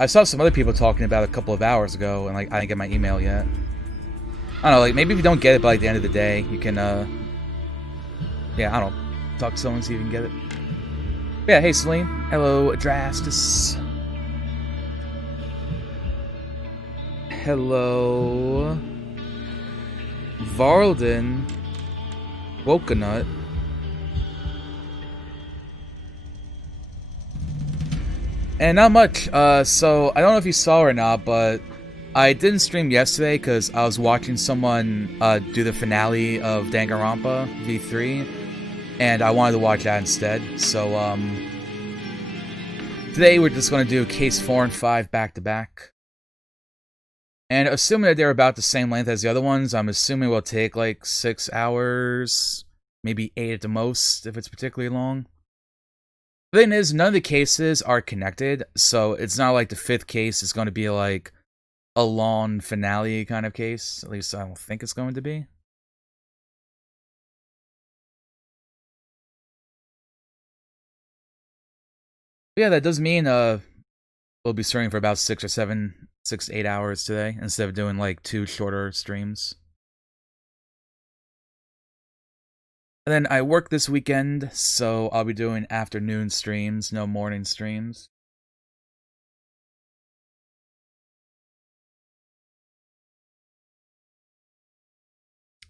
I saw some other people talking about it a couple of hours ago, and like I didn't get my email yet. I don't know, like maybe if you don't get it by like, the end of the day, you can yeah, I don't know, talk to someone, see if you can get it. But yeah, hey Celine. Hello, Adrastus. Hello, Varlden. Wokenut. And not much. So I don't know if you saw or not, but I didn't stream yesterday because I was watching someone do the finale of Danganronpa V3, and I wanted to watch that instead. So today we're just going to do Case 4 and 5 back to back. And assuming that they're about the same length as the other ones, I'm assuming it will take like 6 hours, maybe 8 at the most if it's particularly long. The thing is, none of the cases are connected, so it's not like the 5th case is going to be like a long finale kind of case. At least I don't think it's going to be. But yeah, that does mean we'll be streaming for about 6 to 8 hours today, instead of doing like 2 shorter streams. And then I work this weekend, so I'll be doing afternoon streams, no morning streams.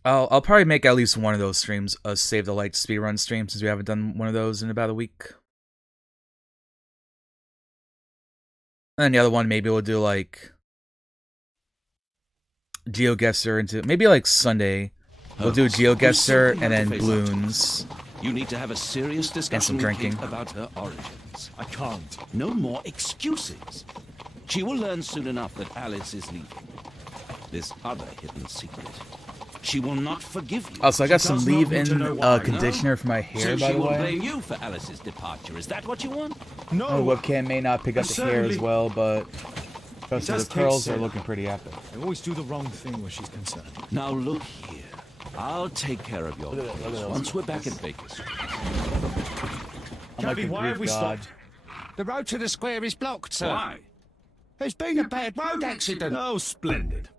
I'll probably make at least one of those streams a Save the Light speedrun stream, since we haven't done one of those in about a week. And then the other one, maybe we'll do like GeoGuessr into maybe like Sunday. We'll do GeoGuessr and then Bloons. You need to have a serious discussion with Kate about her origins. I can't. No more excuses. She will learn soon enough that Alice is leaving. This other hidden secret. She will not forgive you. Also, I got some leave-in conditioner for my hair, by the way. So she will blame you for Alice's departure. Is that what you want? No. The webcam may not pick up the hair as well, but trust me, the curls are looking pretty epic. I always do the wrong thing where she's concerned. Now look here. I'll take care of your case once we're back at Baker Street. Cabby, why have we stopped? The road to the square is blocked, sir. Why? There's been a bad road accident. Oh, splendid.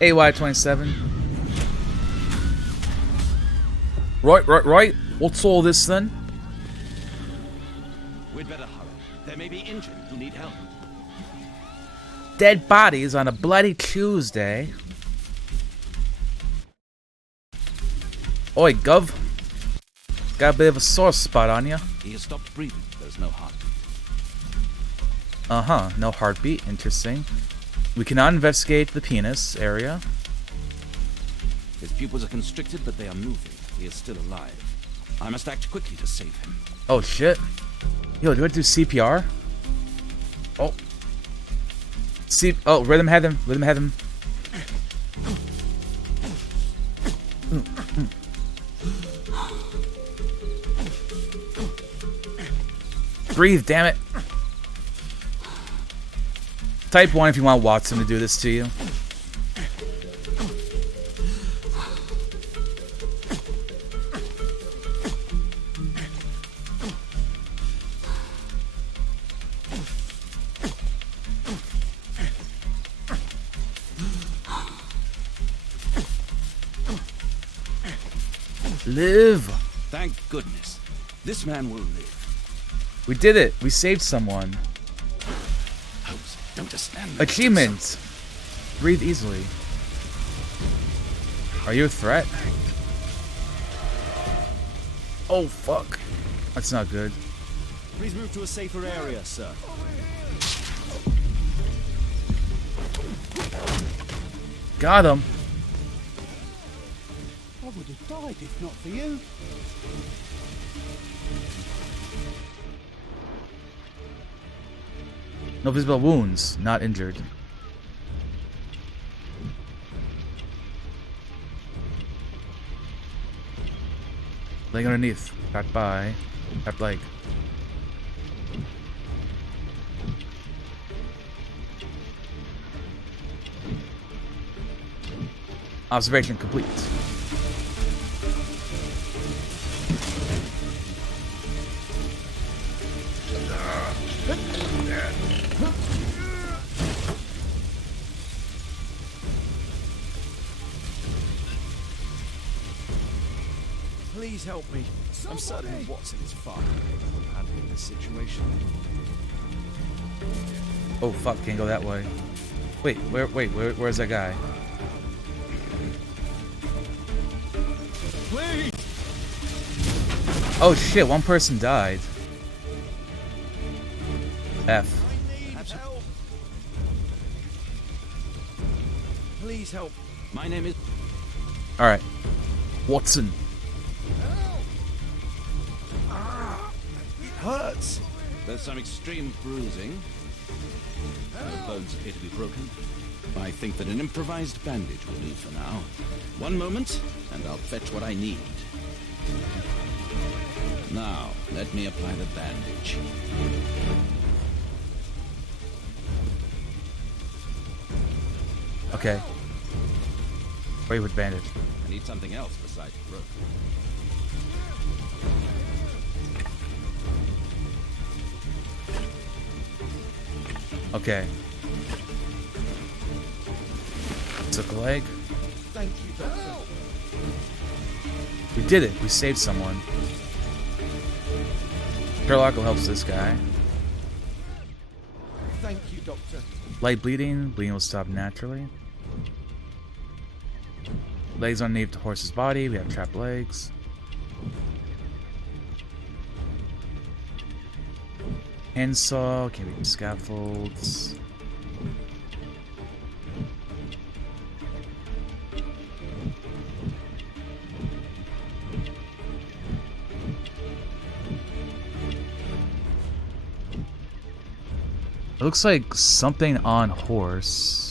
AY27. Right. What's all this then? We'd better hurry. There may be injured who need help. Dead bodies on a bloody Tuesday. Oi, Gov. Got a bit of a sore spot on ya. He has stopped breathing. There's no heartbeat. Uh-huh, no heartbeat. Interesting. We cannot investigate the penis area. His pupils are constricted, but they are moving. He is still alive. I must act quickly to save him. Oh, shit. Yo, do I do CPR? Oh. Oh, Rhythm had him. Rhythm had him. Breathe, damn it. Type 1 if you want Watson to do this to you. Live. Thank goodness. This man will live. We did it. We saved someone. Holmes, don't just stand there. Achievement. Breathe easily. Are you a threat? Oh, fuck. That's not good. Please move to a safer area, sir. Got him. I would have died if not for you. No visible wounds. Not injured. Laying underneath. Back by. Back leg. Observation complete. Please help me. I'm certain Watson is far from capable of handling this situation. Oh fuck, can't go that way. Wait, where's that guy? Please! Oh shit, one person died. F. Help. Please help. My name is... Alright. Watson. It hurts. There's some extreme bruising. The bones appear to be broken. I think that an improvised bandage will do for now. One moment, and I'll fetch what I need. Now, let me apply the bandage. Okay. Wait with bandage. I need something else besides rope. Okay. Took a leg. Thank you, Doctor. We did it. We saved someone. Sherlock helps this guy. Thank you, Doctor. Light bleeding. Bleeding will stop naturally. Legs underneath the horse's body. We have trapped legs. Handsaw. Can be scaffolds. It looks like something on horse.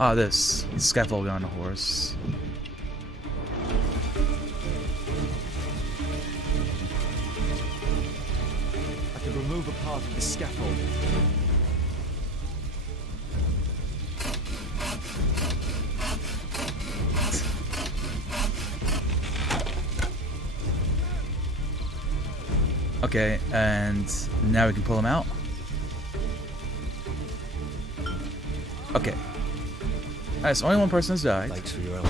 Ah, this scaffold on a horse. I could remove a part of the scaffold. Okay, and now we can pull him out. Okay. Alright, so only one person has died. Thanks for your help.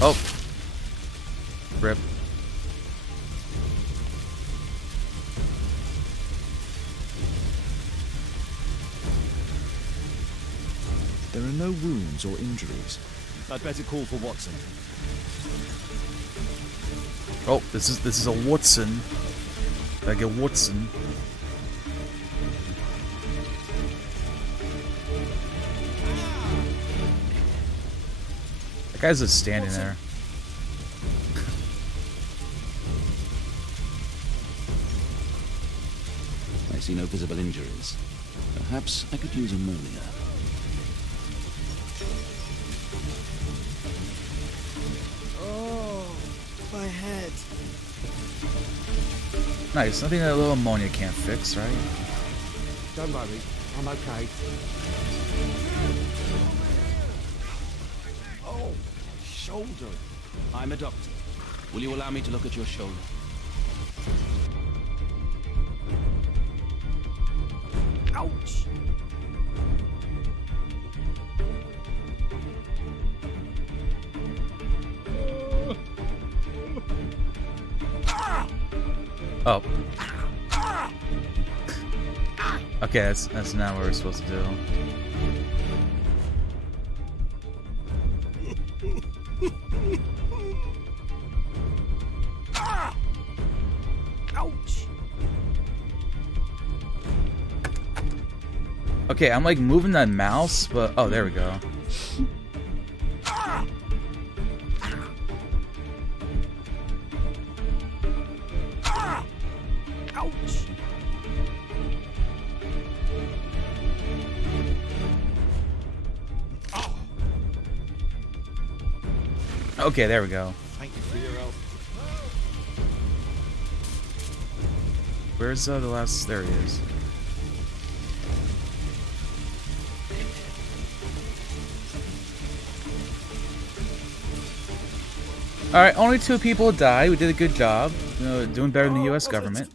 Oh. Rip. There are no wounds or injuries. I'd better call for Watson. Oh, this is a Watson. Like a Watson. That guy's just standing there. I see no visible injuries. Perhaps I could use ammonia. Oh, my head. Nice, nothing that a little ammonia can't fix, right? Don't worry, I'm okay. Oh, shoulder. I'm a doctor. Will you allow me to look at your shoulder? Ouch. Oh. Okay, that's not what we're supposed to do. Ouch. Okay, I'm like moving that mouse, but oh, there we go. Ouch. Okay, there we go. Thank you for your help. Where's the last? There he is. Alright, only 2 people died. We did a good job. You know, doing better than the US government.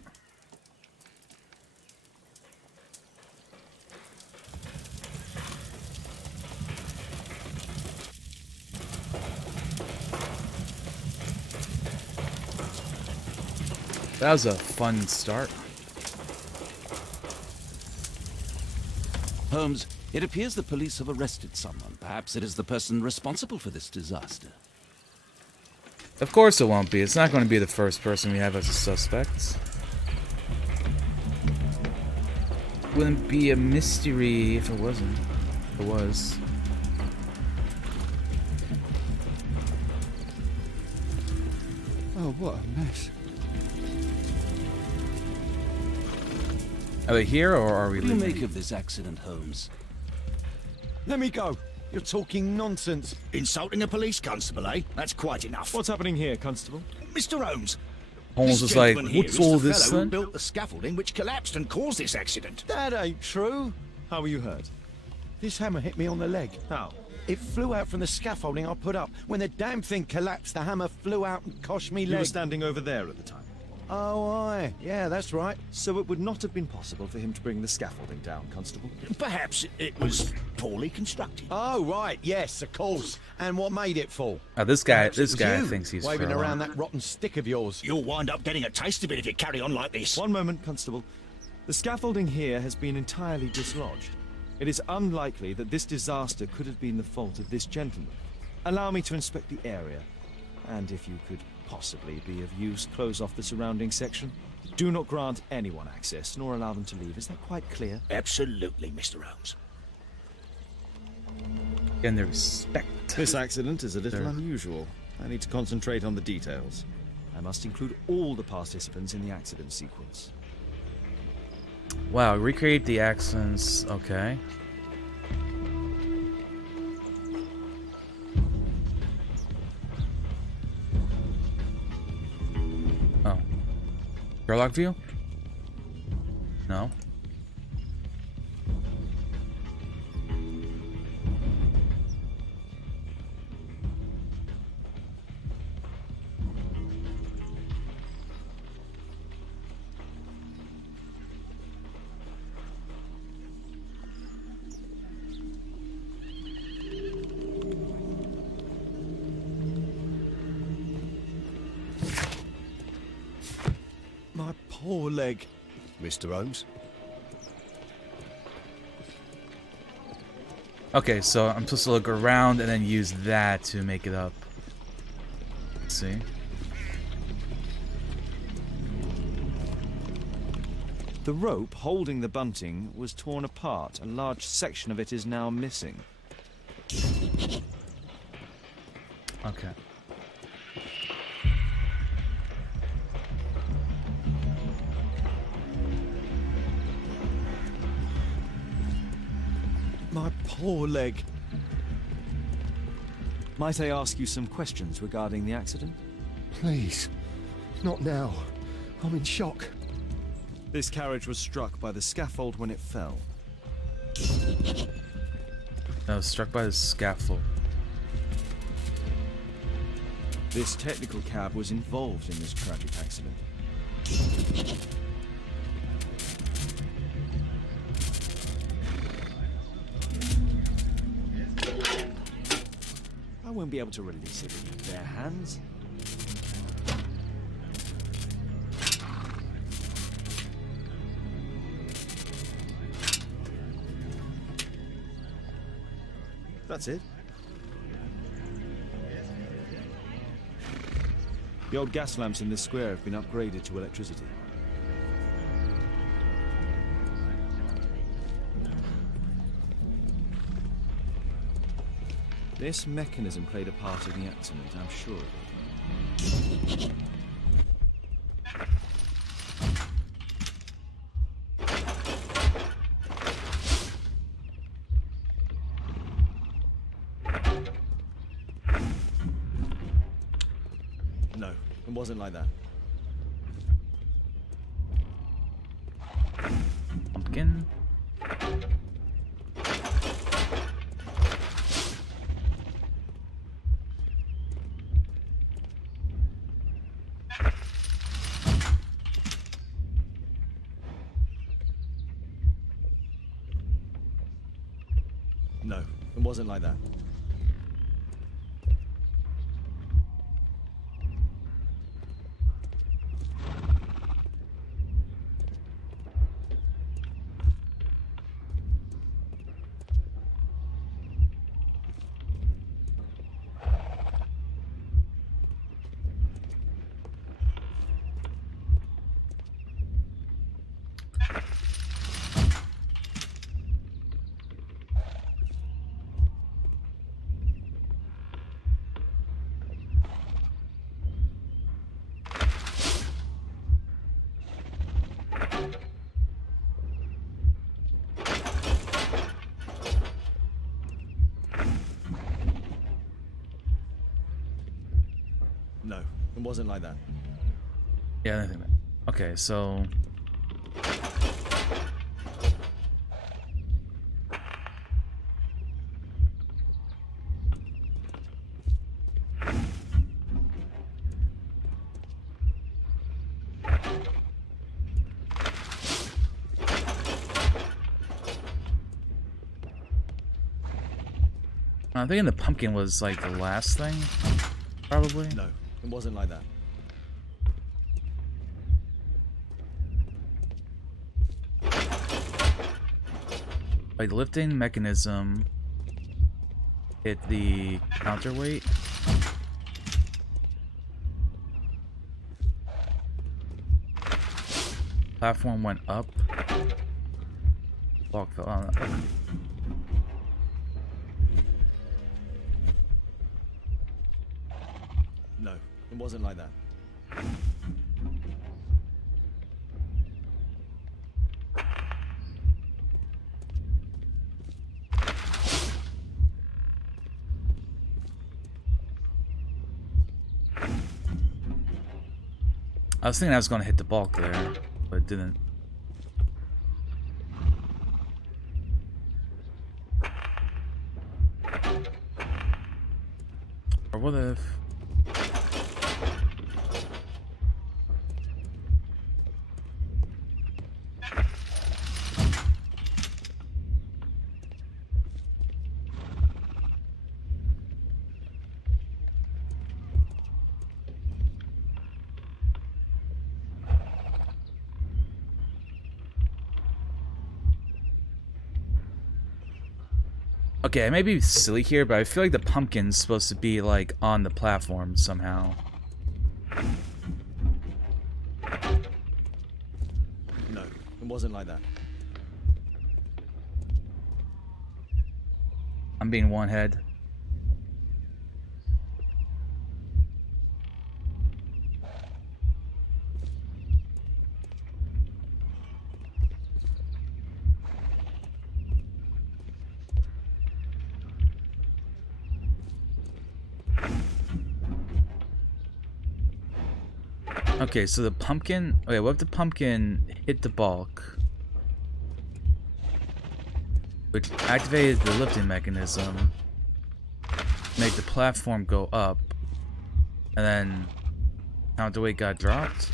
That was a fun start. Holmes, it appears the police have arrested someone. Perhaps it is the person responsible for this disaster. Of course it won't be. It's not going to be the first person we have as a suspect. Wouldn't be a mystery if it wasn't. If it was. Oh, what a mess. Are they here or are we What do you leaving? make of this accident, Holmes? Let me go. You're talking nonsense. Insulting a police constable, eh? That's quite enough. What's happening here, Constable? Mr. Holmes? Holmes this was like, gentleman here what's is all the this fellow who then? built the scaffolding which collapsed and caused this accident. That ain't true. How were you hurt? This hammer hit me on the leg. How? It flew out from the scaffolding I put up. When the damn thing collapsed, the hammer flew out and cost me You were leg. standing over there at the time. Oh, aye. Yeah, that's right. So it would not have been possible for him to bring the scaffolding down, Constable. Perhaps it was poorly constructed. Oh, right. Yes, of course. And what made it fall? Oh, this guy Perhaps it was you, thinks he's waving Sherlock. around that rotten stick of yours. You'll wind up getting a taste of it if you carry on like this. One moment, Constable. The scaffolding here has been entirely dislodged. It is unlikely that this disaster could have been the fault of this gentleman. Allow me to inspect the area. And if you could possibly be of use, close off the surrounding section. Do not grant anyone access, nor allow them to leave. Is that quite clear? Absolutely, Mr. Holmes. Getting the respect. This accident is a little Sure. unusual. I need to concentrate on the details. I must include all the participants in the accident sequence. Wow, recreate the accents. Okay. Oh. Sherlock view? No. My poor leg. Mr. Holmes? Okay, so I'm supposed to look around and then use that to make it up. Let's see. The rope holding the bunting was torn apart. A large section of it is now missing. Okay. My poor leg. Might I ask you some questions regarding the accident? Please. Not now. I'm in shock. This carriage was struck by the scaffold when it fell. I was struck by the scaffold. This technical cab was involved in this tragic accident. I won't be able to release it with their hands. That's it. The old gas lamps in this square have been upgraded to electricity. This mechanism played a part in the accident, I'm sure of it. No, it wasn't like that. Pumpkin. wasn't like that. No, it wasn't like that. Yeah, I think that. Okay, so I'm thinking the pumpkin was like the last thing, probably. No, it wasn't like that. Like the lifting mechanism hit the counterweight. Platform went up. Block fell on. Okay. No, it wasn't like that. I was thinking I was going to hit the bulk there, but it didn't. Or what if... Okay, I may be silly here, but I feel like the pumpkin's supposed to be, like, on the platform somehow. No, it wasn't like that. I'm being one head. Okay, so the pumpkin... Okay, what if the pumpkin hit the bulk? Which activated the lifting mechanism. Made the platform go up. And then... counterweight got dropped?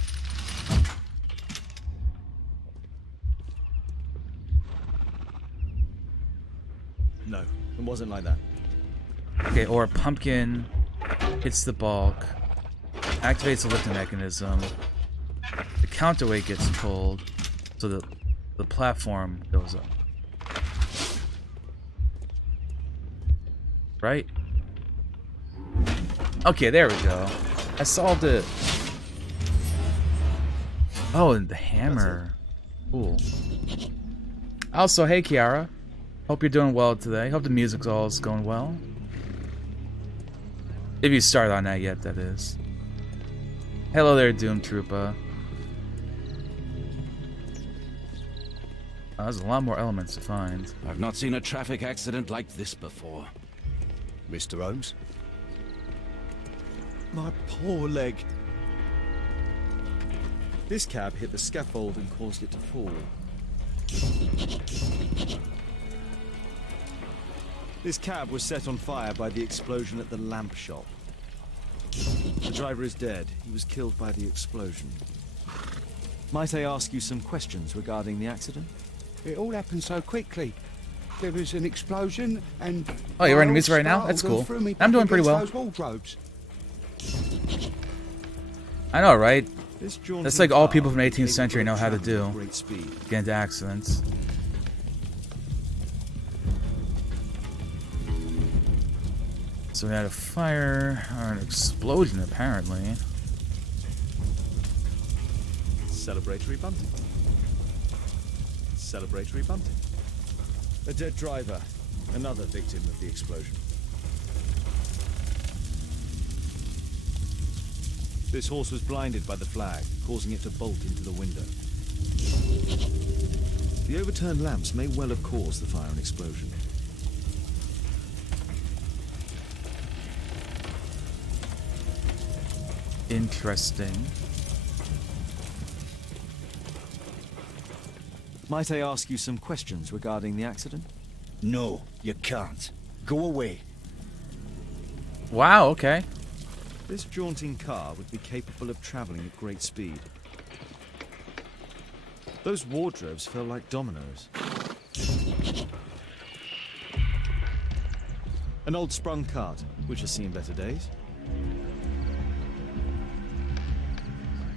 No, it wasn't like that. Okay, or a pumpkin hits the bulk. Activates the lifting mechanism. The counterweight gets pulled, so the platform goes up. Right? Okay, there we go. I solved it. Oh, and the hammer. Cool. Also, hey Kiara. Hope you're doing well today. Hope the music's all is going well. If you started on that yet, that is. Hello there, Doom Troopa. There's a lot more elements to find. I've not seen a traffic accident like this before. Mr. Holmes? My poor leg. This cab hit the scaffold and caused it to fall. This cab was set on fire by the explosion at the lamp shop. The driver is dead. He was killed by the explosion. Might I ask you some questions regarding the accident? It all happened so quickly. There was an explosion and... Oh, you're writing I music right now? startled That's and cool. threw me I'm back doing pretty against well. Those wardrobes. I know, right? This jaunting That's like all car people from the would be 18th century capable know of how to travelling do. at great speed. Get into accidents. So we had a fire, or an explosion apparently. Celebratory bunting. Celebratory bunting. A dead driver. Another victim of the explosion. This horse was blinded by the flag, causing it to bolt into the window. The overturned lamps may well have caused the fire and explosion. Interesting. Might I ask you some questions regarding the accident? No, you can't. Go away. Wow, okay. This jaunting car would be capable of traveling at great speed. Those wardrobes feel like dominoes. An old sprung cart, which has seen better days.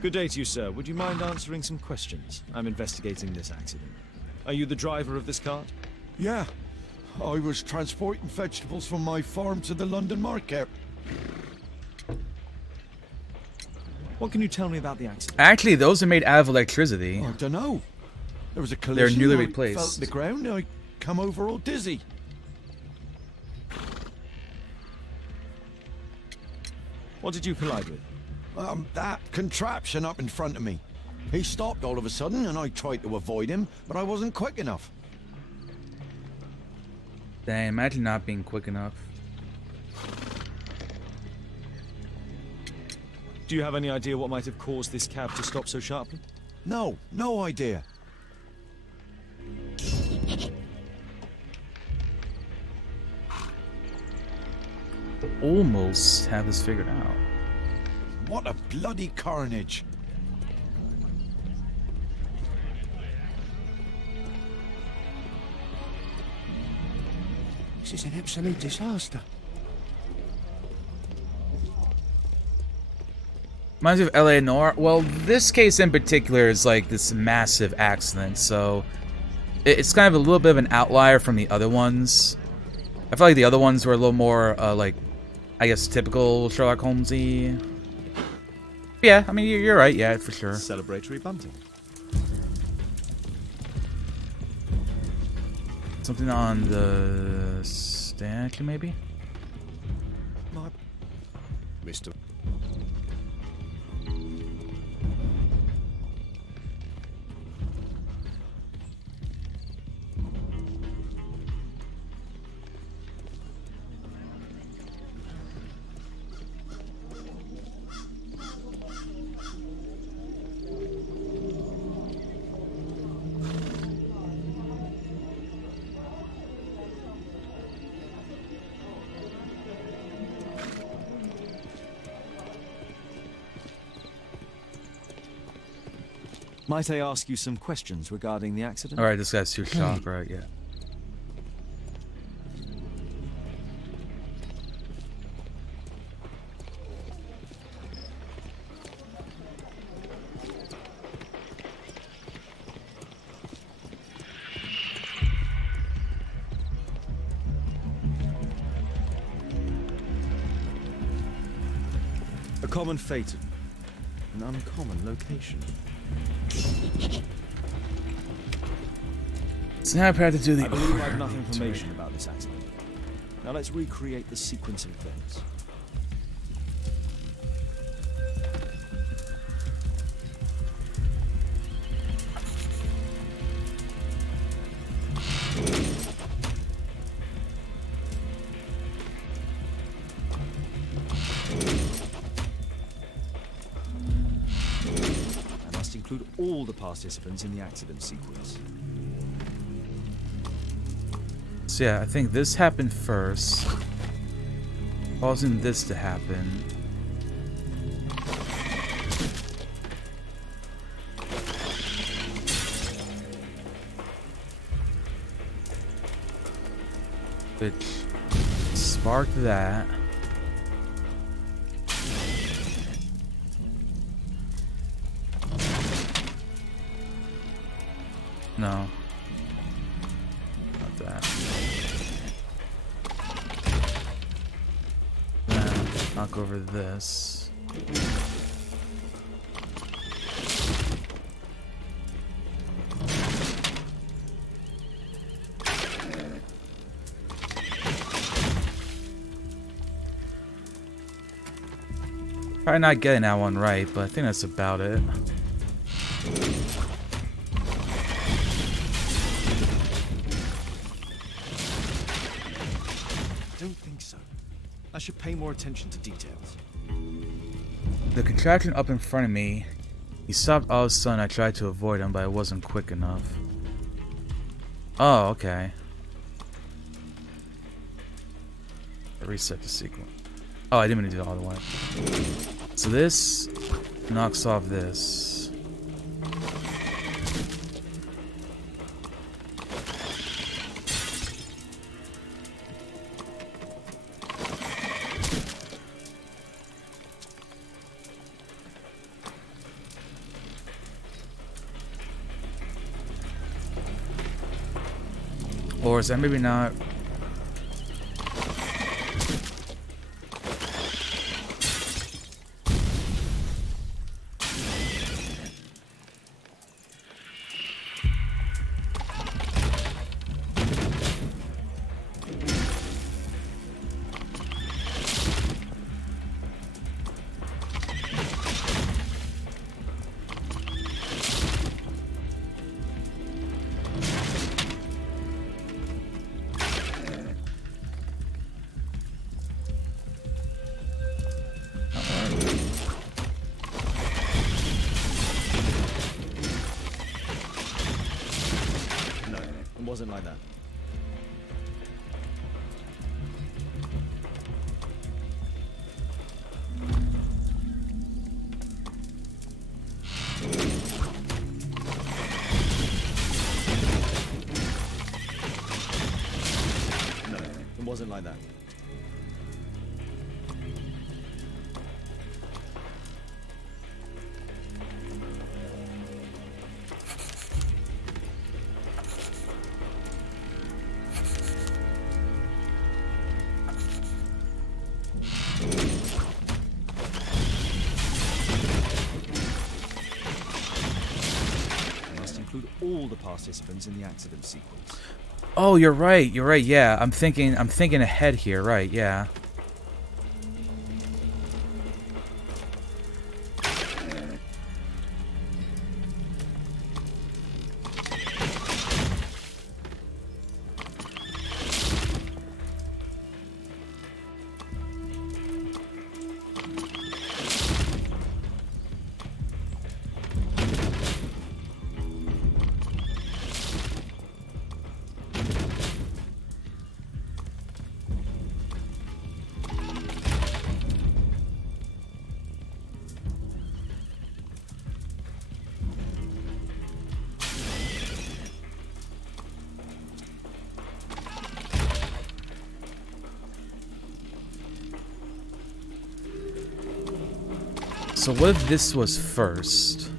Good day to you, sir. Would you mind answering some questions? I'm investigating this accident. Are you the driver of this cart? Yeah. I was transporting vegetables from my farm to the London market. What can you tell me about the accident? Actually, those are made out of electricity. I don't know. There was a collision. newly I replaced. felt the ground. I come over all dizzy. What did you collide with? That contraption up in front of me. He stopped all of a sudden, and I tried to avoid him, but I wasn't quick enough. Dang, imagine not being quick enough. Do you have any idea what might have caused this cab to stop so sharply? No, no idea. Almost have this figured out. What a bloody carnage. This is an absolute disaster. Reminds me of LA Noir. Well, this case in particular is like this massive accident, so it's kind of a little bit of an outlier from the other ones. I feel like the other ones were a little more, like, I guess, typical Sherlock Holmes-y. Yeah, I mean, you're right, yeah, for sure. Celebratory bunting. Something on the statue, maybe? Mr. Might I ask you some questions regarding the accident? Alright, this guy's too shocked, right? Yeah. A common phaeton. An uncommon location. So now I have to do the. I believe I have enough information about this accident. Now let's recreate the sequence of events. I must include all the participants in the accident sequence. So yeah, I think this happened first, causing this to happen. Which sparked that. No. Not that. Then knock over this. Probably not getting that one right, but I think that's about it. I don't think so. I should pay more attention to details. The contraption up in front of me, he stopped all of a sudden. I tried to avoid him, but I wasn't quick enough. Oh, okay. I reset the sequence. Oh, I didn't mean to do it all the way. So this knocks off this. Or is that maybe not? No, it wasn't like that. No, it wasn't like that. I must include all the participants in the accident sequence. Oh, you're right. You're right. Yeah, I'm thinking ahead here. Right? Yeah. So what if this was first?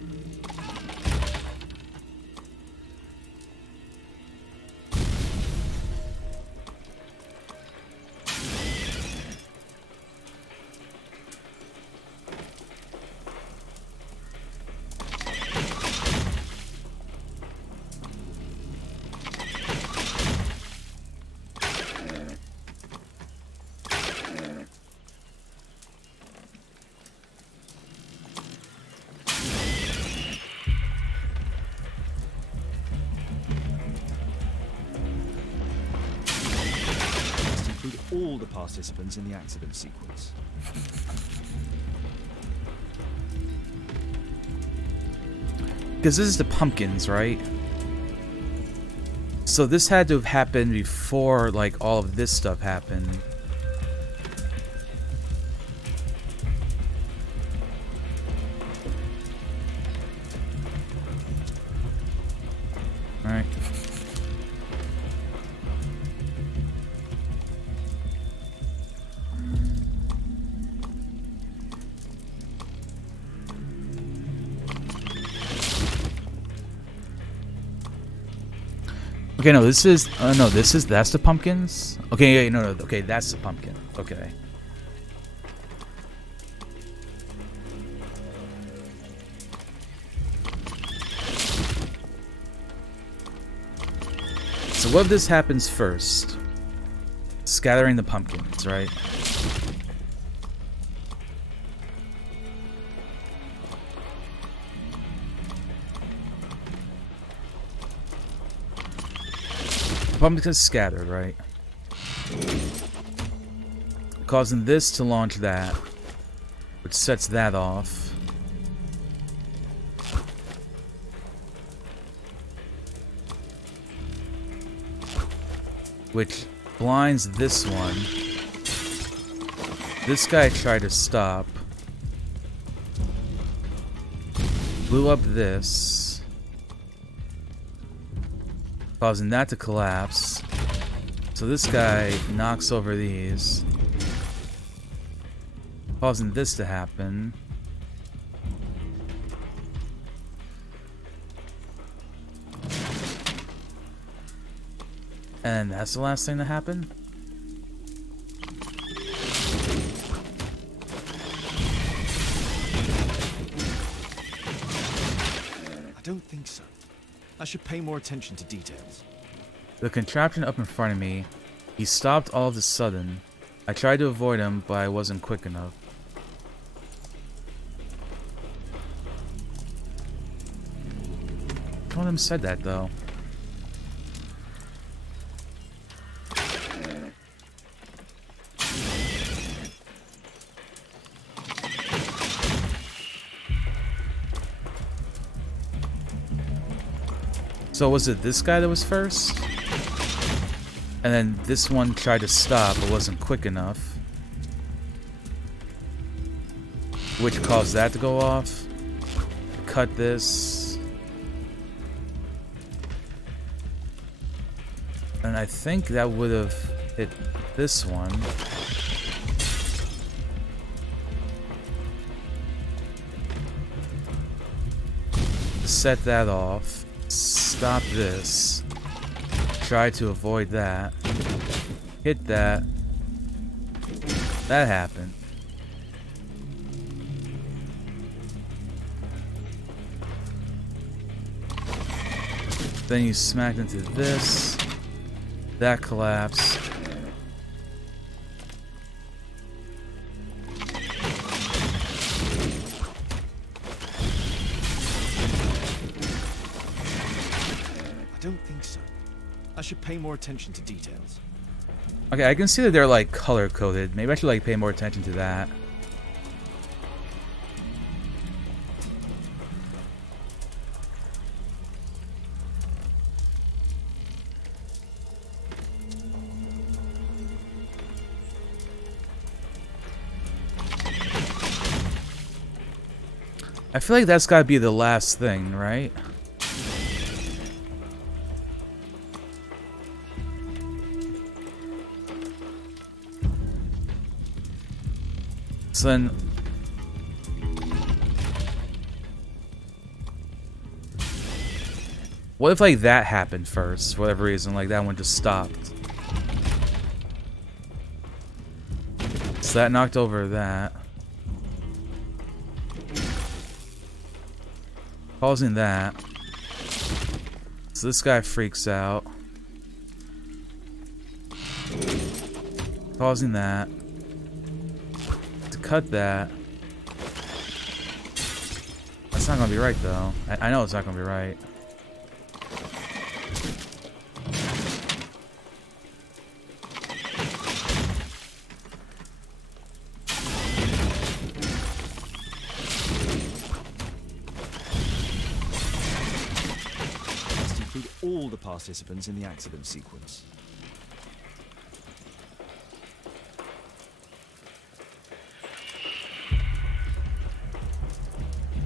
Include all the participants in the accident sequence. Because this is the pumpkins, right? So this had to have happened before, like, all of this stuff happened. Alright. Okay, no, this is no, that's the pumpkins. Okay, yeah, no, okay, that's the pumpkin. Okay. So what if this happens first? Scattering the pumpkins, right? Pumpkins scattered, right? Causing this to launch that, which sets that off. Which blinds this one. This guy tried to stop. Blew up this. Causing that to collapse. So this guy knocks over these. Causing this to happen. And that's the last thing to happen? I don't think so. I should pay more attention to details. The contraption up in front of me, he stopped all of a sudden. I tried to avoid him, but I wasn't quick enough. One of them said that, though. So was it this guy that was first? And then this one tried to stop but wasn't quick enough. Which caused that to go off. Cut this. And I think that would have hit this one. Set that off. Stop this. Try to avoid that. Hit that. That happened. Then you smacked into this. That collapsed. I don't think so. I should pay more attention to details. Okay, I can see that they're like color coded. Maybe I should like pay more attention to that. I feel like that's gotta be the last thing, right? So then... what if like that happened first, for whatever reason, like that one just stopped? So that knocked over that. Causing that. So this guy freaks out. Causing that. To cut that. That's not gonna be right though. I know it's not gonna be right. All the participants in the accident sequence.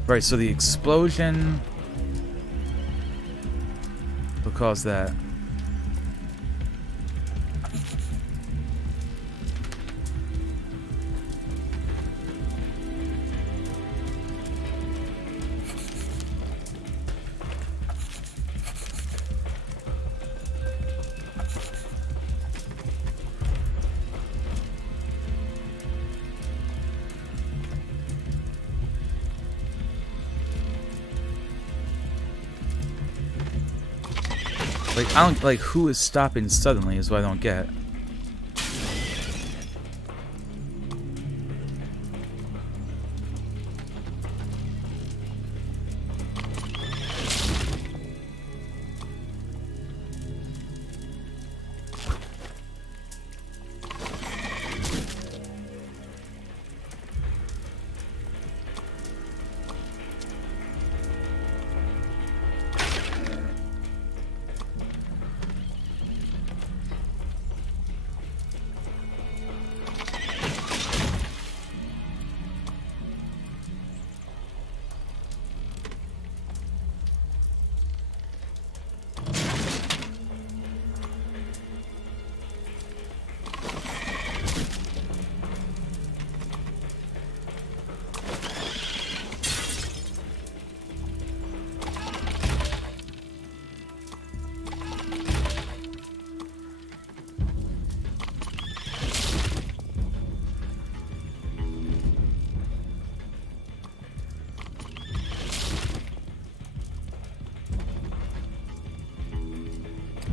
Right, so the explosion will cause that. Like, I don't, like, who is stopping suddenly is what I don't get.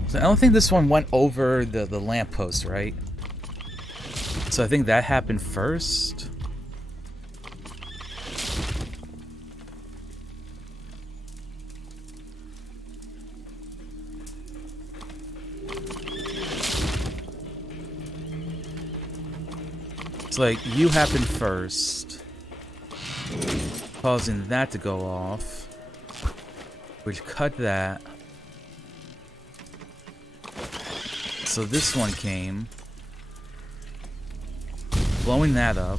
So I don't think this one went over the lamppost, right? So I think that happened first. It's like you happened first, causing that to go off, which cut that. So this one came, blowing that up.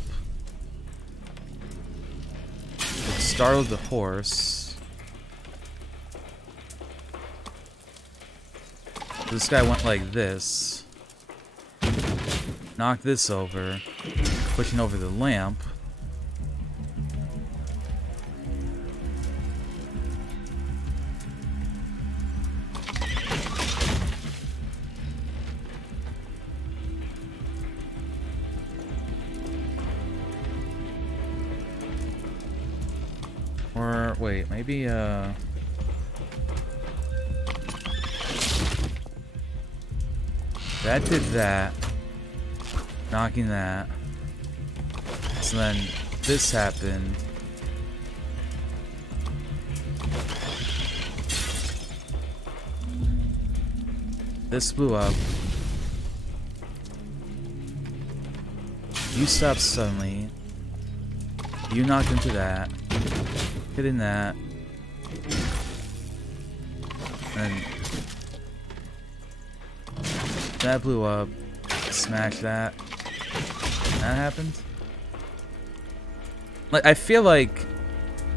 It startled the horse. This guy went like this. Knocked this over, pushing over the lamp. Or, wait, maybe, that did that. Knocking that. So then, this happened. This blew up. You stopped suddenly. You knocked into that. Hitting that. And that blew up. Smash that. That happened. Like, I feel like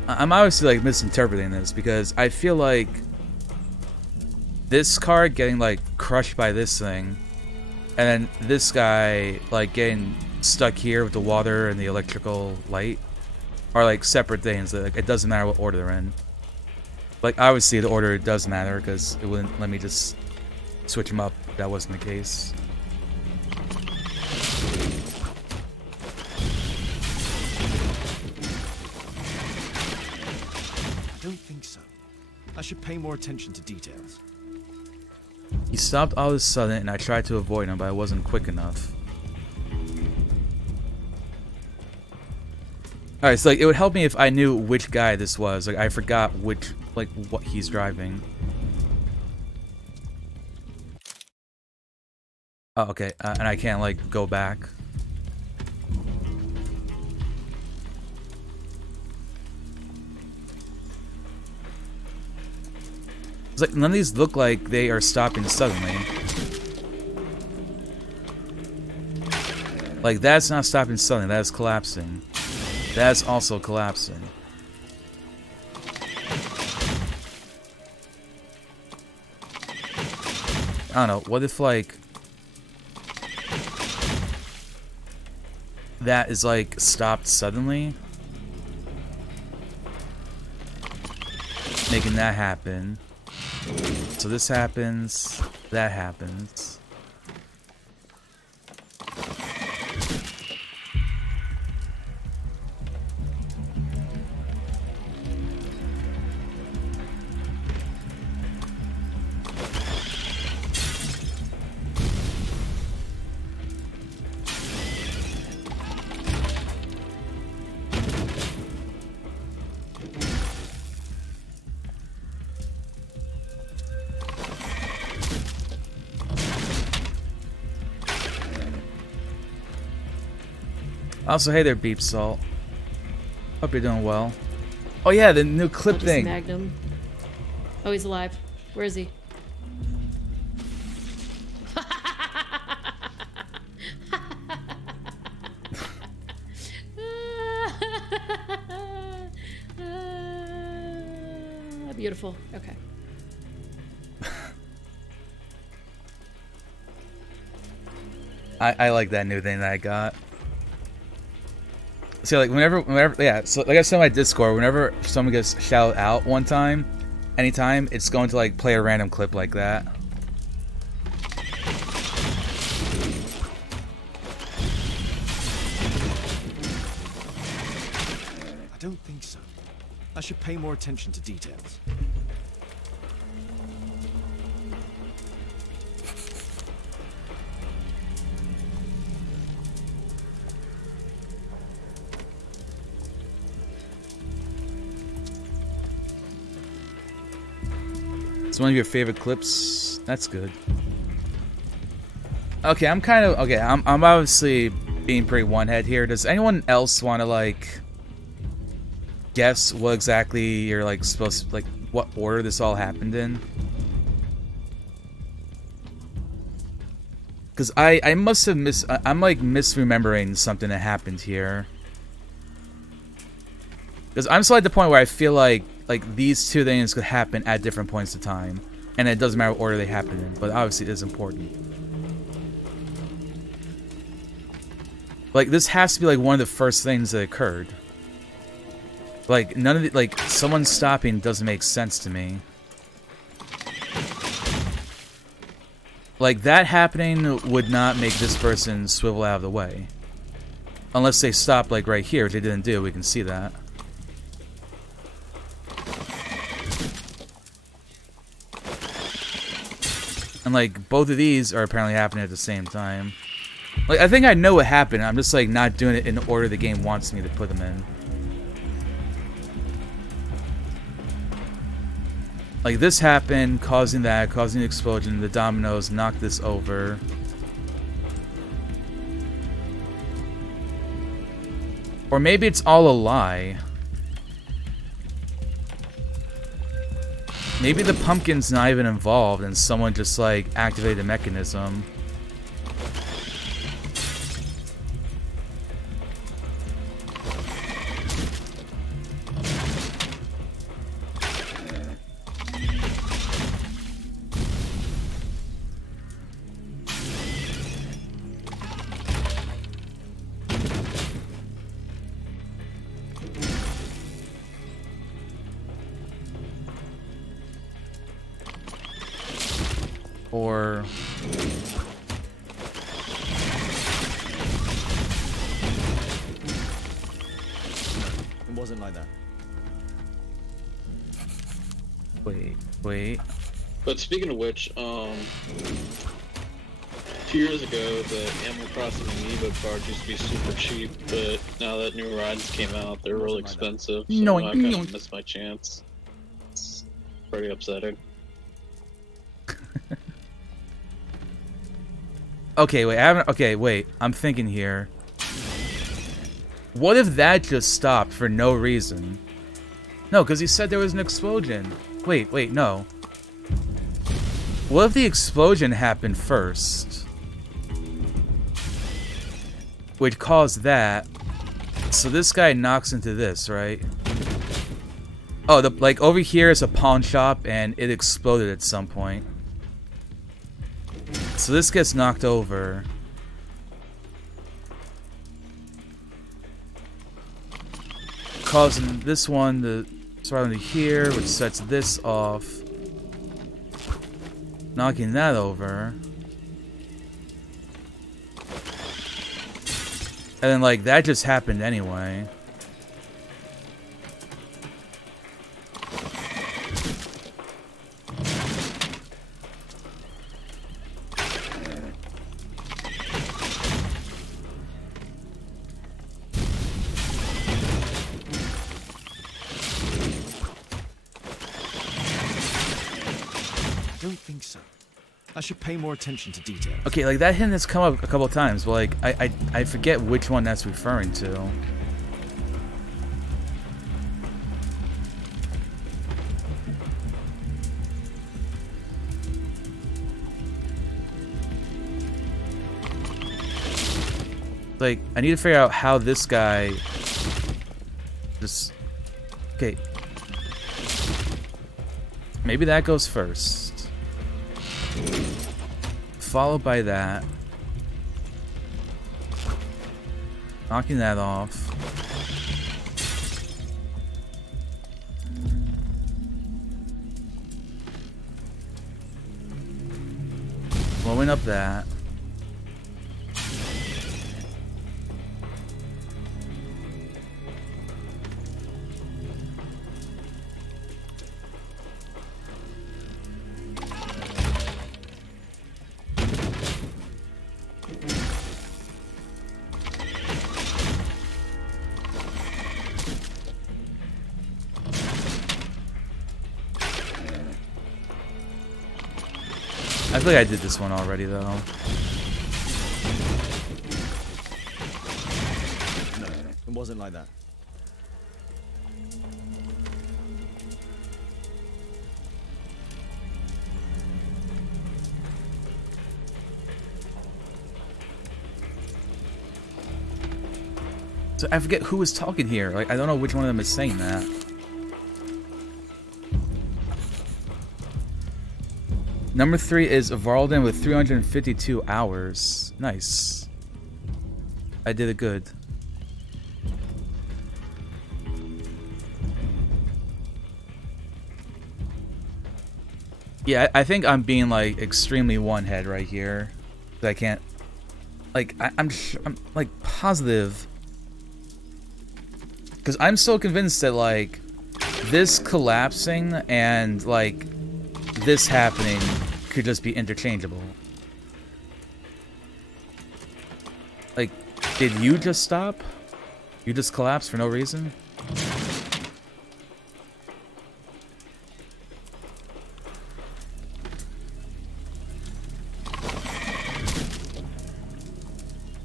I'm obviously like misinterpreting this, because I feel like this car getting like crushed by this thing, and then this guy like getting stuck here with the water and the electrical light are like separate things. Like, it doesn't matter what order they're in. Like, obviously the order does matter, because it wouldn't let me just switch them up if that wasn't the case. I don't think so. I should pay more attention to details. He stopped all of a sudden, and I tried to avoid him, but I wasn't quick enough. Alright, so like, it would help me if I knew which guy this was. Like, I forgot which, like, what he's driving. Oh, okay, and I can't, like, go back. It's like, none of these look like they are stopping suddenly. Like, that's not stopping suddenly, that is collapsing. That's also collapsing. I don't know, what if, like, that is, like, stopped suddenly? Making that happen. So this happens, that happens. Also, hey there, Beep Salt. Hope you're doing well. Oh yeah, the new clip Just thing. Magnum. Oh, he's alive. Where is he? Beautiful. Okay. I like that new thing that I got. So like whenever yeah, so like I said on my Discord, whenever someone gets shouted out one time, anytime, it's going to like play a random clip like that. I don't think so. I should pay more attention to details. It's one of your favorite clips. That's good. Okay, I'm kind of okay. I'm obviously being pretty one-head here. Does anyone else want to like guess what exactly you're like supposed to, like what order this all happened in? Because I must have I'm like misremembering something that happened here. Because I'm still at the point where I feel like these two things could happen at different points of time, and it doesn't matter what order they happen in. But obviously, it is important. Like this has to be like one of the first things that occurred. Like none of the like someone stopping doesn't make sense to me. Like that happening would not make this person swivel out of the way, unless they stop like right here, which they didn't do. We can see that. And like both of these are apparently happening at the same time. Like I think I know what happened. I'm just like not doing it in the order the game wants me to put them in. Like this happened, causing that, causing the explosion. The dominoes knocked this over. Or maybe it's all a lie. Maybe the pumpkin's not even involved and someone just like activated the mechanism. Or It wasn't like that. wait. But speaking of which, 2 years ago, the Animal Crossing Amiibo cards used to be super cheap, but now that new rides came out, they're really expensive. So No, I kind of missed my chance. It's pretty upsetting. Okay, wait. Wait. I'm thinking here. What if that just stopped for no reason? No, because he said there was an explosion. Wait, no. What if the explosion happened first? Which caused that. So this guy knocks into this, right? Oh, like over here is a pawn shop and it exploded at some point. So this gets knocked over. Causing this one to start into here, which sets this off. Knocking that over. And then like that just happened anyway. I don't think so. I should pay more attention to detail. Okay, like that hint has come up a couple of times, but like I forget which one that's referring to. Like, I need to figure out how this guy just... Okay. Maybe that goes first. Followed by that. Knocking that off. Blowing up that. I feel like I did this one already, though. No, it wasn't like that. So I forget who was talking here. Like, I don't know which one of them is saying that. Number 3 is Varlden with 352 hours. Nice. I did it good. Yeah, I think I'm being like extremely one-head right here. I can't. Like, I'm like positive. Because I'm so convinced that like this collapsing and like this happening could just be interchangeable. Like, did you just stop? You just collapsed for no reason?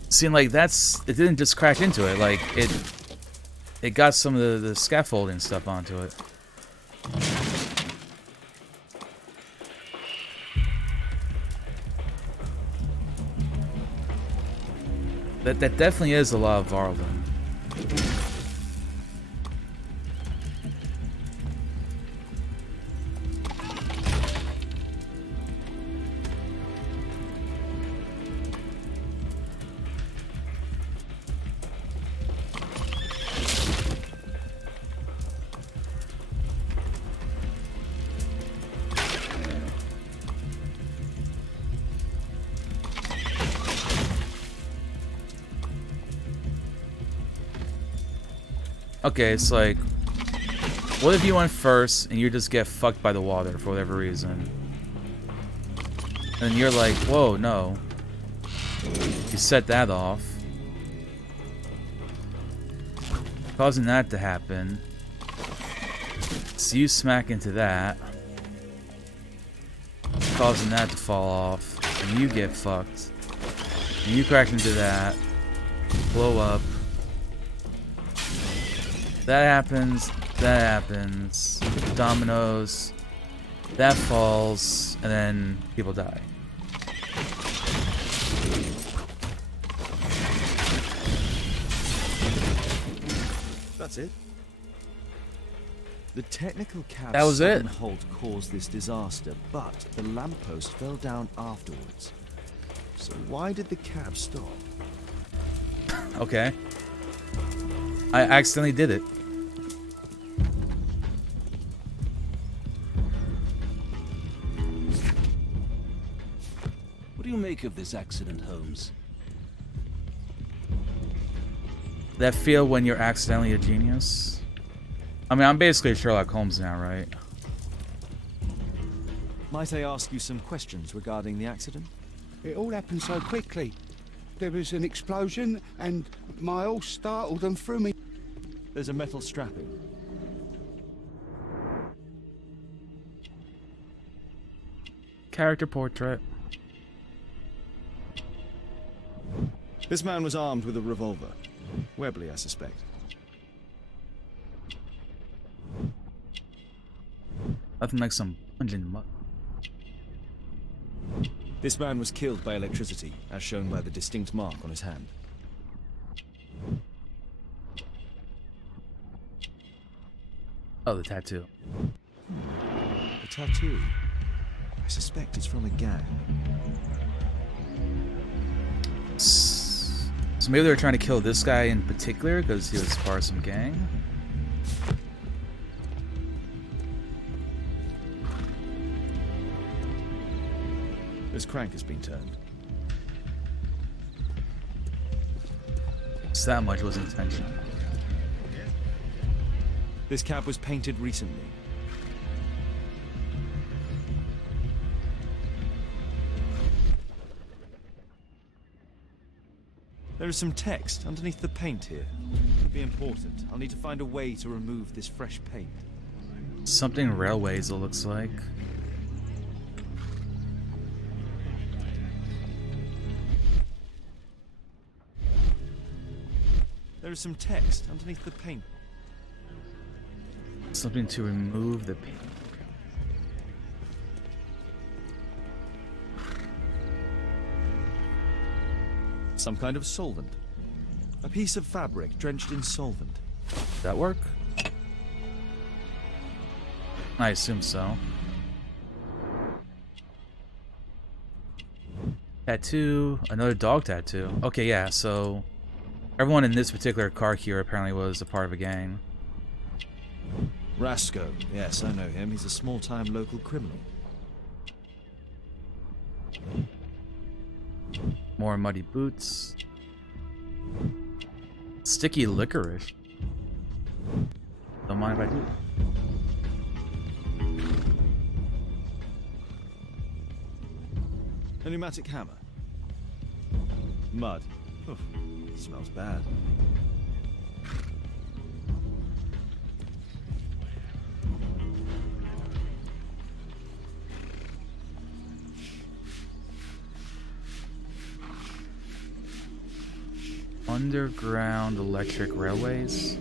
Seeing like that's it didn't just crash into it, like it got some of the scaffolding stuff onto it. That definitely is a lot of Varlden. Okay, it's like, what if you went first and you just get fucked by the water for whatever reason? And you're like, whoa, no. You set that off. Causing that to happen. So you smack into that. Causing that to fall off. And you get fucked. And you crash into that. Blow up. That happens, dominoes, that falls, and then people die. That's it. The technical cab's That was it. sudden halt caused this disaster, but the lamppost fell down afterwards. So why did the cab stop? Okay. I accidentally did it. What do you make of this accident, Holmes? That feel when you're accidentally a genius? I mean, I'm basically Sherlock Holmes now, right? Might I ask you some questions regarding the accident? It all happened so quickly. There was an explosion, and my horse startled and threw me. There's a metal strapping. Character portrait. This man was armed with a revolver. Webley, I suspect. Nothing like some punching mud. This man was killed by electricity, as shown by the distinct mark on his hand. Oh, the tattoo. The tattoo. I suspect it's from a gang. So maybe they were trying to kill this guy in particular because he was part of some gang? This crank has been turned. So that much was intentional. This cab was painted recently. There is some text underneath the paint here. Could be important. I'll need to find a way to remove this fresh paint. Something railways, it looks like. There is some text underneath the paint. Something to remove the paint. Some kind of solvent. A piece of fabric drenched in solvent. Does that work? I assume so. Tattoo. Another dog tattoo. Okay, yeah, so everyone in this particular car here apparently was a part of a gang. Rasco. Yes, I know him. He's a small-time local criminal. More muddy boots. Sticky licorice. Don't mind if I do. A pneumatic hammer. Mud. Oof, smells bad. Underground electric railways.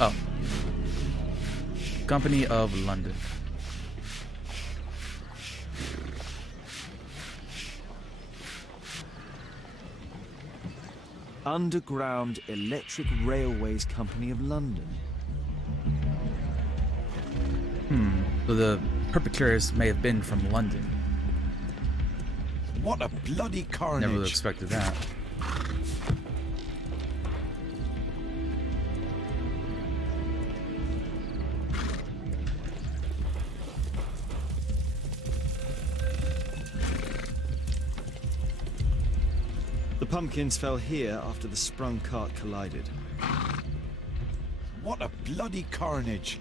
Oh. Company of London. Underground Electric Railways Company of London. So the perpetrators may have been from London. What a bloody carnage! Never would have expected that. The pumpkins fell here after the sprung cart collided. What a bloody carnage!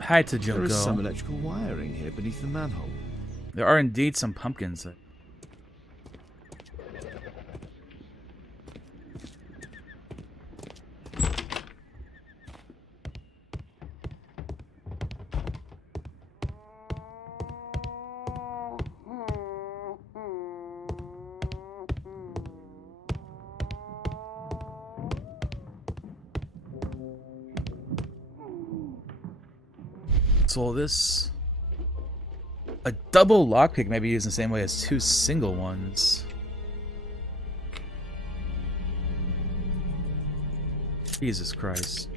Hi to There is some Junko. electrical wiring here beneath the manhole. There are indeed some pumpkins. So this, a double lockpick may be used in the same way as two single ones. Jesus Christ.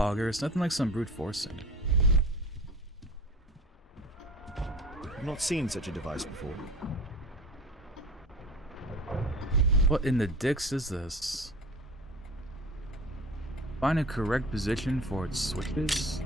poggers. Nothing like some brute forcing. I've not seen such a device before. What in the dicks is this? Find a correct position for its switches?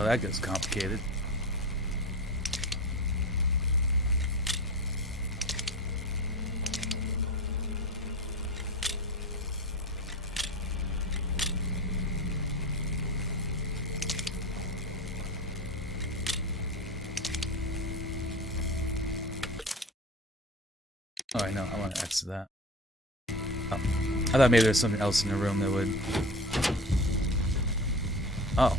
Oh, that gets complicated. Oh, I know. I want to exit that. Oh. I thought maybe there's something else in the room that would... Oh.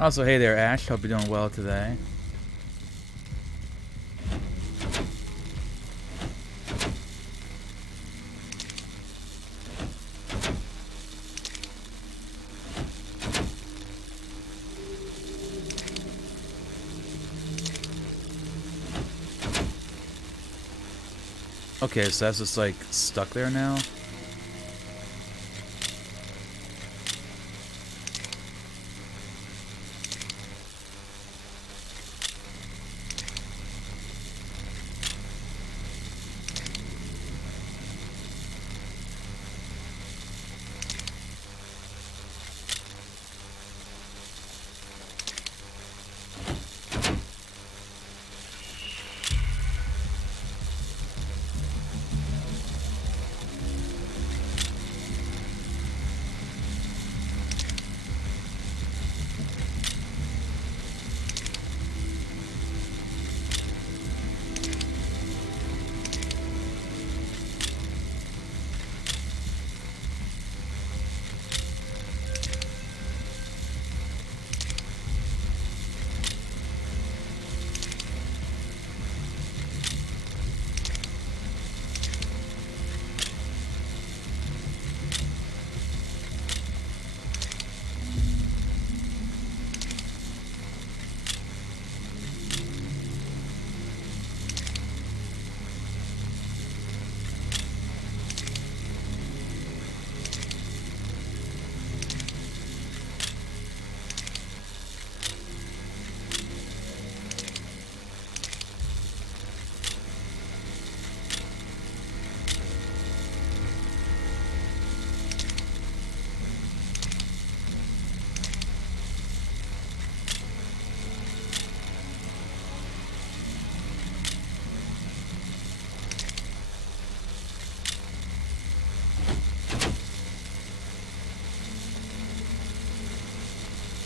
Also, hey there, Ash. Hope you're doing well today. Okay, so that's just like stuck there now.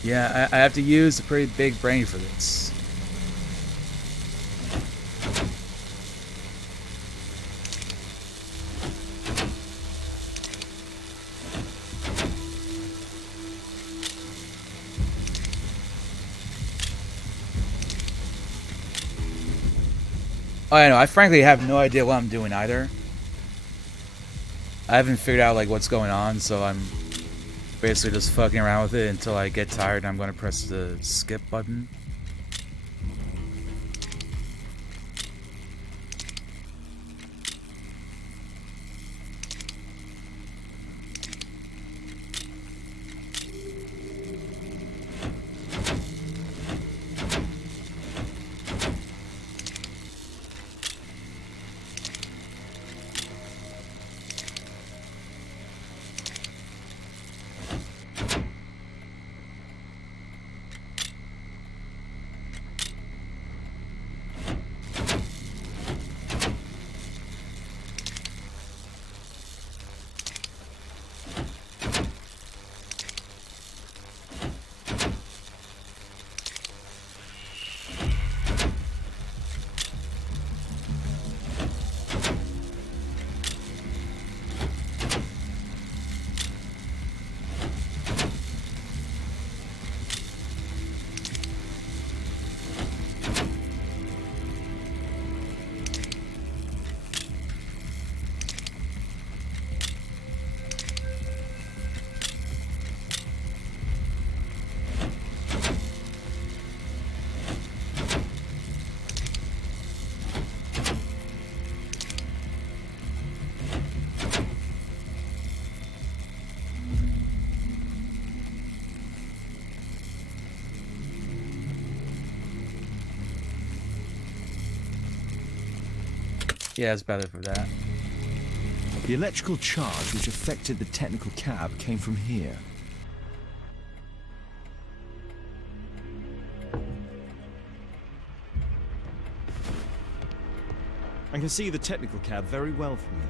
Yeah, I have to use a pretty big brain for this. I know. I frankly have no idea what I'm doing either. I haven't figured out like what's going on, so I'm basically just fucking around with it until I get tired and I'm gonna press the skip button. Yeah, it's better for that. The electrical charge which affected the technical cab came from here. I can see the technical cab very well from here.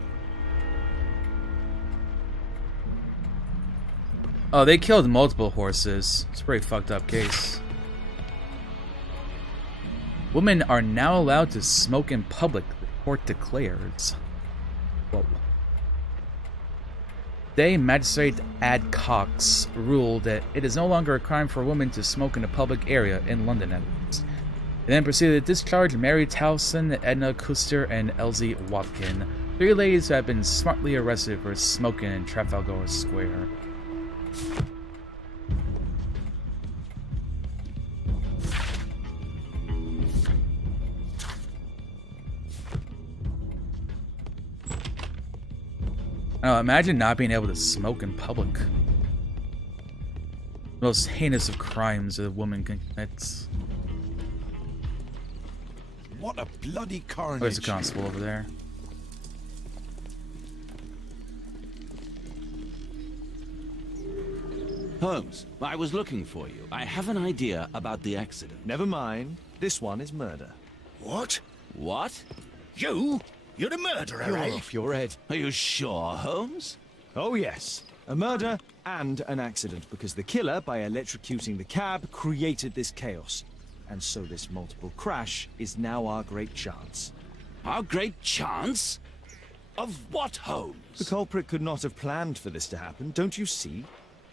Oh, they killed multiple horses. It's a pretty fucked up case. Women are now allowed to smoke in public, the court declares. Whoa. Today, Magistrate Adcox ruled that it is no longer a crime for a woman to smoke in a public area in London, Netherlands. It then proceeded to discharge Mary Towson, Edna Custer, and Elsie Watkin, 3 ladies who have been smartly arrested for smoking in Trafalgar Square. Oh, imagine not being able to smoke in public. The most heinous of crimes a woman can commit. What a bloody carnage. There's a constable over there. Holmes, I was looking for you. I have an idea about the accident. Never mind. This one is murder. What? What? You? You're a murderer, You're eh? off your head. Are you sure, Holmes? Oh yes. A murder and an accident, because the killer, by electrocuting the cab, created this chaos. And so this multiple crash is now our great chance. Our great chance? Of what, Holmes? The culprit could not have planned for this to happen, don't you see?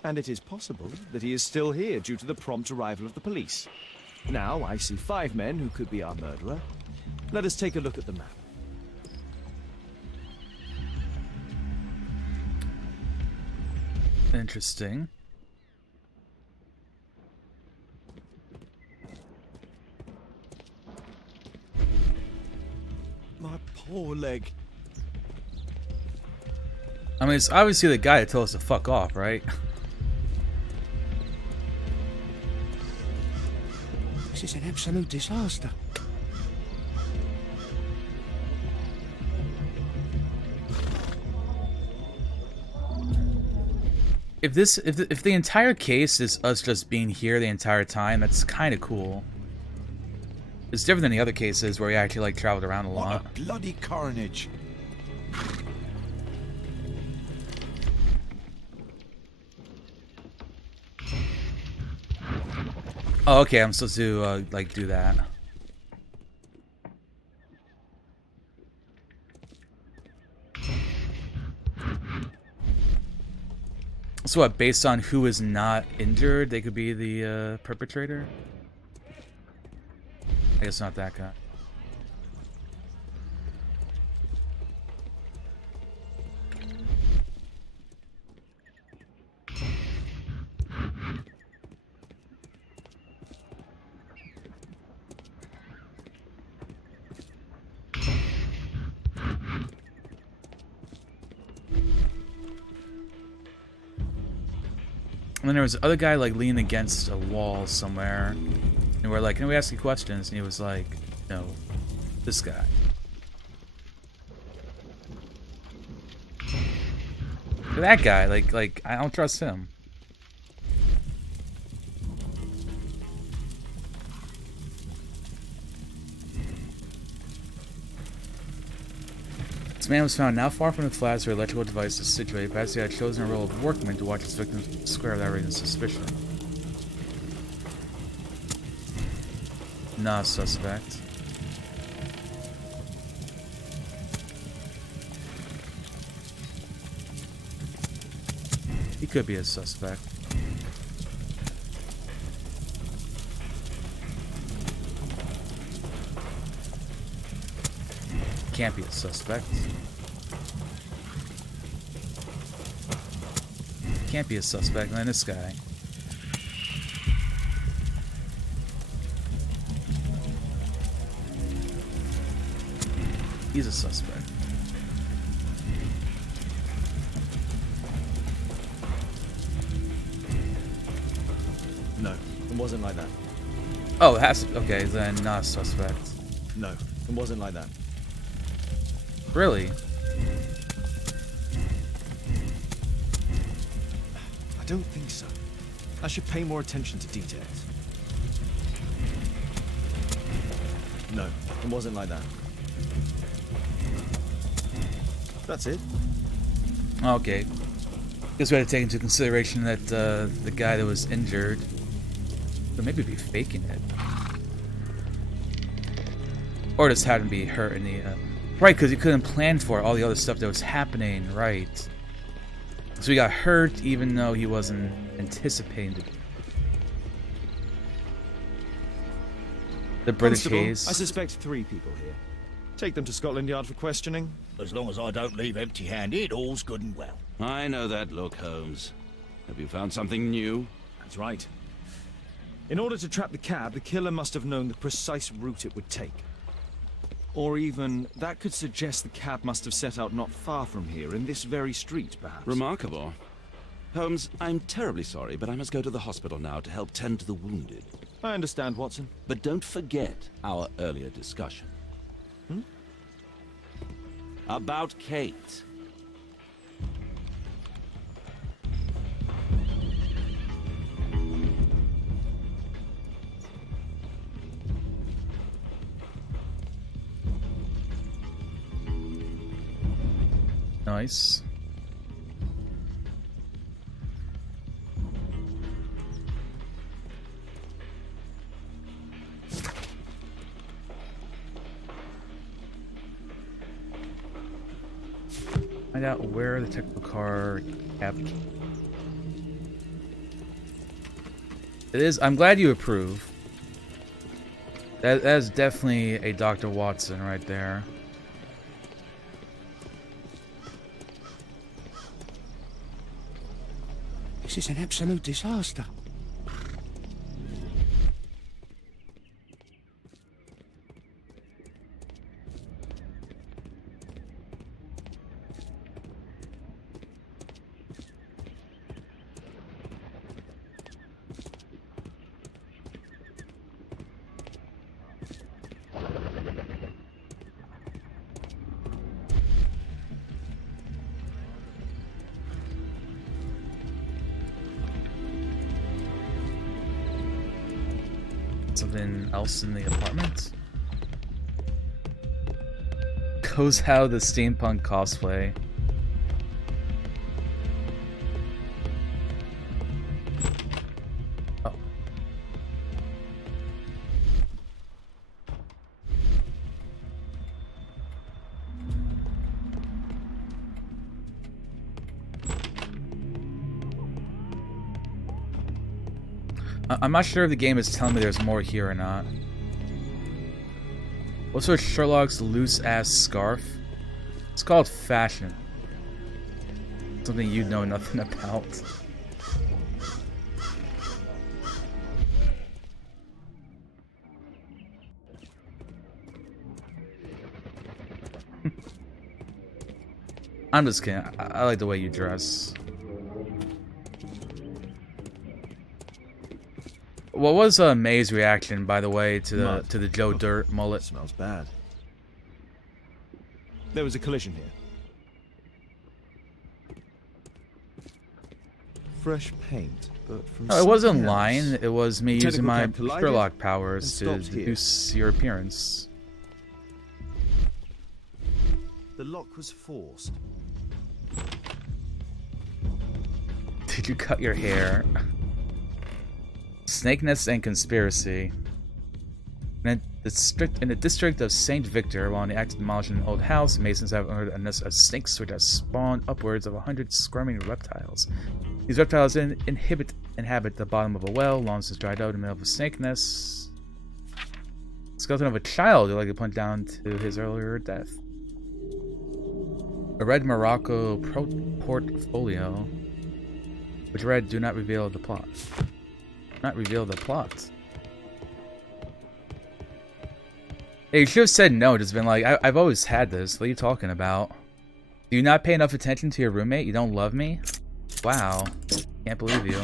And it is possible that he is still here due to the prompt arrival of the police. Now I see 5 men who could be our murderer. Let us take a look at the map. Interesting. My poor leg. I mean, it's obviously the guy that told us to fuck off, right? This is an absolute disaster. If the entire case is us just being here the entire time, that's kind of cool. It's different than the other cases where we actually like traveled around a lot. What a bloody carnage. Oh, okay, I'm supposed to like do that. So what, based on who is not injured, they could be the perpetrator? I guess not that guy. And then there was the other guy like leaning against a wall somewhere. And we're like, can we ask you questions? And he was like, no, this guy. That guy, like I don't trust him. This man was found not far from the flats where electrical device is situated. Perhaps he had chosen a role of workman to watch his victims square without raising suspicion. Not a suspect. He could be a suspect. Can't be a suspect. Can't be a suspect. And then this guy. He's a suspect. No, it wasn't like that. Oh, it has to, okay, then not a suspect. No, it wasn't like that. Really? I don't think so. I should pay more attention to details. No, it wasn't like that. That's it. Okay. Guess we had to take into consideration that the guy that was injured could maybe be faking it. Or just happened to be hurt in the... right, because he couldn't plan for all the other stuff that was happening, right. So he got hurt even though he wasn't anticipating it. The British Constable, case. I suspect 3 people here. Take them to Scotland Yard for questioning. As long as I don't leave empty-handed, all's good and well. I know that look, Holmes. Have you found something new? That's right. In order to trap the cab, the killer must have known the precise route it would take. Or even, that could suggest the cab must have set out not far from here, in this very street, perhaps. Remarkable. Holmes, I'm terribly sorry, but I must go to the hospital now to help tend to the wounded. I understand, Watson. But don't forget our earlier discussion. About Kate. Nice. Find out where the technical car kept. It is. I'm glad you approve. That is definitely a Dr. Watson right there. This is an absolute disaster. Something else in the apartment? Goes how the steampunk cosplay. Oh. I'm not sure if the game is telling me there's more here or not. What's with Sherlock's loose-ass scarf? It's called fashion. Something you know nothing about. I'm just kidding. I like the way you dress. What was May's reaction, by the way, to the Joe Dirt mullet? Smells bad. There was a collision here. Fresh paint, but from No, it wasn't something else. lying. It was me using Tentacle my cam collided Sherlock powers and to stopped here. reduce your appearance. The lock was forced. Did you cut your hair? Snake Nest and Conspiracy. In the district of St. Victor, while in the act of demolishing an old house, Masons have unearthed a nest of snakes which have spawned upwards of 100 squirming reptiles. These reptiles inhabit the bottom of a well, long since dried out in the middle of a snake nest. Skeleton of a child who likely plunged down to his earlier death. A red Morocco portfolio, which read, "Do not reveal the plot." Not reveal the plot. Hey, you should have said no. Just been like, I've always had this. What are you talking about? Do you not pay enough attention to your roommate? You don't love me? Wow. Can't believe you.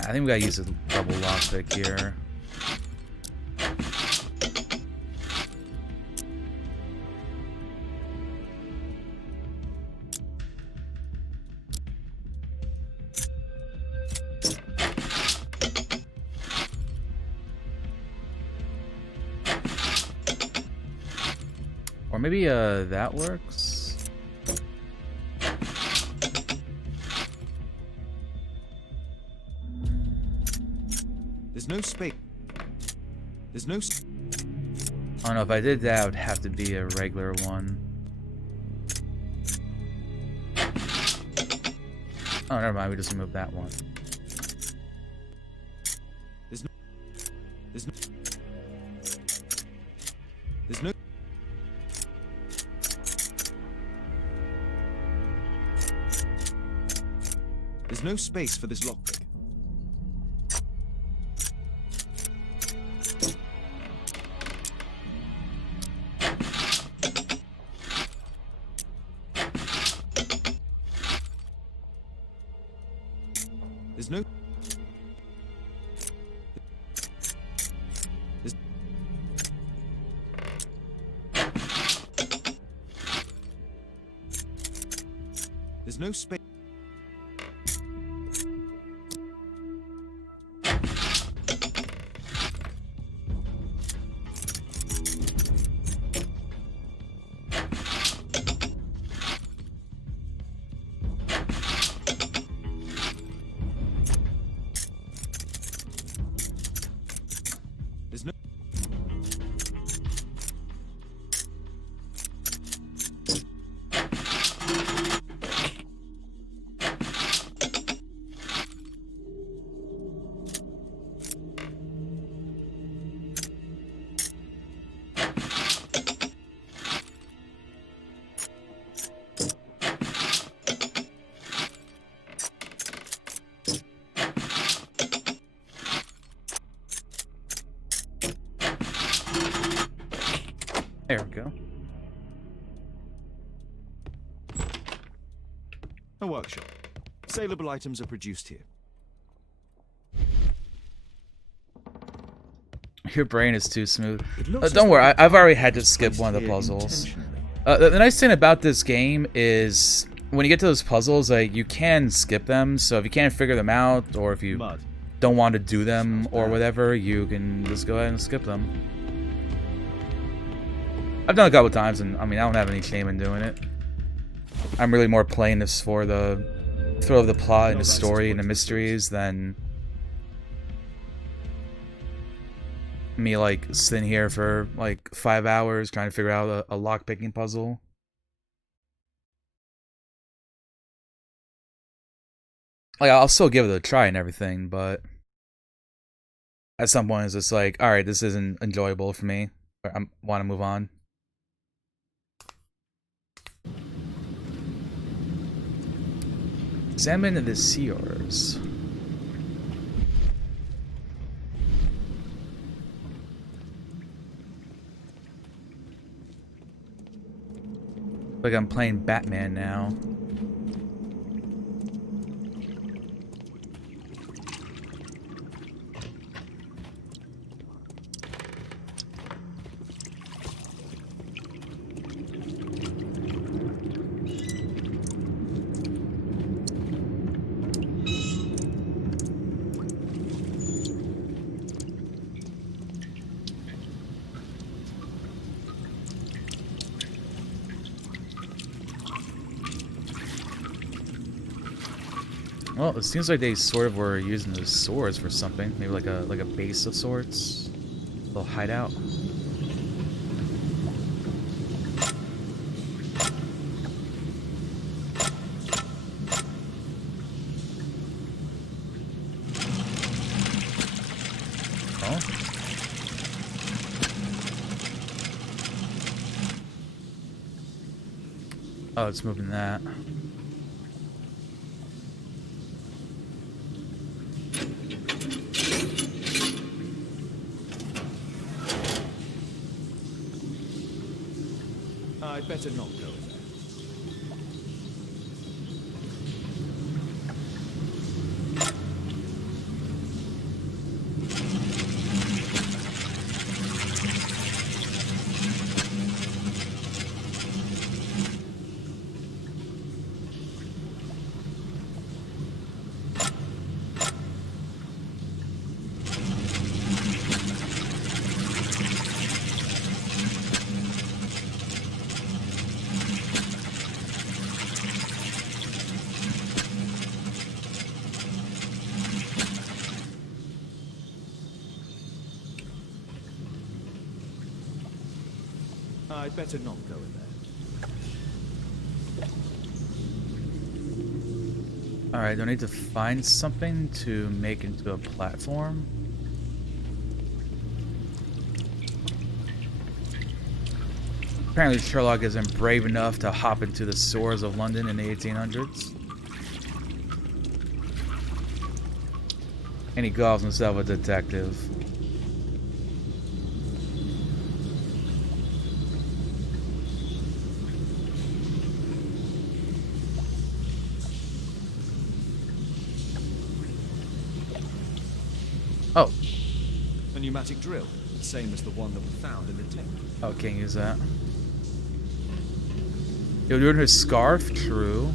I think we gotta use a double lockpick here. Or maybe that works. There's no space. There's no. I don't know, if I did that, it would have to be a regular one. Oh, never mind, we just removed that one. There's no. There's no. There's no. There's no space for this lockpick. There's no. There's. There's no space. There's no. There we go. A workshop. Saleable items are produced here. Your brain is too smooth. It looks as Don't though worry, the I've already pattern had to was skip placed one of the here puzzles. intentionally. The nice thing about this game is when you get to those puzzles, like, you can skip them. So if you can't figure them out, or if you Mud. don't want to do them or whatever, you can just go ahead and skip them. I've done it a couple times, and I mean, I don't have any shame in doing it. I'm really more playing this for the thrill of the plot and the story and the mysteries than me, like, sitting here for like 5 hours trying to figure out a lock-picking puzzle. Like, I'll still give it a try and everything, but at some point it's just like, alright, this isn't enjoyable for me. I want to move on. Examine the sewers. Like I'm playing Batman now. Well, it seems like they sort of were using the swords for something. Maybe like a base of sorts. A little hideout. Oh. Oh, it's moving that. I'd better not go in there. I'd better not go in there. Alright, do I need to find something to make into a platform? Apparently Sherlock isn't brave enough to hop into the sewers of London in the 1800s. And he calls himself a detective. Oh. A pneumatic drill, the same as the one that we found in the tent. Oh, can't use that. You're doing her scarf? True.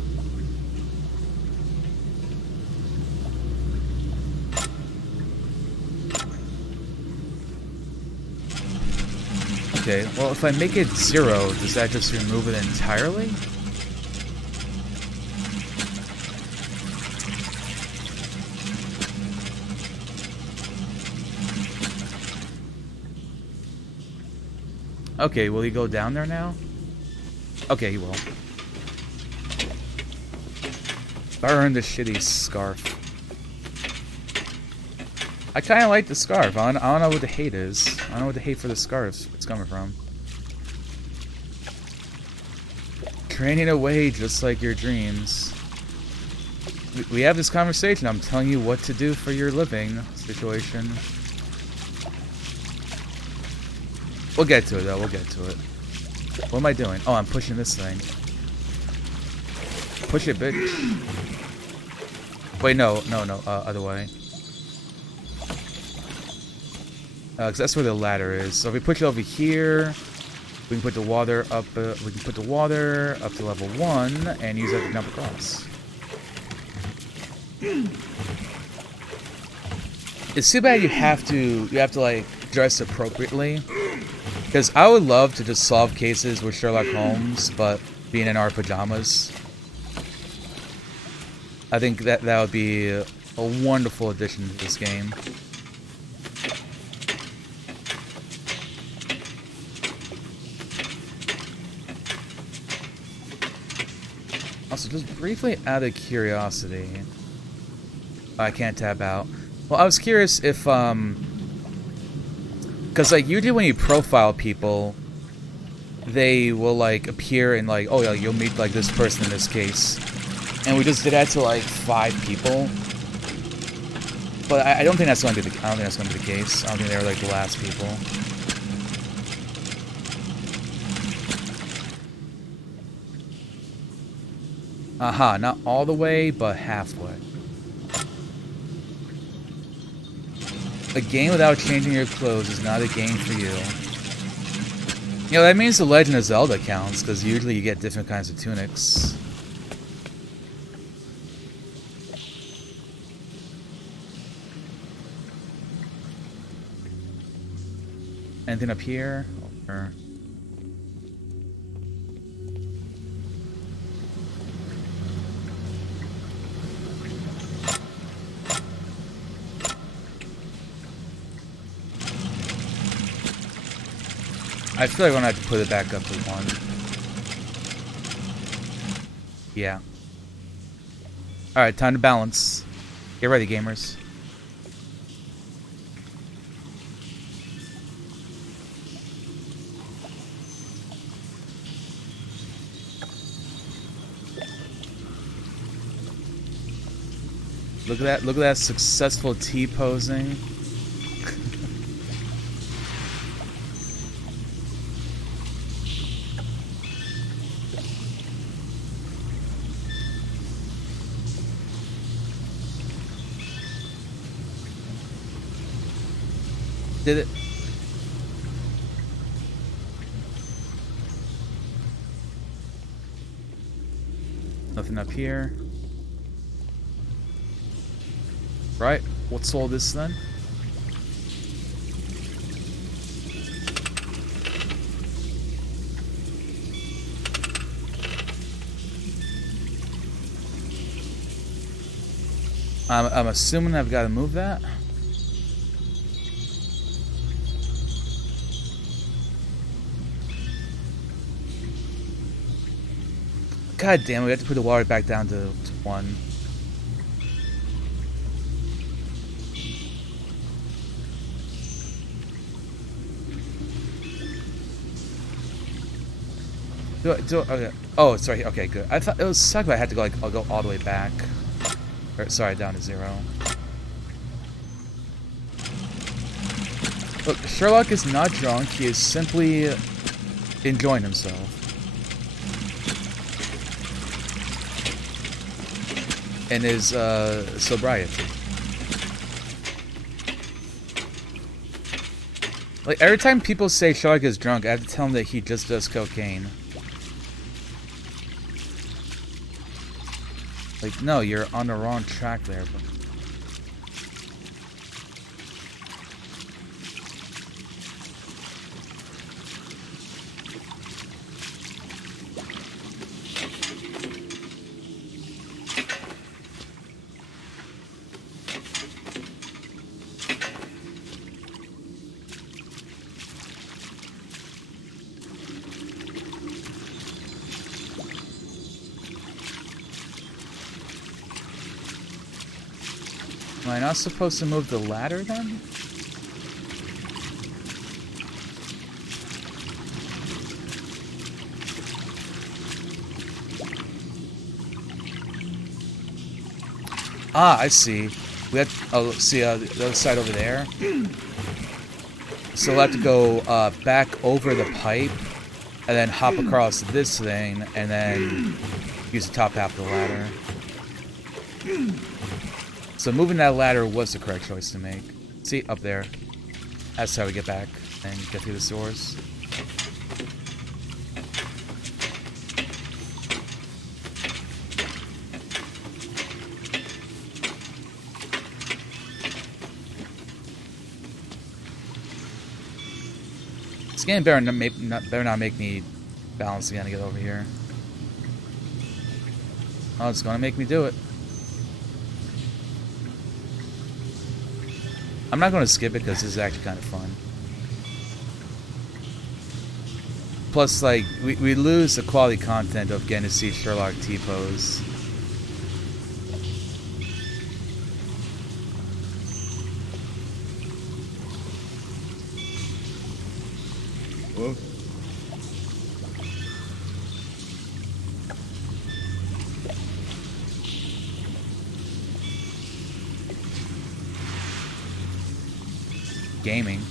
Okay, well, if I make it 0, does that just remove it entirely? Okay, will he go down there now? Okay, he will. Burn the shitty scarf. I kind of like the scarf. I don't know what the hate is. I don't know what the hate for the scarf it's coming from. Training away just like your dreams. We have this conversation. I'm telling you what to do for your living situation. We'll get to it, though. We'll get to it. What am I doing? Oh, I'm pushing this thing. Push it, bitch. Wait, no. Other way. Because that's where the ladder is. So if we push it over here, we can put the water up. We can put the water up to level 1 and use that to jump across. It's too bad you have to like dress appropriately. Because I would love to just solve cases with Sherlock Holmes, but being in our pajamas. I think that would be a wonderful addition to this game. Also, just briefly out of curiosity, I can't tab out. Well, I was curious if, because, like, usually when you profile people, they will, like, appear in, like, oh, yeah, you'll meet, like, this person in this case. And we just did that to like 5 people. But I don't think that's going to be the. I don't think that's going to be the case. I don't think they were like the last people. Aha, not all the way, but halfway. A game without changing your clothes is not a game for you. You know, that means The Legend of Zelda counts, because usually you get different kinds of tunics. Anything up here? Or... I feel like I'm gonna have to put it back up to 1. Yeah. Alright, time to balance. Get ready, gamers. Look at that successful T-posing. Did it? Nothing up here. Right, what's all this then? I'm assuming I've got to move that. God damn it, we have to put the water back down to 1. Okay. Oh, sorry. Okay, good. I thought it was suck, but I had to go like I'll go all the way back. Or, sorry, down to 0. Look, Sherlock is not drunk. He is simply enjoying himself. And his sobriety. Like every time people say Sherlock is drunk, I have to tell him that he just does cocaine. Like, no, you're on the wrong track there. But... Am I not supposed to move the ladder then? Ah, I see. We have to, see the other side over there. So we'll have to go back over the pipe and then hop across this thing and then use the top half of the ladder. So moving that ladder was the correct choice to make. See, up there. That's how we get back and get through the sewers. This game better not make me balance again to get over here. Oh, it's gonna make me do it. I'm not going to skip it because this is actually kind of fun. Plus, like, we lose the quality content of getting to see Sherlock T-pose. Whoa. gaming.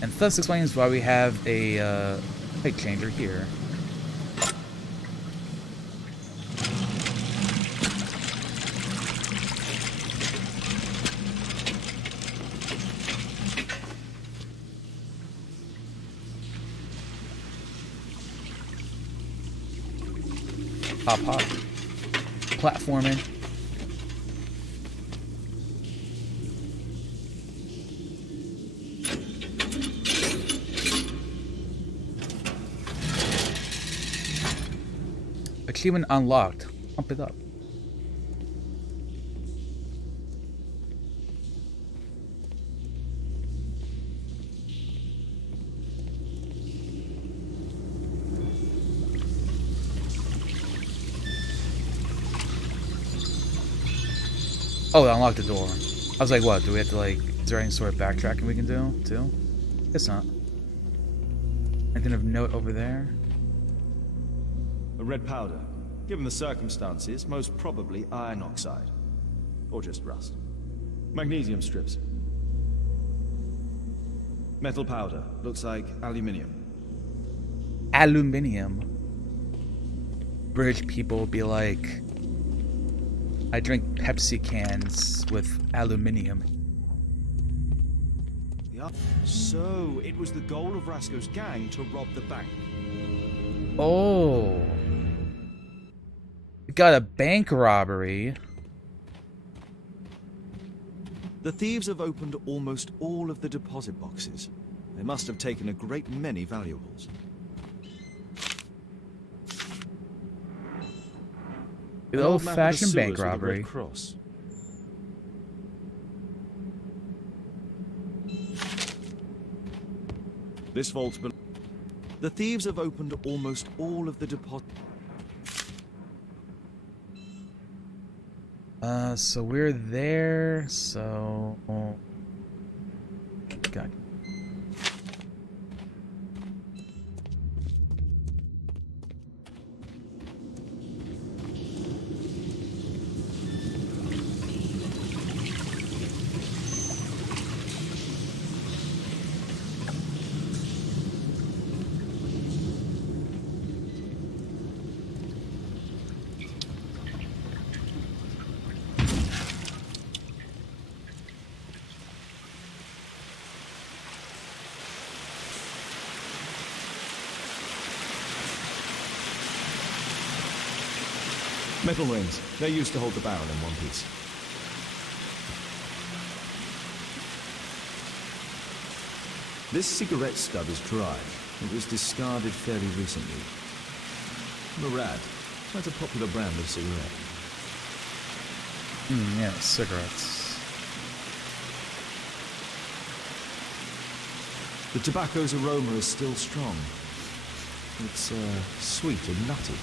And thus explains why we have a height changer here. Hop hop. Platforming. Achievement unlocked. Pump it up. Oh, it unlocked the door. I was like, what? Do we have to, like, is there any sort of backtracking we can do, too? Guess not. Anything of note over there? A red powder. Given the circumstances, most probably iron oxide. Or just rust. Magnesium strips. Metal powder. Looks like aluminium. Aluminium. British people would be like, I drink Pepsi cans with aluminium. Yeah. So, it was the goal of Rasco's gang to rob the bank. Oh. We got a bank robbery. The thieves have opened almost all of the deposit boxes. They must have taken a great many valuables. Good old-fashioned bank robbery. Cross. This vault's been... The thieves have opened almost all of the deposit... So we're there, so... God. Metal rings. They're used to hold the barrel in one piece. This cigarette stub is dry. It was discarded fairly recently. Murad. Quite a popular brand of cigarette. Yeah, cigarettes. The tobacco's aroma is still strong. It's sweet and nutty.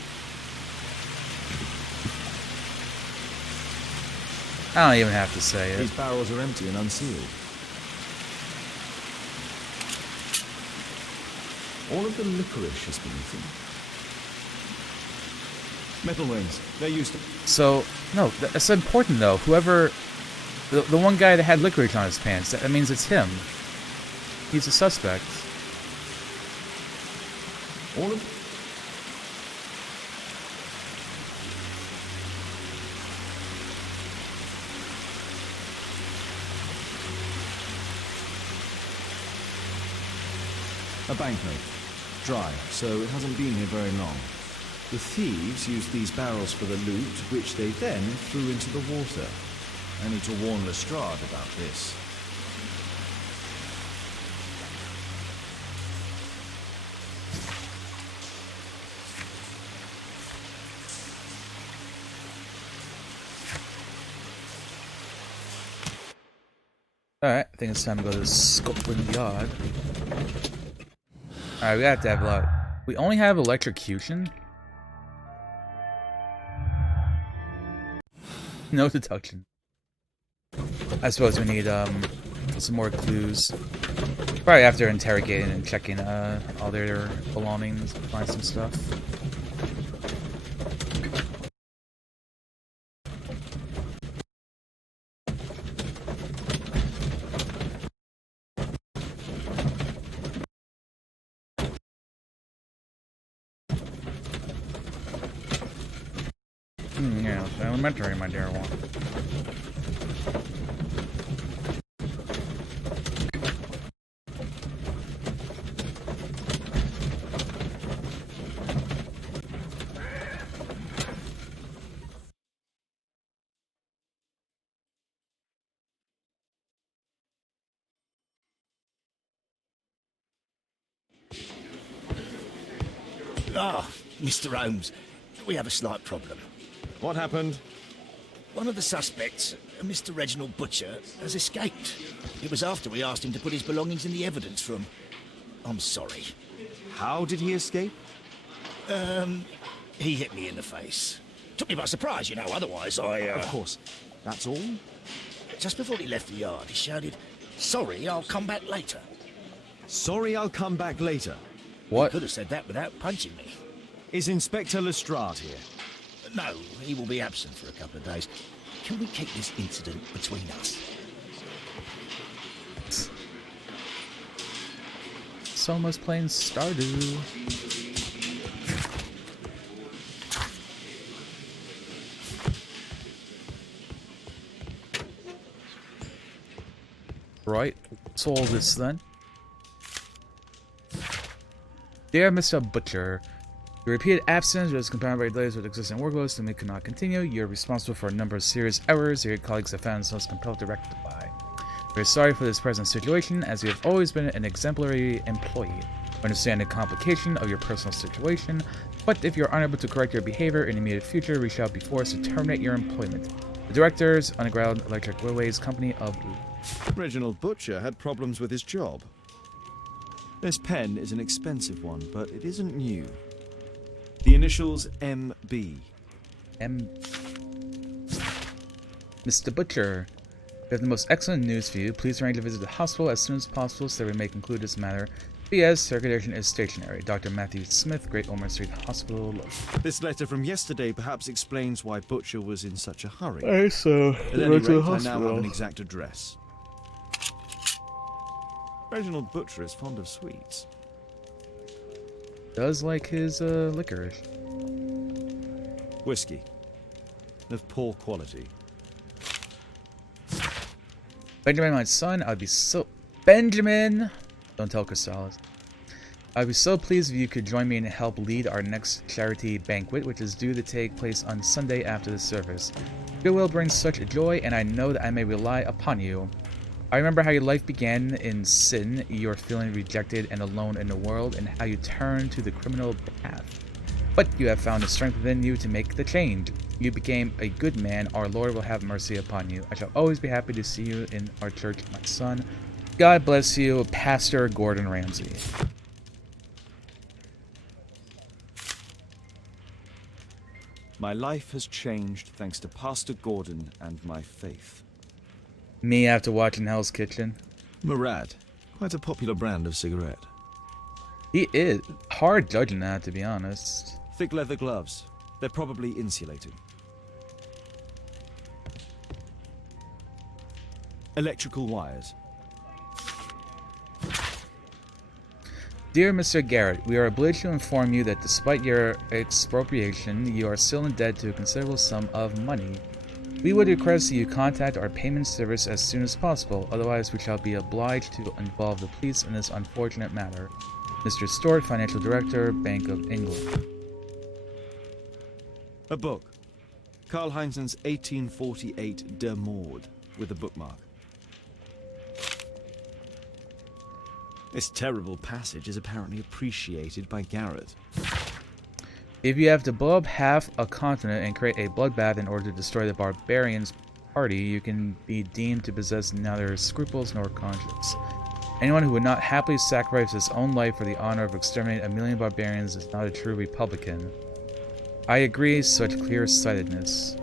I don't even have to say it. These barrels are empty and unsealed. All of the licorice has been eaten. Metal rings. They're used to... So, no, that's important though. Whoever... The one guy that had licorice on his pants, that means it's him. He's a suspect. All of... A banknote. Dry, so it hasn't been here very long. The thieves used these barrels for the loot, which they then threw into the water. I need to warn Lestrade about this. Alright, I think it's time to go to Scotland Yard. Alright, we have to have a lot. We only have electrocution? No deduction. I suppose we need some more clues. Probably after interrogating and checking all their belongings, find some stuff. elementary, my dear one. Ah, Mr. Holmes, we have a slight problem. What happened? One of the suspects, Mr. Reginald Butcher, has escaped. It was after we asked him to put his belongings in the evidence room. I'm sorry. How did he escape? He hit me in the face. Took me by surprise, you know, otherwise I, Of course. That's all? Just before he left the yard, he shouted, "Sorry, I'll come back later." Sorry, I'll come back later. What? Could have said that without punching me. Is Inspector Lestrade here? No, he will be absent for a couple of days. Can we keep this incident between us? Soma's playing Stardew. Right, solve this then. Dear Mr. Butcher, your repeated absence was compounded by delays with existing workloads and we cannot continue. You're responsible for a number of serious errors your colleagues have found themselves compelled to rectify. We're sorry for this present situation, as you have always been an exemplary employee. We understand the complication of your personal situation, but if you're unable to correct your behavior in the immediate future, we shall be forced to terminate your employment. The Directors, Underground Electric Railways Company of... Reginald Butcher had problems with his job. This pen is an expensive one, but it isn't new. The initials MB. Mr. Butcher, we have the most excellent news for you. Please arrange to visit the hospital as soon as possible so that we may conclude this matter. P.S. Circulation is stationary. Dr. Matthew Smith, Great Ormond Street Hospital. This letter from yesterday perhaps explains why Butcher was in such a hurry. At I any rate, I now have an exact address. Reginald Butcher is fond of sweets. Does like his licorice. Whiskey. Of poor quality. Benjamin, my son, I'd be so... Benjamin! Don't tell Crystallis. I'd be so pleased if you could join me and help lead our next charity banquet, which is due to take place on Sunday after the service. Goodwill brings such joy, and I know that I may rely upon you. I remember how your life began in sin, your feeling rejected and alone in the world, and how you turned to the criminal path. But you have found the strength within you to make the change. You became a good man. Our Lord will have mercy upon you. I shall always be happy to see you in our church, my son. God bless you, Pastor Gordon Ramsay. My life has changed thanks to Pastor Gordon and my faith. Me after watching Hell's Kitchen. Murad, quite a popular brand of cigarette. He is. Hard judging that, to be honest. Thick leather gloves. They're probably insulating. Electrical wires. Dear Mr. Garrett, we are obliged to inform you that despite your expropriation, you are still in debt to a considerable sum of money. We would request that you contact our payment service as soon as possible, otherwise we shall be obliged to involve the police in this unfortunate matter. Mr. Stewart, Financial Director, Bank of England. A book. Karl Heinzen's 1848 Der Mord, with a bookmark. This terrible passage is apparently appreciated by Garrett. If you have to blow up half a continent and create a bloodbath in order to destroy the barbarians' party, you can be deemed to possess neither scruples nor conscience. Anyone who would not happily sacrifice his own life for the honor of exterminating a million barbarians is not a true Republican. I agree, such clear-sightedness.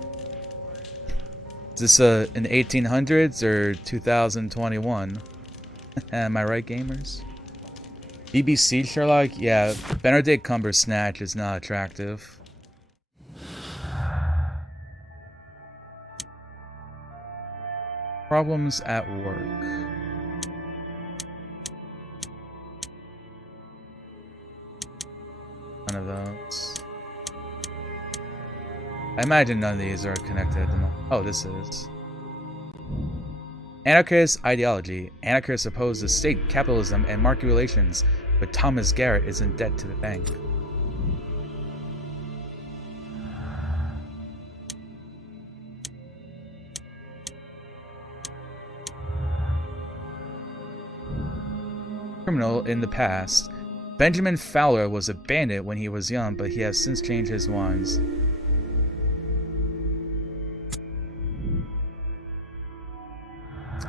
Is this in the 1800s or 2021? Am I right, gamers? BBC Sherlock? Yeah, Benedict Cumbersnatch is not attractive. Problems at work. None of those. I imagine none of these are connected at the moment. Oh, this is. Anarchist ideology. Anarchists oppose the state, capitalism, and market relations, but Thomas Garrett is in debt to the bank. Criminal in the past. Benjamin Fowler was a bandit when he was young, but he has since changed his ways.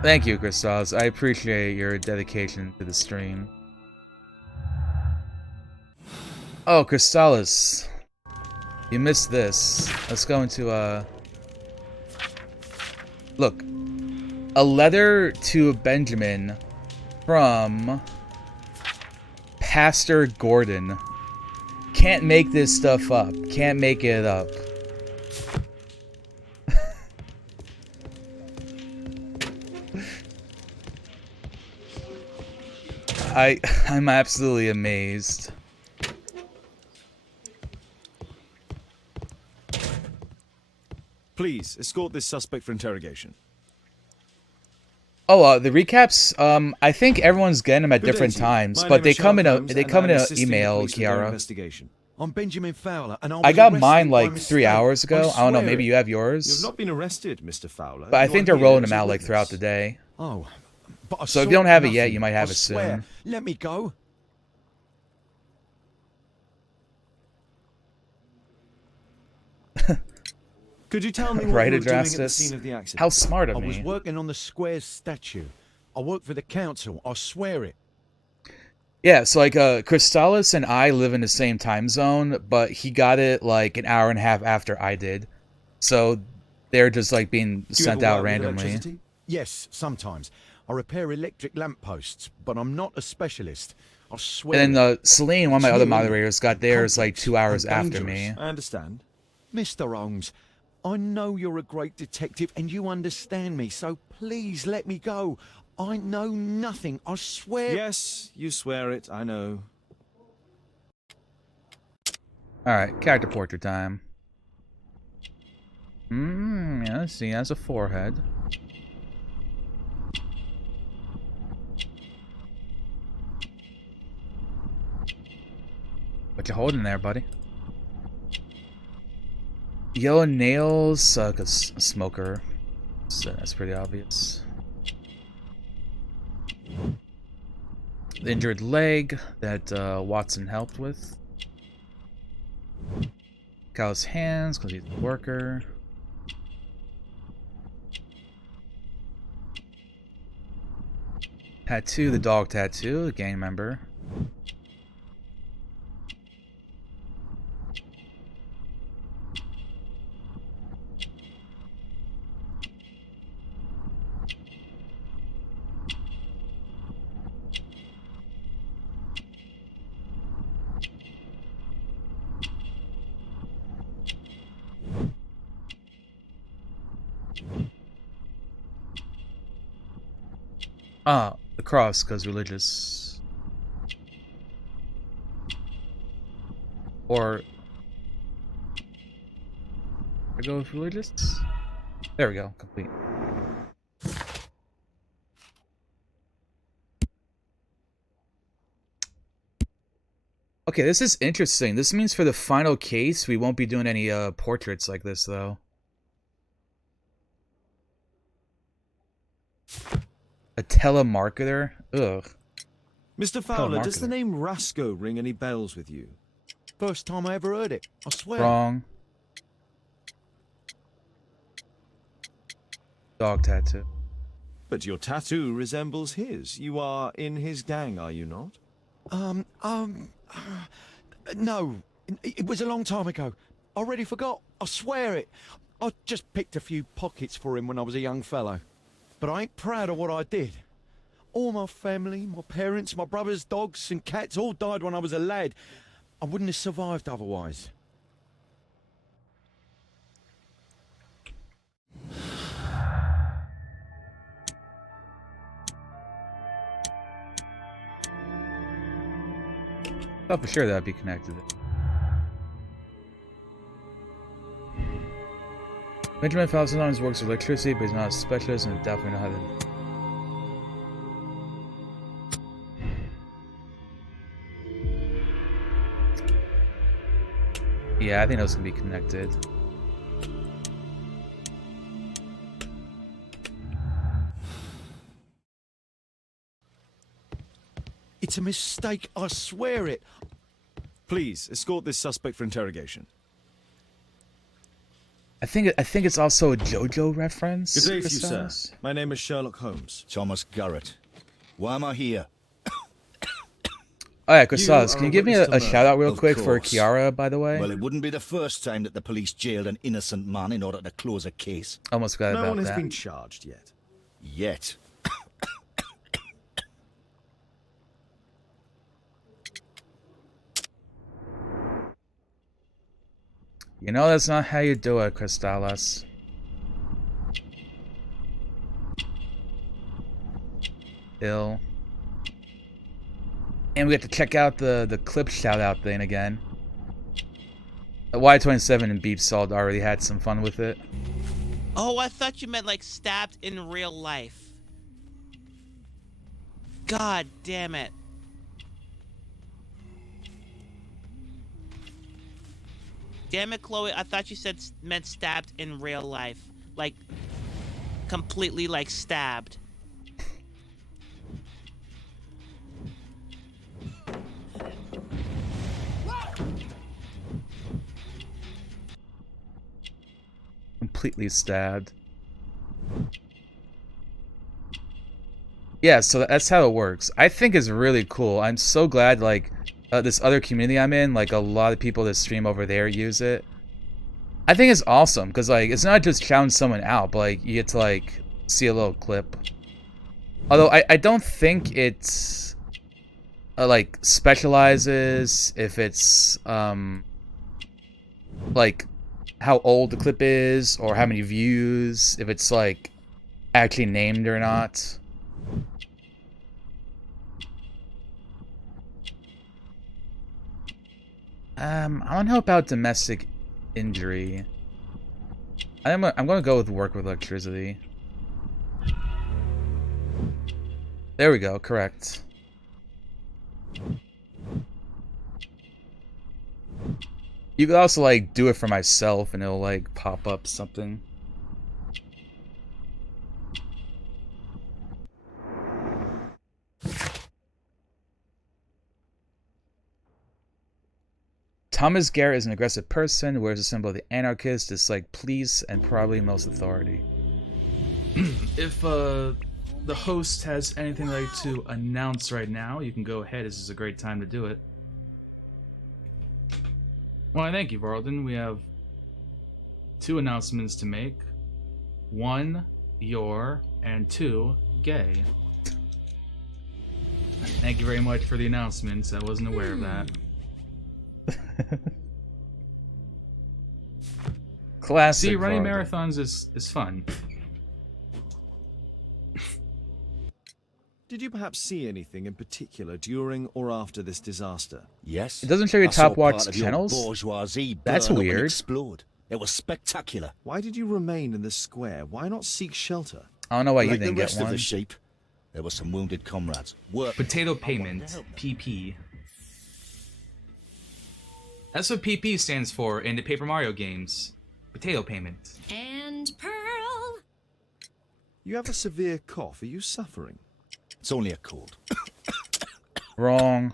Thank you, Christos. I appreciate your dedication to the stream. Oh, Crystallis. You missed this. Let's go into, Look. A letter to Benjamin from Pastor Gordon. Can't make this stuff up. Can't make it up. I'm absolutely amazed. Please, escort this suspect for interrogation. Oh, the recaps. I think everyone's getting them at different times, but they come in an email, Kiara. I'm Benjamin Fowler, and I got mine like 3 hours ago. I don't know. Maybe you have yours. You've not been arrested, Mr. Fowler. But I think they're rolling them out like throughout the day. Oh, but so if you don't have it yet, you might have it soon. Let me go. Could you tell me what you were doing at the scene of the accident? How smart of me. I was working on the square's statue. I work for the council. I swear it. Yeah, so like Crystallis and I live in the same time zone, but he got it like an hour and a half after I did. So they're just like being sent out randomly. Yes, sometimes. I repair electric lampposts, but I'm not a specialist. I swear. And then Celine, one of my other moderators, got theirs like 2 hours after me. I understand. Mr. Holmes, I know you're a great detective and you understand me, so please let me go. I know nothing, I swear. Yes, you swear it, I know. Alright, character portrait time. Yeah, let's see, that's a forehead. What you holding there, buddy? Yellow nails, like a smoker. So that's pretty obvious. The injured leg that Watson helped with. Calloused hands because he's a worker. Tattoo, the dog tattoo, the gang member. Ah, the cross, because religious. Or... I go with religious? There we go, complete. Okay, this is interesting. This means for the final case, we won't be doing any portraits like this, though. A telemarketer? Ugh. Mr. Fowler, does the name Rasco ring any bells with you? First time I ever heard it, I swear. Wrong. Dog tattoo. But your tattoo resembles his. You are in his gang, are you not? No. It was a long time ago. I already forgot. I swear it. I just picked a few pockets for him when I was a young fellow. But I ain't proud of what I did. All my family, my parents, my brothers, dogs and cats all died when I was a lad. I wouldn't have survived otherwise. Thought for sure that'd be connected. Benjamin Fowler sometimes works with electricity, but he's not a specialist and definitely know how to... Yeah, I think those can be connected. It's a mistake, I swear it. Please, escort this suspect for interrogation. I think it's also a JoJo reference. Good day to you, sir. Christos. My name is Sherlock Holmes. Thomas Garrett. Why am I here? Oh yeah, Christos, You can are you a give me witness a to murder. shout out real Of quick for course. Kiara, by the way? Well, it wouldn't be the first time that the police jailed an innocent man in order to close a case. Almost forgot No about one has that. been charged yet. Yet. You know that's not how you do it, Crystallis. Ill. And we have to check out the clip shout out thing again. Y27 and Beep Salt already had some fun with it. Oh, I thought you meant like stabbed in real life. God damn it. Damn it, Chloe, I thought you said meant stabbed in real life. Like, completely like stabbed. Completely stabbed. Yeah, so that's how it works. I think it's really cool. I'm so glad, like, this other community I'm in, like, a lot of people that stream over there use it. I think it's awesome, because, like, it's not just shouting someone out, but, like, you get to, like, see a little clip. Although, I don't think it's, like, specializes if it's, like, how old the clip is, or how many views, if it's, like, actually named or not. I don't know about domestic injury. I'm gonna go with work with electricity. There we go, correct. You could also, like, do it for myself and it'll, like, pop up something. Thomas Garrett is an aggressive person, wears a symbol of the anarchist, dislikes police, and probably most authority. If the host has anything they'd like to announce right now, you can go ahead. This is a great time to do it. Well, thank you, Varlden. We have 2 announcements to make. 1, your, and 2, gay. Thank you very much for the announcements. I wasn't aware of that. Classic. See, running marathons is fun. Did you perhaps see anything in particular during or after this disaster? Yes. It doesn't show your I saw top watched part of your channels? bourgeoisie That's burn up and weird. explode. It was spectacular. Why did you remain in the square? Why not seek shelter? I don't know why you Like didn't the get rest of one. the sheep, there were some wounded comrades. Work. Potato payment, PP. That's what PP stands for in the Paper Mario games. Potato payment. And Pearl. You have a severe cough. Are you suffering? It's only a cold. Wrong.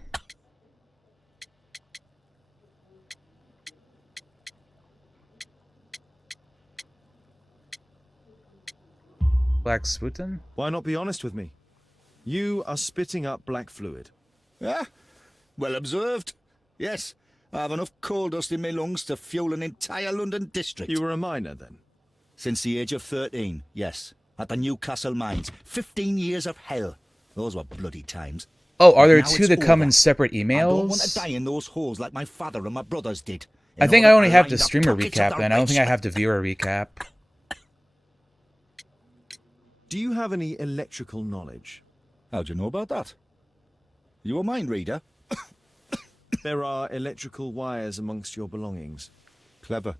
Black Sputin? Why not be honest with me? You are spitting up black fluid. Ah, well observed. Yes, I have enough coal dust in my lungs to fuel an entire London district. You were a miner then? Since the age of 13, yes. At the Newcastle mines. 15 years of hell. Those were bloody times. Oh, are there Now 2 it's that come over. in separate I don't want to emails? die in those holes like my father and my brothers did. I think I In order only have line to the stream a pockets of recap the then. I don't think I rich. have to view a recap. Do you have any electrical knowledge? How'd you know about that? You a mind reader? There are electrical wires amongst your belongings. Clever.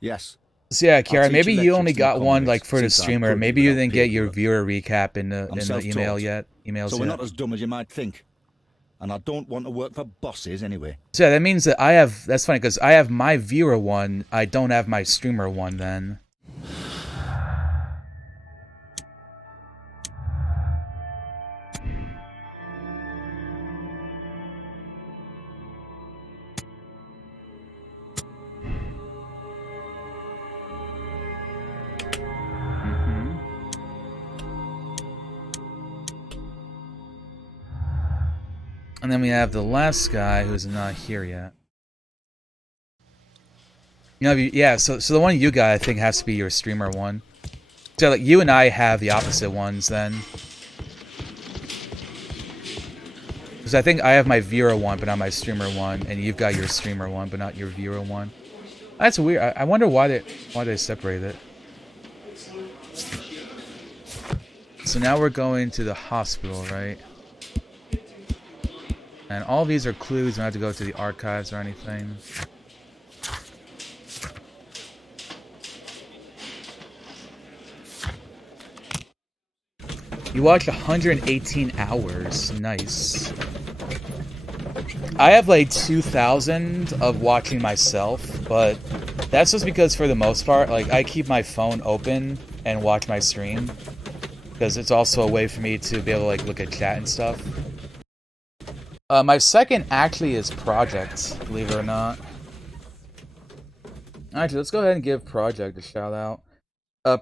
Yes, So yeah, Kiara, teach maybe you electrics only to got the one convicts like for the since I streamer. proved Maybe it you without didn't get peer your work. viewer recap in the I'm email self-taught, yet. Emails so we're yet. not as dumb as you might think. And I don't want to work for bosses anyway. So yeah, that means that I have. That's funny because I have my viewer one. I don't have my streamer one. Then. And then we have the last guy who's not here yet. You know, yeah. So the one you got, I think, has to be your streamer one. So like you and I have the opposite ones then. Because I think I have my viewer one, but not my streamer one, and you've got your streamer one, but not your viewer one. That's weird. I wonder why they separate it. So now we're going to the hospital, right? And all these are clues. We don't have to go to the archives or anything. You watched 118 hours. Nice. I have like 2,000 of watching myself, but that's just because for the most part, like I keep my phone open and watch my stream. Because it's also a way for me to be able to like look at chat and stuff. My second actually is Project, believe it or not. Actually, let's go ahead and give Project a shout out.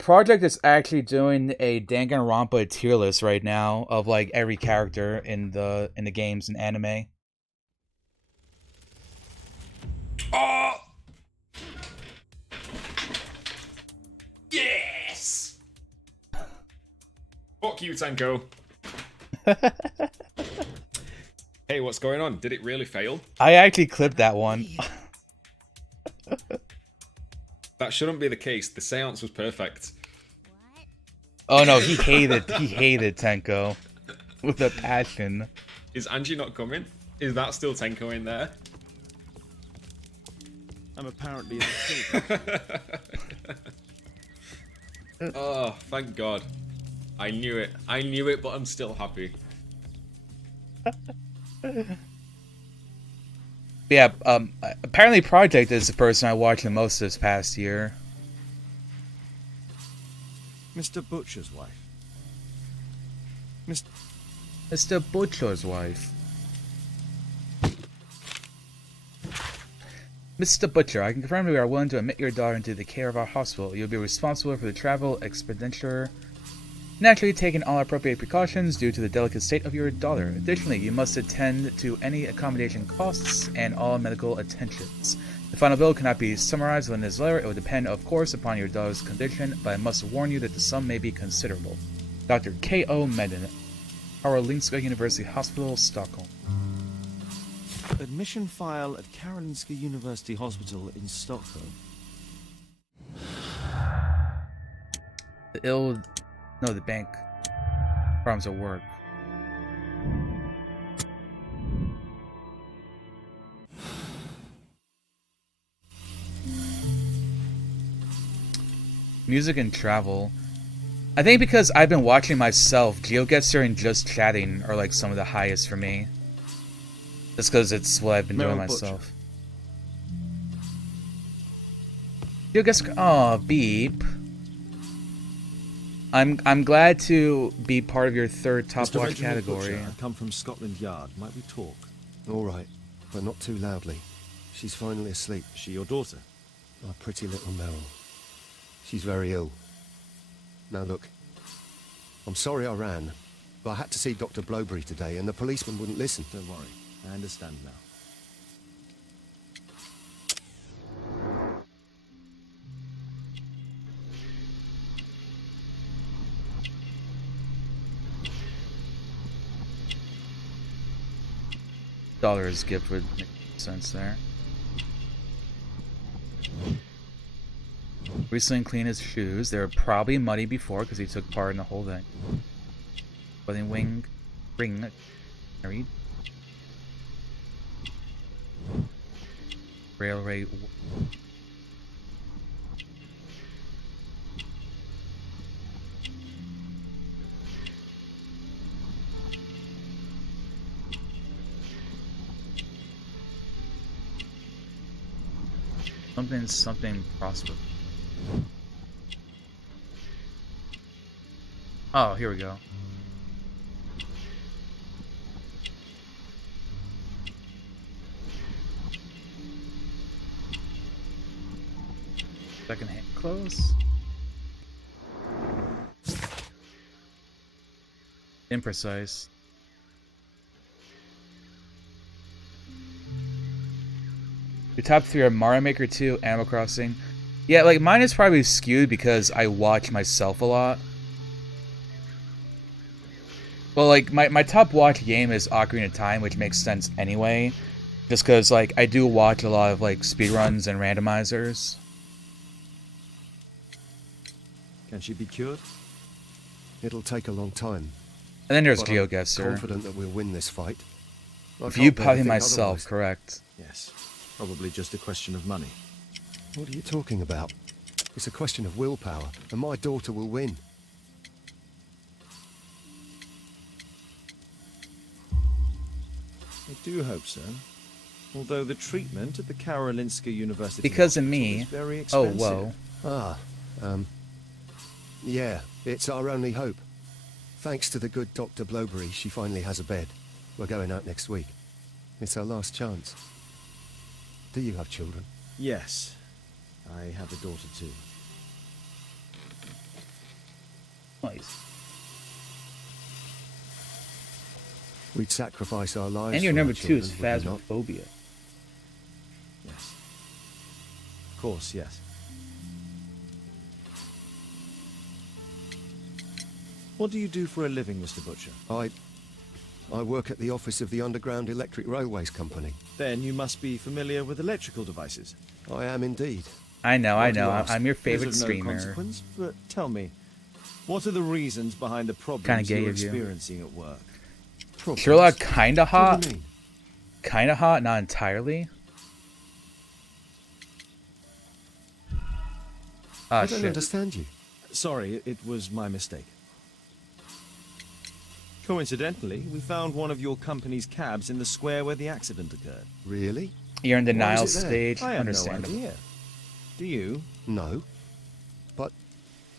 Project is actually doing a Danganronpa tier list right now of like every character in the games and anime. Oh! Yes! Fuck you, Tanko. Hey, what's going on? Did it really fail? I actually clipped that one. That shouldn't be the case. The seance was perfect. Oh no, he hated Tenko with a passion. Is Angie not coming? Is that still Tenko in there? I'm apparently Oh, thank God. I knew it. I knew it, but I'm still happy. Yeah, apparently Project is the person I watched the most this past year. Mr. Butcher's wife. Mr. Butcher's wife. Mr. Butcher, I can confirm we are willing to admit your daughter into the care of our hospital. You'll be responsible for the travel expenditure. Naturally, taking all appropriate precautions due to the delicate state of your daughter. Additionally, you must attend to any accommodation costs and all medical attentions. The final bill cannot be summarized within this letter. It will depend, of course, upon your daughter's condition, but I must warn you that the sum may be considerable. Dr. K.O. Medin, Karolinska University Hospital, Stockholm. Admission file at Karolinska University Hospital in Stockholm. The bank. Problems at work. Music and travel. I think because I've been watching myself, GeoGuessr and just chatting are like some of the highest for me. Just because it's what I've been doing myself. GeoGuessr. Oh, beep. I'm glad to be part of your third top Mr. watch Reginald category. Butcher, I come from Scotland Yard. Might we talk? All right, but not too loudly. She's finally asleep. Is she your daughter? My pretty little Meryl. She's very ill. Now look, I'm sorry I ran, but I had to see Dr. Blowberry today and the policeman wouldn't listen. Don't worry, I understand now. Dollar's gift would make sense there. Recently cleaned his shoes. They were probably muddy before because he took part in the whole thing. Clothing ring married. Railway. Something prosper. Oh, here we go. Second hand close. Imprecise. Your top 3 are Mario Maker 2, Animal Crossing. Yeah, like mine is probably skewed because I watch myself a lot. Well, like my top watch game is Ocarina of Time, which makes sense anyway. Just because like I do watch a lot of like speedruns and randomizers. Can she be cured? It'll take a long time. And then there's But I'm GeoGuessr. confident that we'll win this fight. I View can't bear to probably think myself, otherwise. correct. Yes. Probably just a question of money. What are you talking about? It's a question of willpower, and my daughter will win. I do hope so. Although the treatment at the Karolinska University Because of Hospital me. is very Oh, expensive. whoa. Yeah, it's our only hope. Thanks to the good Dr. Blowberry, she finally has a bed. We're going out next week. It's our last chance. Do you have children? Yes. I have a daughter too. Nice. We'd sacrifice our lives. And your for number our 2 is children, would we not? Phasmophobia. Yes. Of course, yes. What do you do for a living, Mr. Butcher? I work at the office of the Underground Electric Railways Company. Then you must be familiar with electrical devices. I am indeed. I know. Why do you ask? I'm your It is favorite of no streamer. consequence, but tell me, what are the reasons behind the Kinda problems gay you're of you. experiencing at work? Problems? Sherlock kinda What hot. do you mean? Kinda hot, not entirely. Ah, I don't shit. understand you. Sorry, it was my mistake. Coincidentally, we found one of your company's cabs in the square where the accident occurred. Really? You're in Why denial is it there? stage. I have no Understandable. idea. Do you? No. But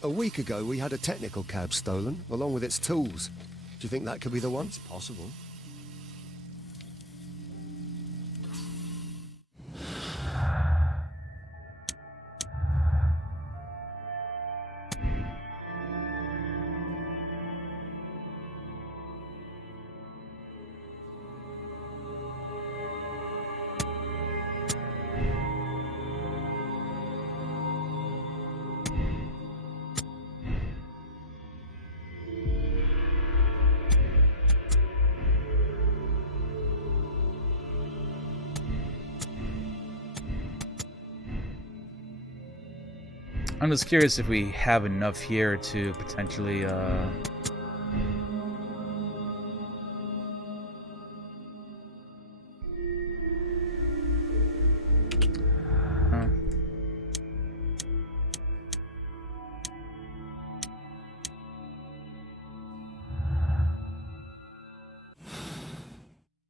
a week ago we had a technical cab stolen, along with its tools. Do you think that could be the one? It's possible. I'm just curious if we have enough here to potentially, oh.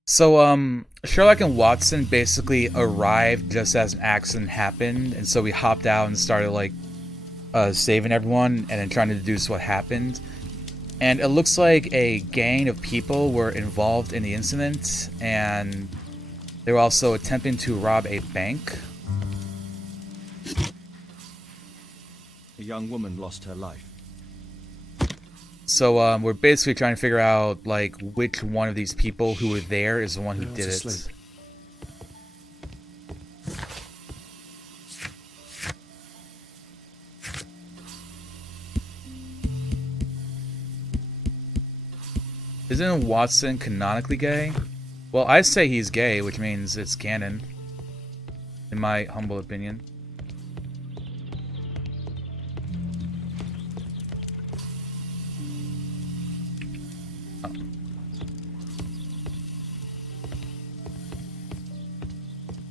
So, Sherlock and Watson basically arrived just as an accident happened, and so we hopped out and started, like, saving everyone and then trying to deduce what happened. And it looks like a gang of people were involved in the incident, and they were also attempting to rob a bank. A young woman lost her life. So we're basically trying to figure out like which one of these people who were there is the one who No, did it's it. asleep. Isn't Watson canonically gay? Well, I say he's gay, which means it's canon, in my humble opinion. Oh.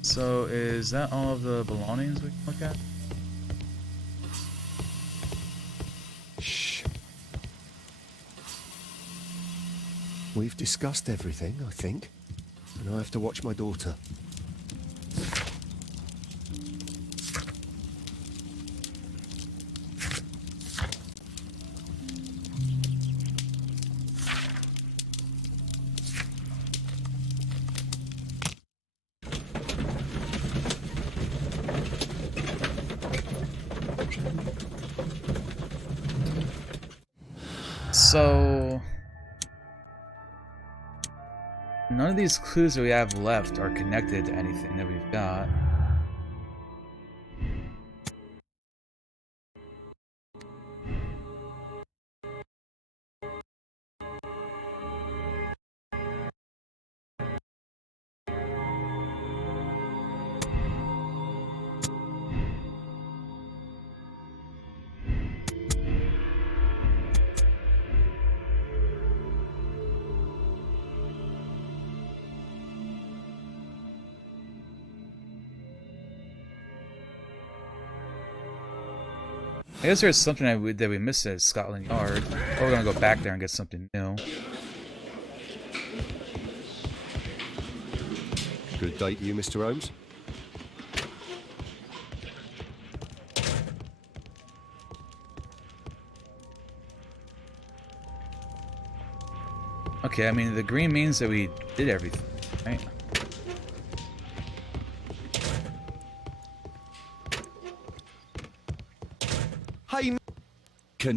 So is that all of the belongings we can look at? Shh. We've discussed everything, I think. And I have to watch my daughter. So none of these clues that we have left are connected to anything that we've got. I guess there's something that we missed at Scotland Yard. Or we're gonna go back there and get something new. Good day to you, Mr. Holmes. Okay, I mean, the green means that we did everything, right? Hey, can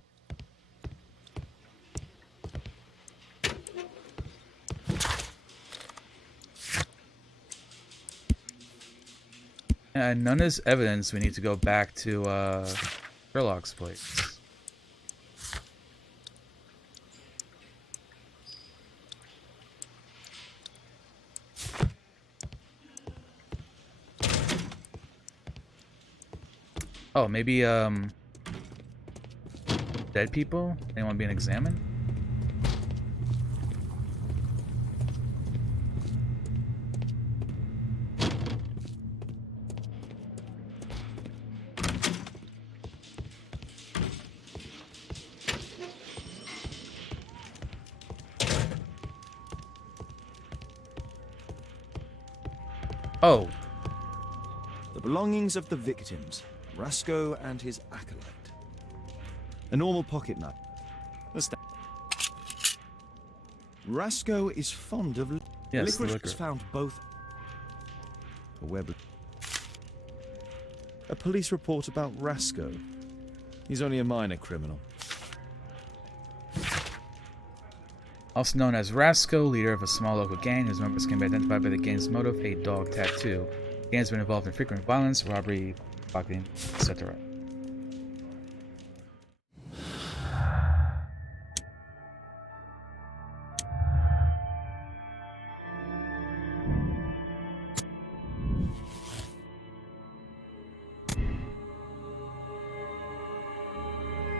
none is evidence. We need to go back to Sherlock's place. Oh, maybe dead people? Anyone being examined? Oh. The belongings of the victims, Rasco and his acolyte. A normal pocket knife. Rasco is fond of yes, licorice was found both. A police report about Rasco. He's only a minor criminal. Also known as Rasco, leader of a small local gang whose members can be identified by the gang's motive, a dog tattoo. The gang has been involved in frequent violence, robbery, pickpocketing, etc.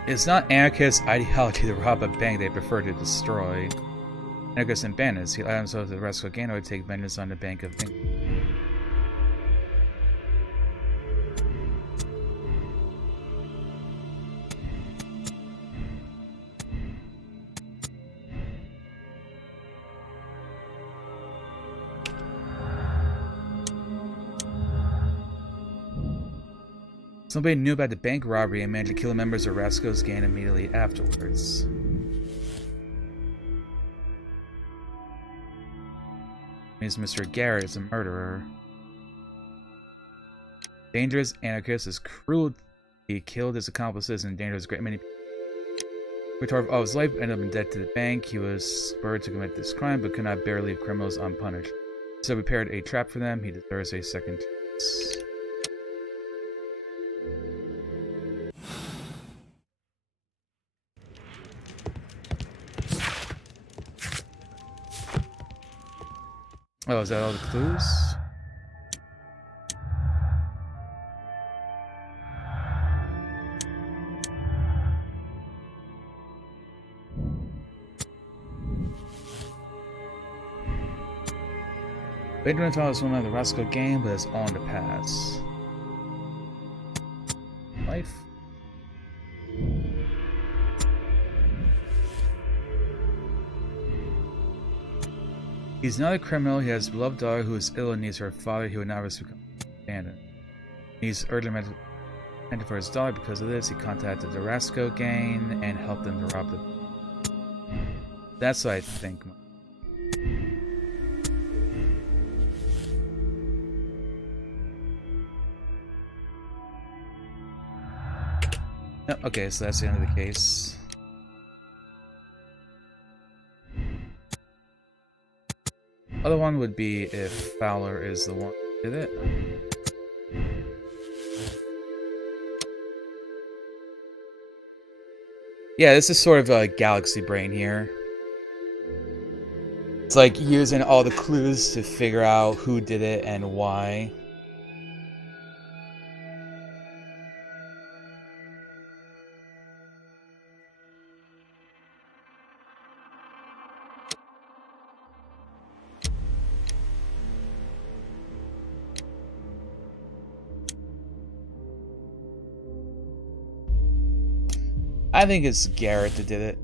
It's not anarchist ideology to rob a bank they prefer to destroy. Anarchists and bandits, he allowed himself to the Rascal gang would take vengeance on the Bank of England. Somebody knew about the bank robbery and managed to kill members of Rasco's gang immediately afterwards. Means Mr. Garrett is a murderer. Dangerous anarchist is cruel. He killed his accomplices and endangered a great many people. Retort of his life ended up in debt to the bank. He was spurred to commit this crime but could not bear to leave criminals unpunished. So prepared a trap for them. He deserves a second chance. Oh, is that all the clues? Benjamin Todd is one of the Rascal gang, but is on the pass. Life. He's not a criminal. He has a beloved daughter who is ill and needs her father. He would not risk becoming abandoned. He's urgently meant for his daughter. Because of this, he contacted the Rasco gang and helped them to rob the. That's what I think. Oh, okay, so that's the end of the case. Other one would be if Fowler is the one who did it. Yeah, this is sort of a galaxy brain here. It's like using all the clues to figure out who did it and why. I think it's Garrett that did it.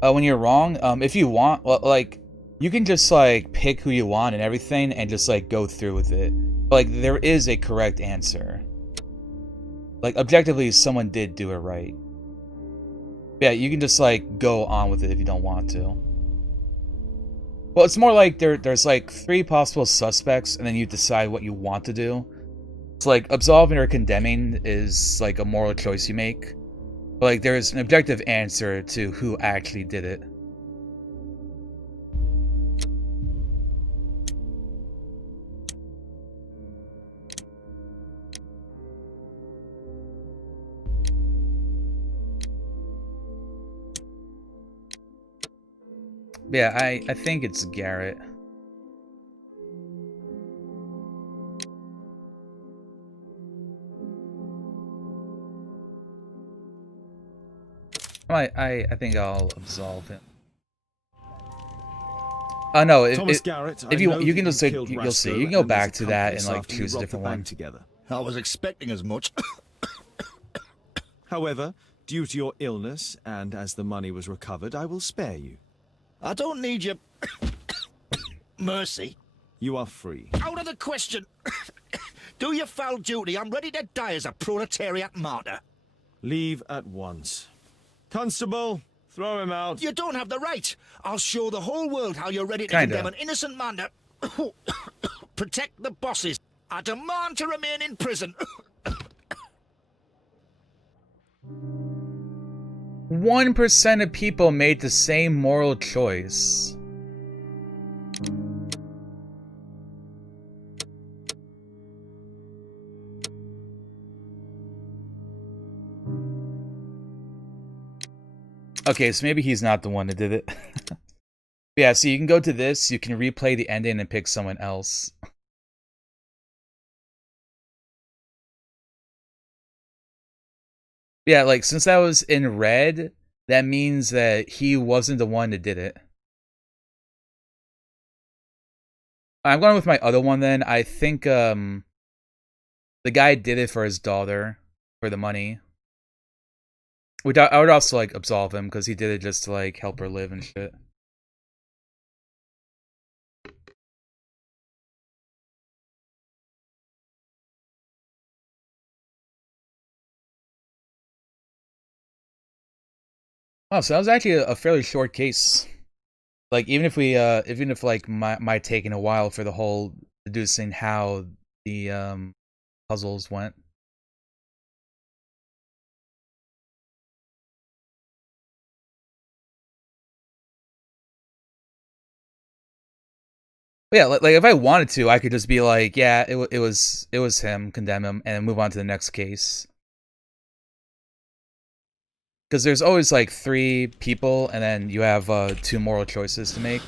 When you're wrong, if you want, well, like, you can just like pick who you want and everything, and just like go through with it. But, like, there is a correct answer. Like, objectively, someone did do it right. Yeah, you can just like go on with it if you don't want to. Well, it's more like there's like 3 possible suspects, and then you decide what you want to do. It's like absolving or condemning is like a moral choice you make. But, like, there's an objective answer to who actually did it. Yeah, I think it's Garrett. I think I'll absolve him. No, Thomas Garrett, if I you know can that just you like killed you'll see, Rasko you can go and back his to that and accomplice like after you choose a robbed different the bank one. together. I was expecting as much. However, due to your illness and as the money was recovered, I will spare you. I don't need your mercy. You are free. Out of the question. Do your foul duty. I'm ready to die as a proletariat martyr. Leave at once. Constable, throw him out. You don't have the right. I'll show the whole world how you're ready to Kinda. condemn an innocent man to protect the bosses. I demand to remain in prison. 1% of people made the same moral choice. Okay, so maybe he's not the one that did it. Yeah, so you can go to this, you can replay the ending and pick someone else. Yeah, like, since that was in red, that means that he wasn't the one that did it. I'm going with my other one then. I think the guy did it for his daughter, for the money. Which I would also like absolve him because he did it just to like help her live and shit. Oh, so that was actually a fairly short case. Like, even if like my taking a while for the whole deducing how the puzzles went. But yeah, like if I wanted to, I could just be like, yeah, it was him, condemn him, and move on to the next case. Because there's always like 3 people, and then you have 2 moral choices to make.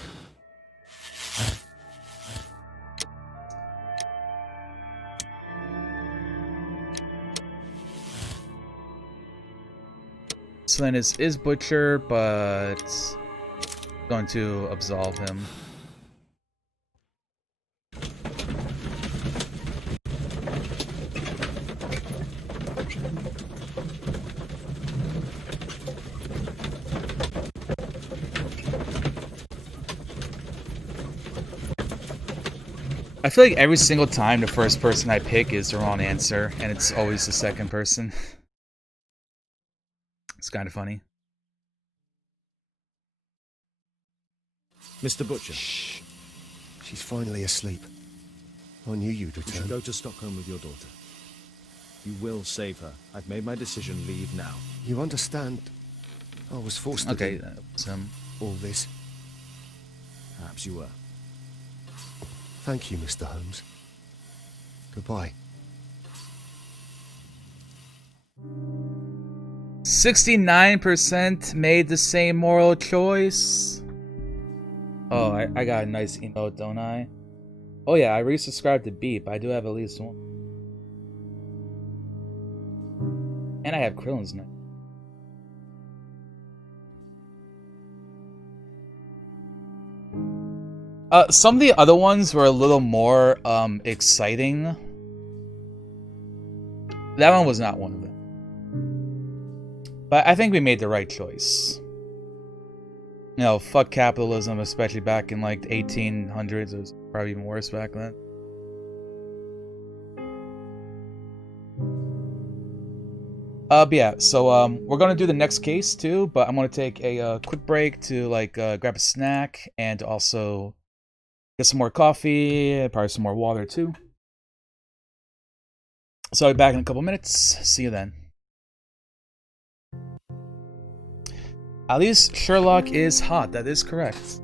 So then it is Butcher, but going to absolve him. I feel like every single time the first person I pick is the wrong answer, and it's always the second person. It's kind of funny. Mr. Butcher. Shh. She's finally asleep. I knew you'd You should return. go to Stockholm with your daughter. You will save her. I've made my decision. Leave now. You understand? I was forced to Okay, do some. all this. Perhaps you were. Thank you, Mr. Holmes. Goodbye. 69% made the same moral choice. Oh, I got a nice emote, don't I? Oh yeah, I resubscribed to Beep. I do have at least one. And I have Krillin's now. Some of the other ones were a little more exciting. That one was not one of them. But I think we made the right choice. You know, fuck capitalism, especially back in like the 1800s. It was probably even worse back then. But yeah, so we're gonna do the next case too, but I'm gonna take a quick break to like grab a snack and also get some more coffee, probably some more water too. So I'll be back in a couple minutes. See you then. At least Sherlock is hot. That is correct.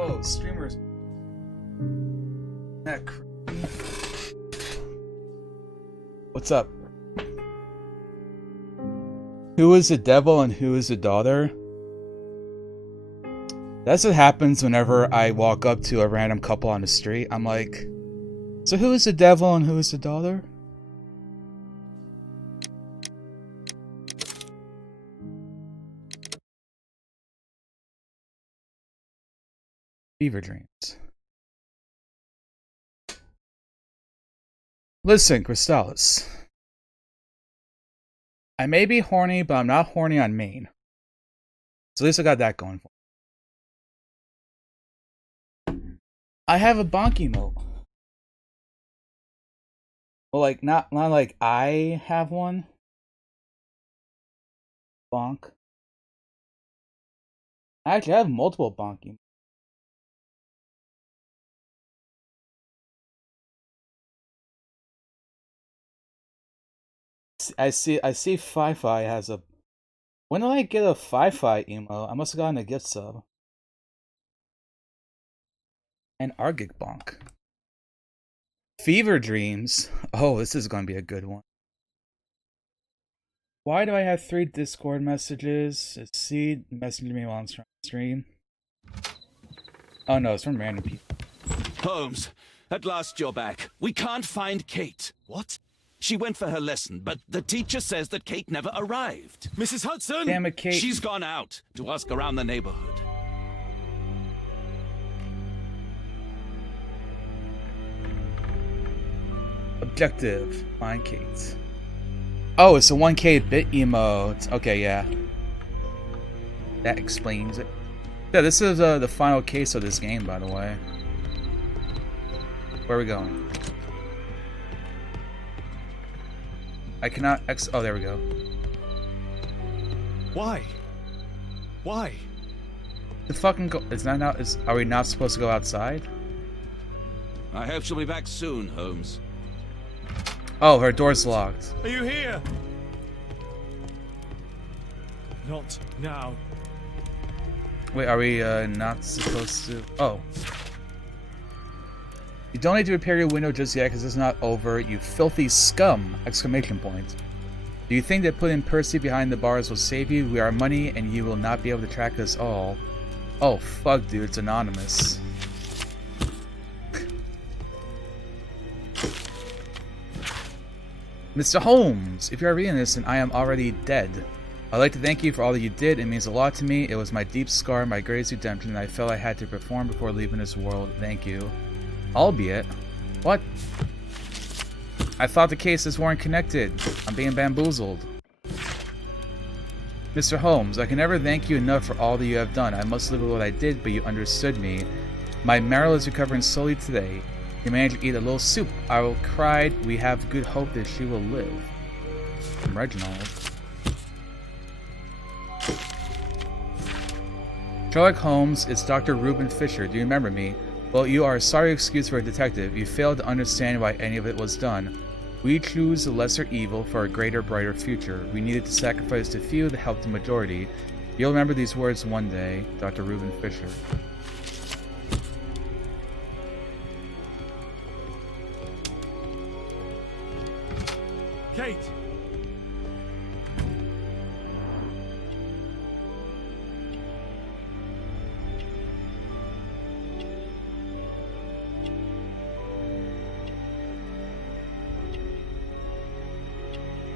Whoa, streamers. What's up? Who is the devil and who is the daughter? That's what happens whenever I walk up to a random couple on the street. I'm like, so who is the devil and who is the daughter? Fever dreams. Listen, Crystallis. I may be horny, but I'm not horny on main. So at least I got that going for me. I have a bonk emote. Well, like, not like I have one. Bonk. Actually, I have multiple bonk emotes. I see Fi-Fi has a... When did I get a Fi-Fi emo? I must have gotten a gift sub. And Argic Bonk. Fever Dreams. Oh, this is going to be a good one. Why do I have 3 Discord messages? It's C messaging me while I'm stream. Oh no, it's from random people. Holmes, at last you're back. We can't find Kate. What? She went for her lesson, but the teacher says that Kate never arrived. Mrs. Hudson! Damn it, Kate. She's gone out to ask around the neighborhood. Objective. Find Kate. Oh, it's a 1K bit emote. Okay, yeah. That explains it. Yeah, this is the final case of this game, by the way. Where are we going? I cannot oh, there we go. Why? Why? The fucking go- is that now? Are we not supposed to go outside? I hope she'll be back soon, Holmes. Oh, her door's locked. Are you here? Not now. Wait, are we not supposed to? Oh. You don't need to repair your window just yet because it's not over, you filthy scum! Exclamation point. Do you think that putting Percy behind the bars will save you? We are money and you will not be able to track us all. Oh fuck dude, it's anonymous. Mr. Holmes, if you are reading this and I am already dead, I'd like to thank you for all that you did. It means a lot to me. It was my deep scar, my greatest redemption, and I felt I had to perform before leaving this world. Thank you. Albeit, what? I thought the cases weren't connected. I'm being bamboozled. Mr. Holmes, I can never thank you enough for all that you have done. I must live with what I did, but you understood me. My Meryl is recovering slowly today. You managed to eat a little soup. I will cry. We have good hope that she will live. From Reginald. Sherlock Holmes, it's Dr. Reuben Fisher. Do you remember me? Well, you are a sorry excuse for a detective. You failed to understand why any of it was done. We choose the lesser evil for a greater, brighter future. We needed to sacrifice the few to help the majority. You'll remember these words one day, Dr. Reuben Fisher. Kate!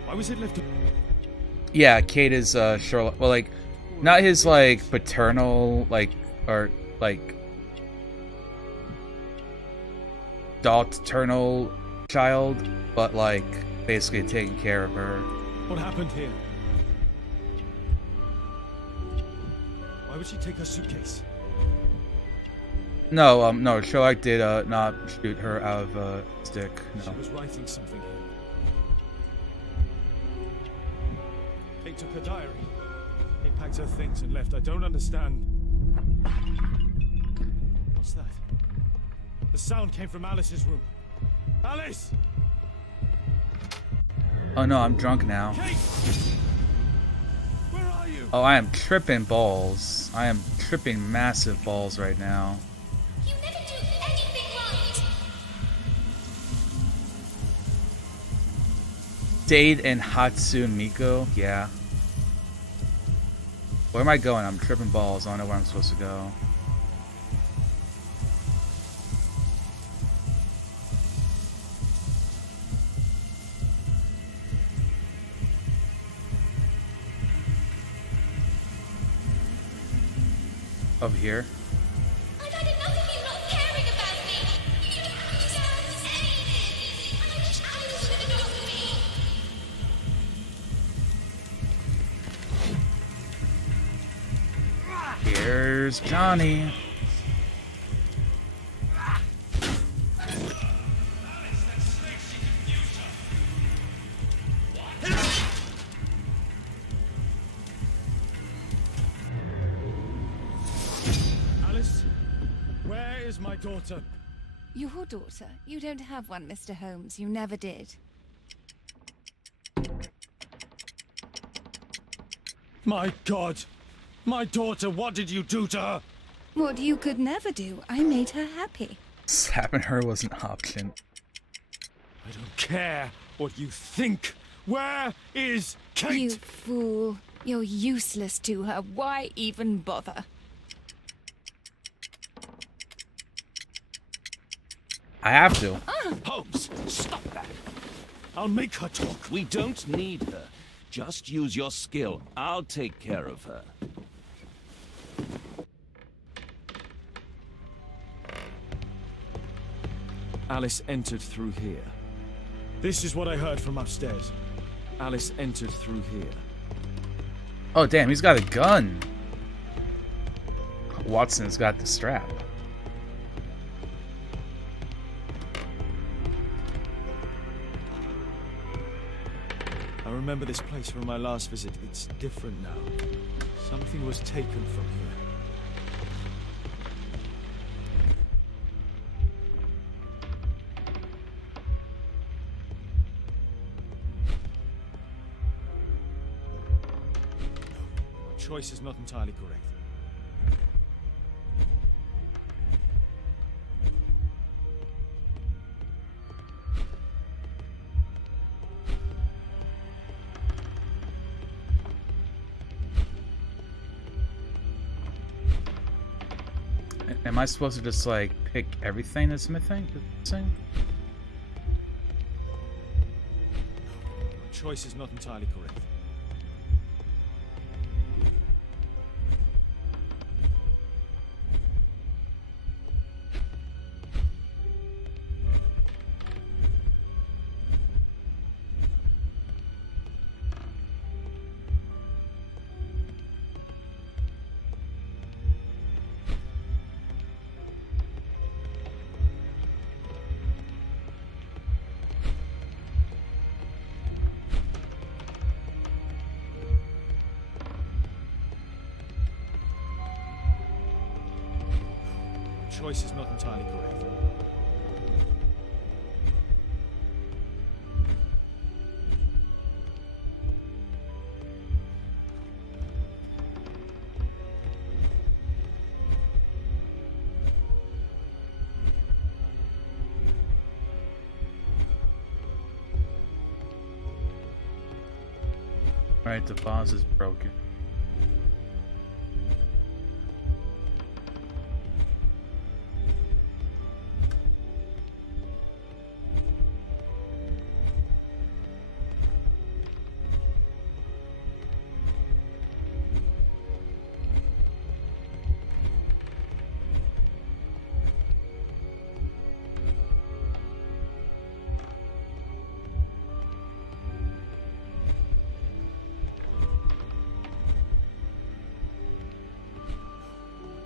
Why was it left? Yeah, Kate is Sherlock. Well, like, not his like paternal, like, or like paternal child, but like basically taking care of her. What happened here? Why would she take her suitcase? No, no, Sherlock did not shoot her out of a stick. No. She was writing something here. Kate took her diary. Kate packed her things and left. I don't understand. What's that? The sound came from Alice's room. Alice! Oh no, I'm drunk now. Kate! Where are you? Oh, I am tripping balls. I am tripping massive balls right now. Dade and Hatsune Miku, yeah. Where am I going? I'm tripping balls. I don't know where I'm supposed to go. Over here. I've had enough of you not caring about me. You don't understand anything. I wish I was looking after me. Here's Johnny. Alice, where is my daughter? Your daughter? You don't have one, Mr. Holmes. You never did. My God! My daughter, what did you do to her? What you could never do. I made her happy. Slapping her was an option. I don't care what you think. Where is Kate? You fool. You're useless to her. Why even bother? I have to. Holmes, stop that. I'll make her talk. We don't need her. Just use your skill. I'll take care of her. Alice entered through here. This is what I heard from upstairs. Alice entered through here. Oh, damn, he's got a gun. Watson's got the strap. I remember this place from my last visit. It's different now. Something was taken from here. My choice is not entirely correct. Am I supposed to just like pick everything that's missing? My choice is not entirely correct. Choice is not entirely correct. Alright, the vase is broken.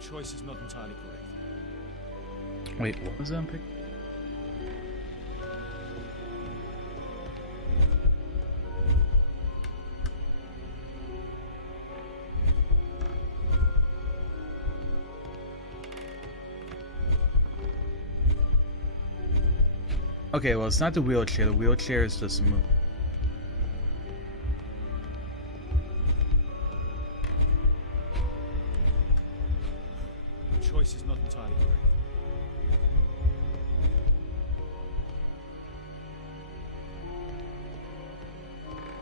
Choice is not entirely correct. Wait, what was that pick? Okay, well, it's not the wheelchair. The wheelchair is just moved. Choice is not entirely correct.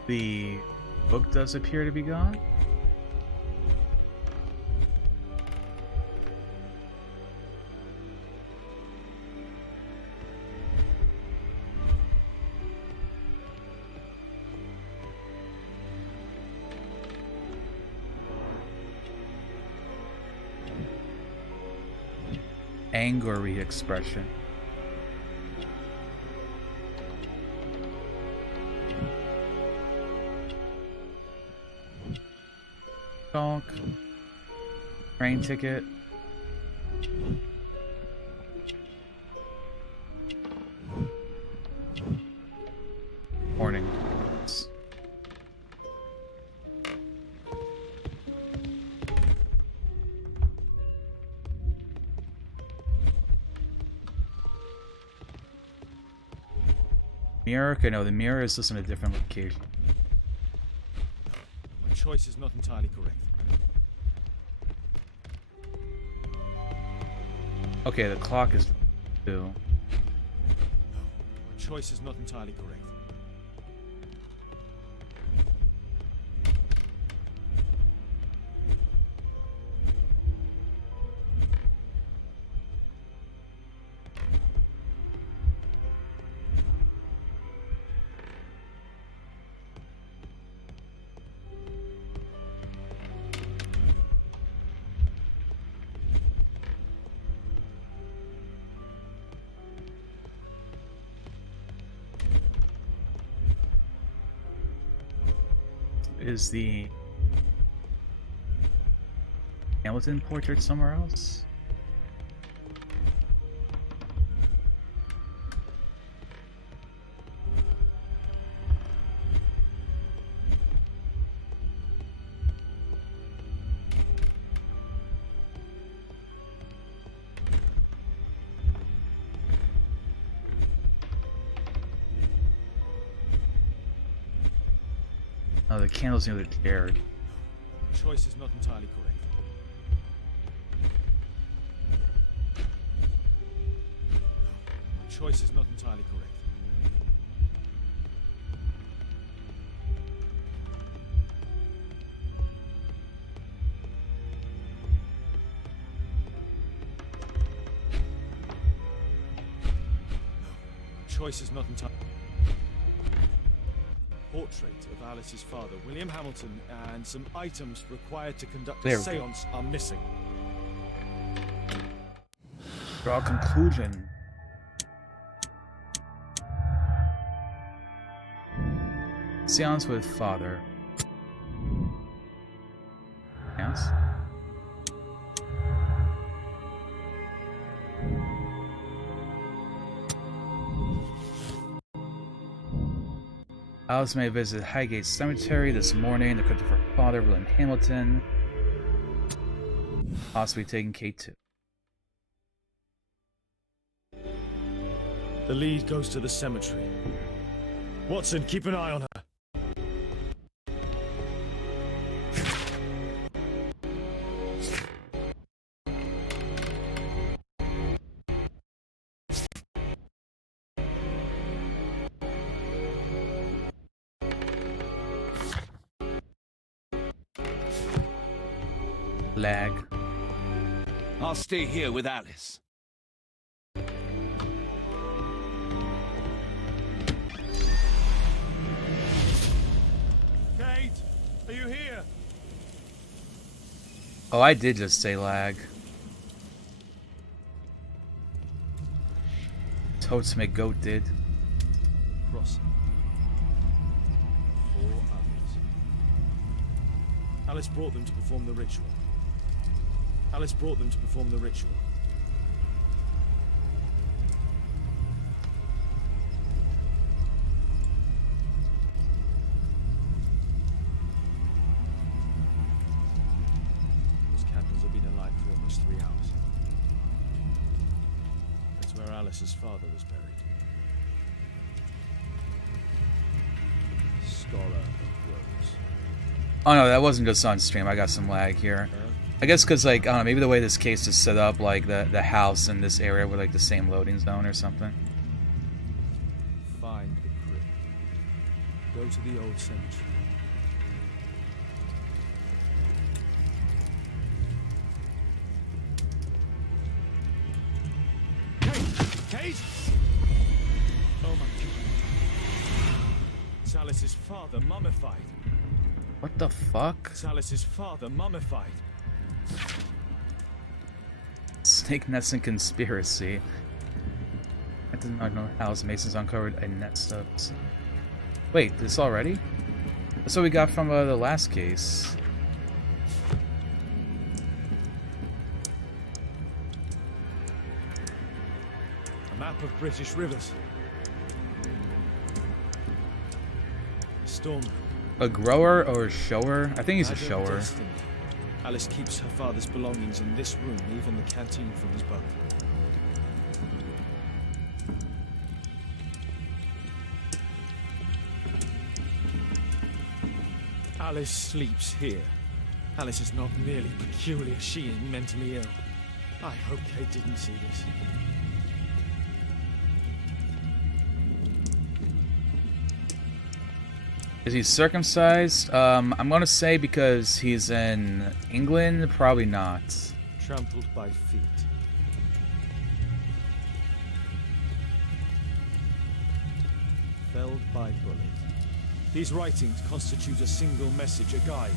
The book does appear to be gone. Angry expression. Talk. Train ticket. Warning. Mirror? Okay, no, the mirror is just in a different location. My choice is not entirely correct. Okay, the clock is 2. My choice is not entirely correct. Is the Hamilton portrait somewhere else? Oh, the candle's near the chair. My choice is not entirely correct. My choice is not entirely correct. My choice is not entirely. Portrait of Alice's father, William Hamilton, and some items required to conduct a seance are missing. Draw a conclusion. Seance with father. Yes. Alice may visit Highgate Cemetery this morning. The crypt of her father, William Hamilton, possibly taking K2. The lead goes to the cemetery. Watson, keep an eye on her. Lag. I'll stay here with Alice. Kate, are you here? Oh, I did just say lag. Totes McGoat did. Crossing. 4 others. Alice brought them to perform the ritual. Alice brought them to perform the ritual. Those candles have been alight for almost 3 hours. That's where Alice's father was buried. Scholar of Rose. Oh no, that wasn't just on stream. I got some lag here. I guess because, like, I don't know, maybe the way this case is set up, like, the house in this area were, like, the same loading zone or something. Find the crypt. Go go to the old cemetery. Kate! Oh my god. Salus's father mummified. What the fuck? Salus's father mummified. Snake nesting conspiracy. I did not know how Masons uncovered a net stubs. Wait, this already? That's what we got from the last case. A map of British rivers. A storm. A grower or a shower? I think he's a Ladder of shower. destiny. Alice keeps her father's belongings in this room, even the canteen from his boat. Alice sleeps here. Alice is not merely peculiar, she is mentally ill. I hope Kate didn't see this. Is he circumcised? I'm gonna say because he's in England, probably not. Trampled by feet. Felled by bullet. These writings constitute a single message, a guide.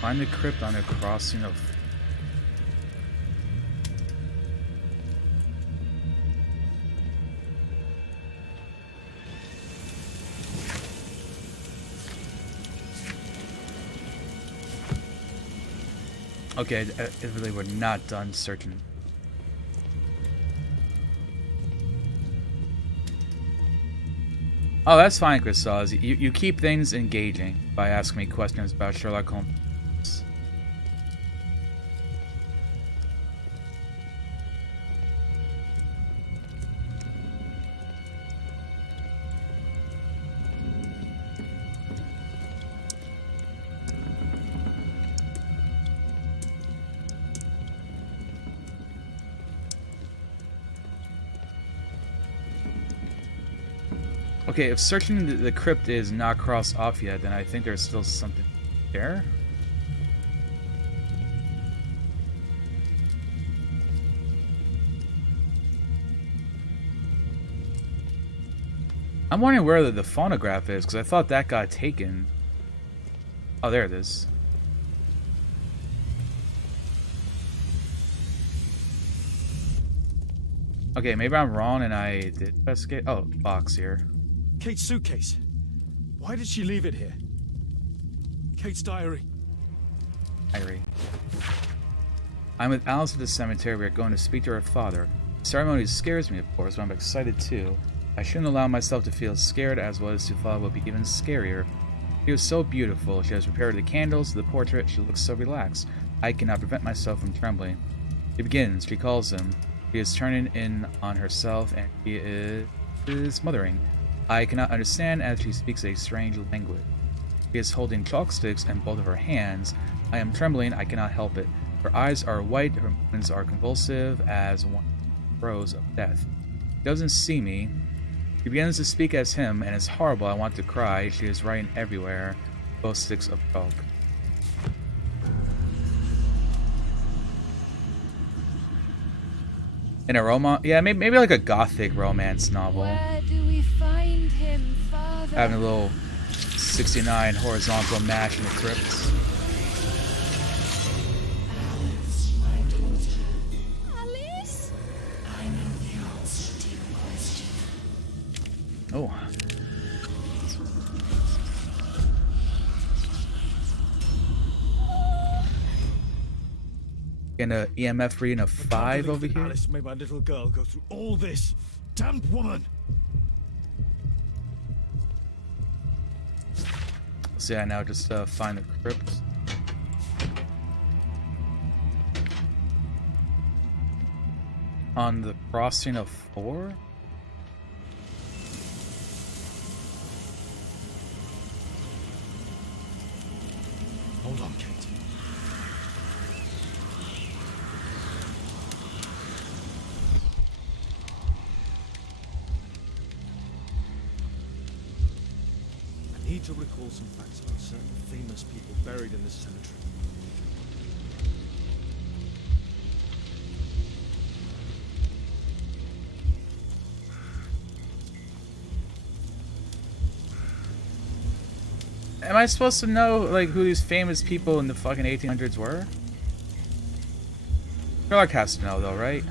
Find the crypt on a crossing of... Okay, it really we're not done searching. Oh, that's fine, Chris Saws. You keep things engaging by asking me questions about Sherlock Holmes. Okay, if searching the crypt is not crossed off yet, then I think there's still something there. I'm wondering where the phonograph is, because I thought that got taken. Oh, there it is. Okay, maybe I'm wrong and I did investigate. Oh, box here. Kate's suitcase. Why did she leave it here? Kate's diary. Diary. I'm with Alice at the cemetery. We're going to speak to her father. The ceremony scares me, of course, but I'm excited too. I shouldn't allow myself to feel scared, as what is to follow will be even scarier. She was so beautiful. She has prepared the candles, the portrait. She looks so relaxed. I cannot prevent myself from trembling. She begins. She calls him. She is turning in on herself, and she is mothering. I cannot understand as she speaks a strange language. She is holding chalk sticks in both of her hands. I am trembling. I cannot help it. Her eyes are white. Her movements are convulsive as one throes of death. She doesn't see me. She begins to speak as him, and it's horrible. I want to cry. She is writing everywhere. Both sticks of chalk. In a romance, yeah, maybe like a gothic romance novel. Where do we find him, Father? Having a little 69 horizontal mash in the crypt. Alice? I know the answer to your question. Oh. Getting an EMF reading of 5 over here. Alice made my little girl go through all this. Damned woman! So yeah, now just find the crypt. On the crossing of 4? Hold on, Kate. need to recall some facts about certain famous people buried in this cemetery. Am I supposed to know, like, who these famous people in the fucking 1800s were? Sherlock has to know, though, right?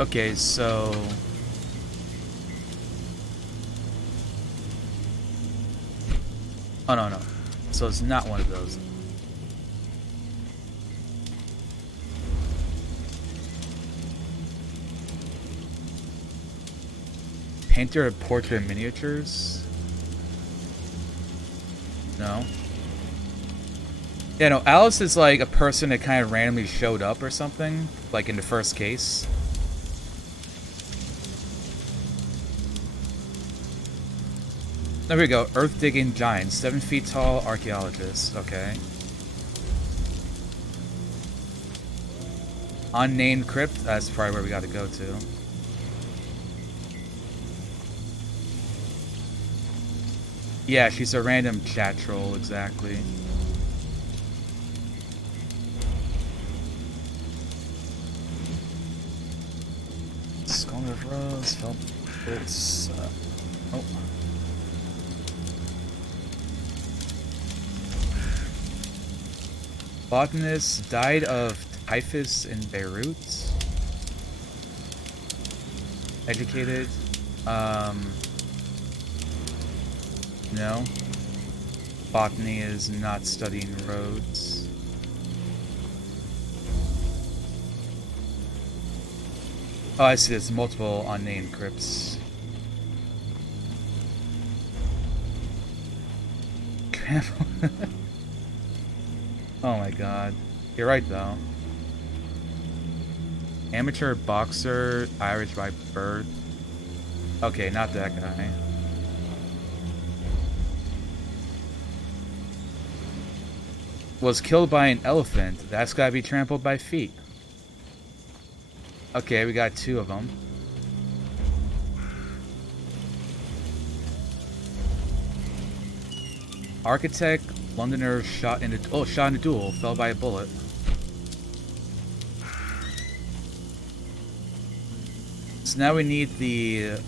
Okay, so... Oh, no, no. So it's not one of those. Painter of portrait miniatures? No. Yeah, no, Alice is like a person that kind of randomly showed up or something, like in the first case. There we go. Earth-digging giant. 7 feet tall archaeologist. Okay. Unnamed crypt. That's probably where we gotta go to. Yeah, she's a random chat troll, exactly. Scholar of Rose. Felt it's... oh. Botanist died of typhus in Beirut. Educated. No. Botany is not studying roads. Oh, I see. There's multiple unnamed crypts. Oh my god. You're right, though. Amateur boxer, Irish by birth. Okay, not that guy. Was killed by an elephant. That's gotta be trampled by feet. Okay, we got 2 of them. Architect, Londoner shot in a duel, fell by a bullet. So now we need the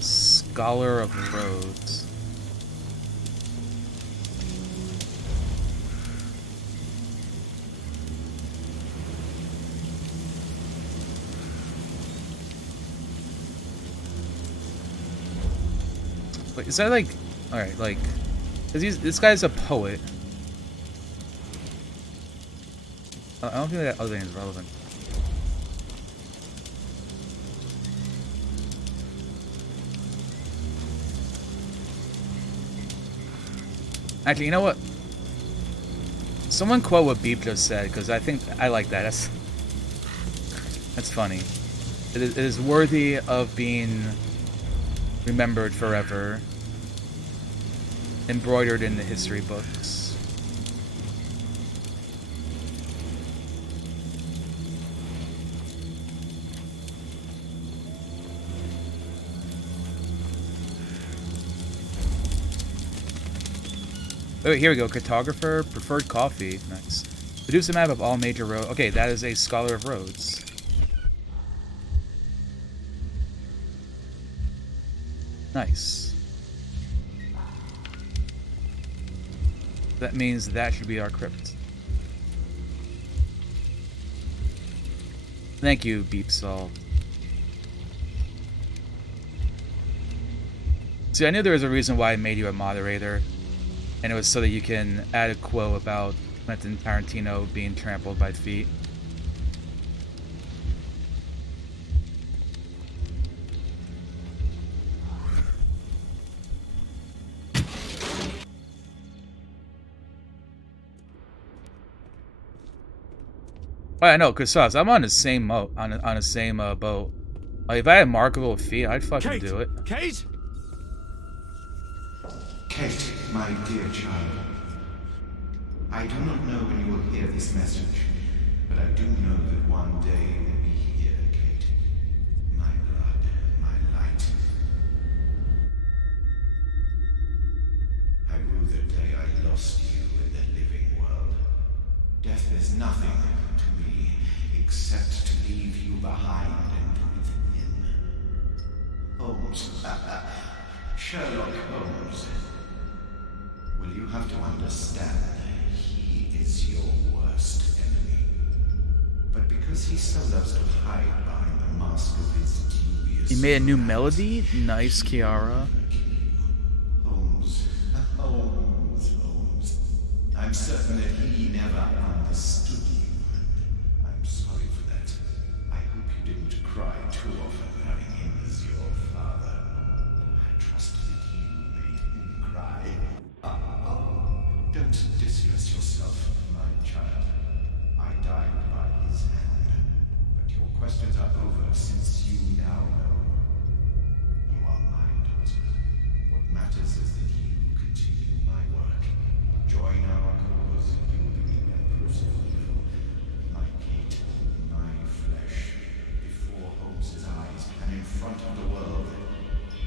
Scholar of Roads. Wait, is that like... Alright, like... This guy's a poet. I don't think that other thing is relevant. Actually, you know what? Someone quote what Beep just said, because I think I like that. That's funny. It is worthy of being remembered forever. Embroidered in the history books. Oh, here we go. Cartographer, preferred coffee. Nice. Produce a map of all major roads. Okay, that is a Scholar of Roads. Nice. That means that should be our crypt. Thank you, Beep Solved. See, I knew there was a reason why I made you a moderator, and it was so that you can add a quote about Quentin Tarantino being trampled by feet. I know, cause sus, I'm on the same boat. On the same boat. Like, if I had marketable fee, I'd fucking Kate! do it. Kate! Kate, my dear child. I do not know when you will hear this message, but I do know that one day you will be here, Kate. My blood, my light. I rue the day I lost you in the living world. Death is nothing to me, except to leave you behind and with him. Holmes. Sherlock Holmes. Will you have to understand, he is your worst enemy. But because he so loves to hide behind the mask of his dubious... He made a new melody? Nice, Kiara. Holmes. Holmes. I'm certain that he never understood you. I'm sorry for that. I hope you didn't cry too often having him as your father. I trust that you made him cry. Don't distress yourself, my child. I died by his hand. But your questions are over since you now know. You are my daughter. What matters is that you continue my work. Join our cause, you will be empress of evil. My Kate, my flesh, before Holmes's eyes and in front of the world.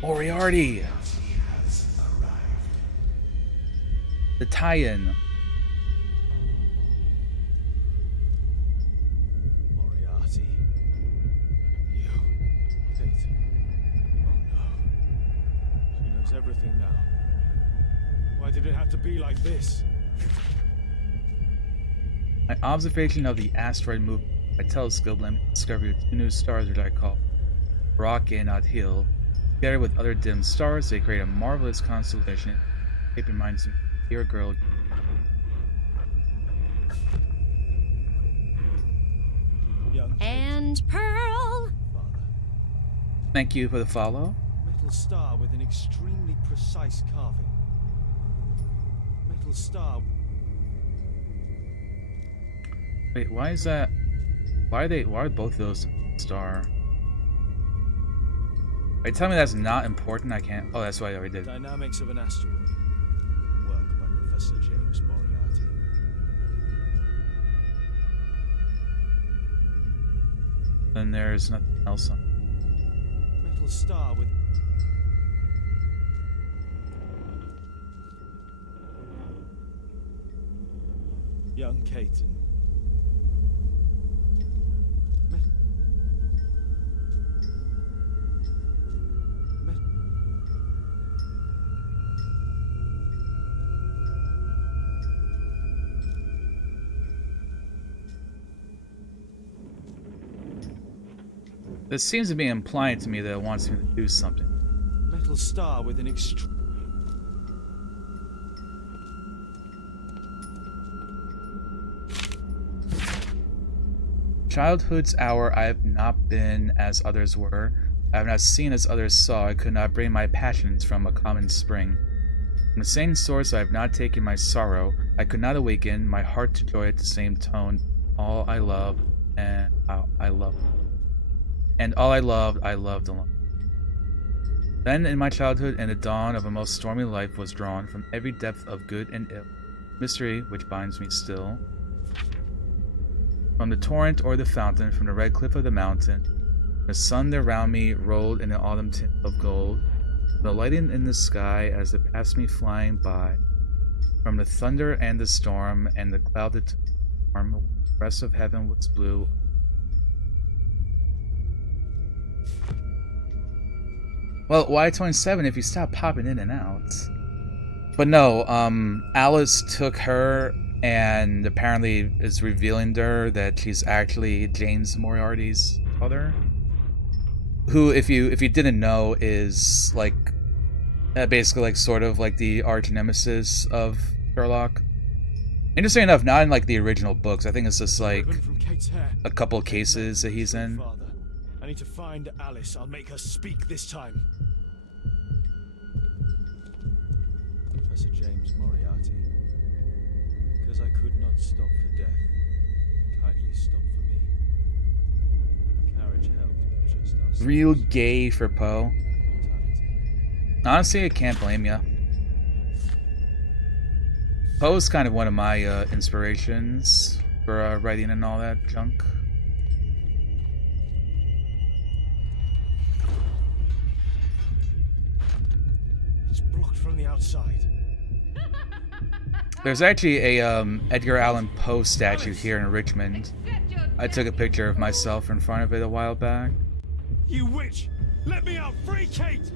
Moriarty! Has arrived. The tie-in. Moriarty. You. Kate. Oh no. She knows everything now. Why did it have to be like this? My observation of the asteroid movement by telescope led me to the discovery of two new stars which I call Rock and Not Hill. Together with other dim stars, they create a marvelous constellation. It reminds me of dear girl. And Pearl. Thank you for the follow. Metal star with an extremely precise carving. Metal star. Wait, why is that? Why are both of those star? Wait, tell me that's not important. I can't. Oh, that's why I already did. Dynamics of an asteroid. Work by Professor James Moriarty. Then there's nothing else on. Metal star with. Young Caton. This seems to be implying to me that it wants me to do something. Metal star with an Childhood's hour I have not been as others were. I have not seen as others saw. I could not bring my passions from a common spring. From the same source I have not taken my sorrow. I could not awaken my heart to joy at the same tone. All I love and I love. And all I loved alone. Then in my childhood and the dawn of a most stormy life was drawn from every depth of good and ill, mystery which binds me still. From the torrent or the fountain, from the red cliff of the mountain, the sun that around me rolled in an autumn tint of gold, the lighting in the sky as it passed me flying by, from the thunder and the storm and the cloud that storm, the rest of heaven was blue. Well, why 27 if you stop popping in and out? But no, Alice took her and apparently is revealing to her that she's actually James Moriarty's mother. Who, if you didn't know, is like basically like sort of like the arch nemesis of Sherlock. Interesting enough, not in like the original books. I think it's just like a couple cases that he's in. I need to find Alice. I'll make her speak this time. Professor James Moriarty. Because I could not stop for death, kindly stop for me. Real gay for Poe. Honestly, I can't blame ya. Poe's kind of one of my inspirations for writing and all that junk. It's blocked from the outside. There's actually a Edgar Allan Poe statue here in Richmond. I took a picture of myself in front of it a while back. You witch! Let me out! Free Kate!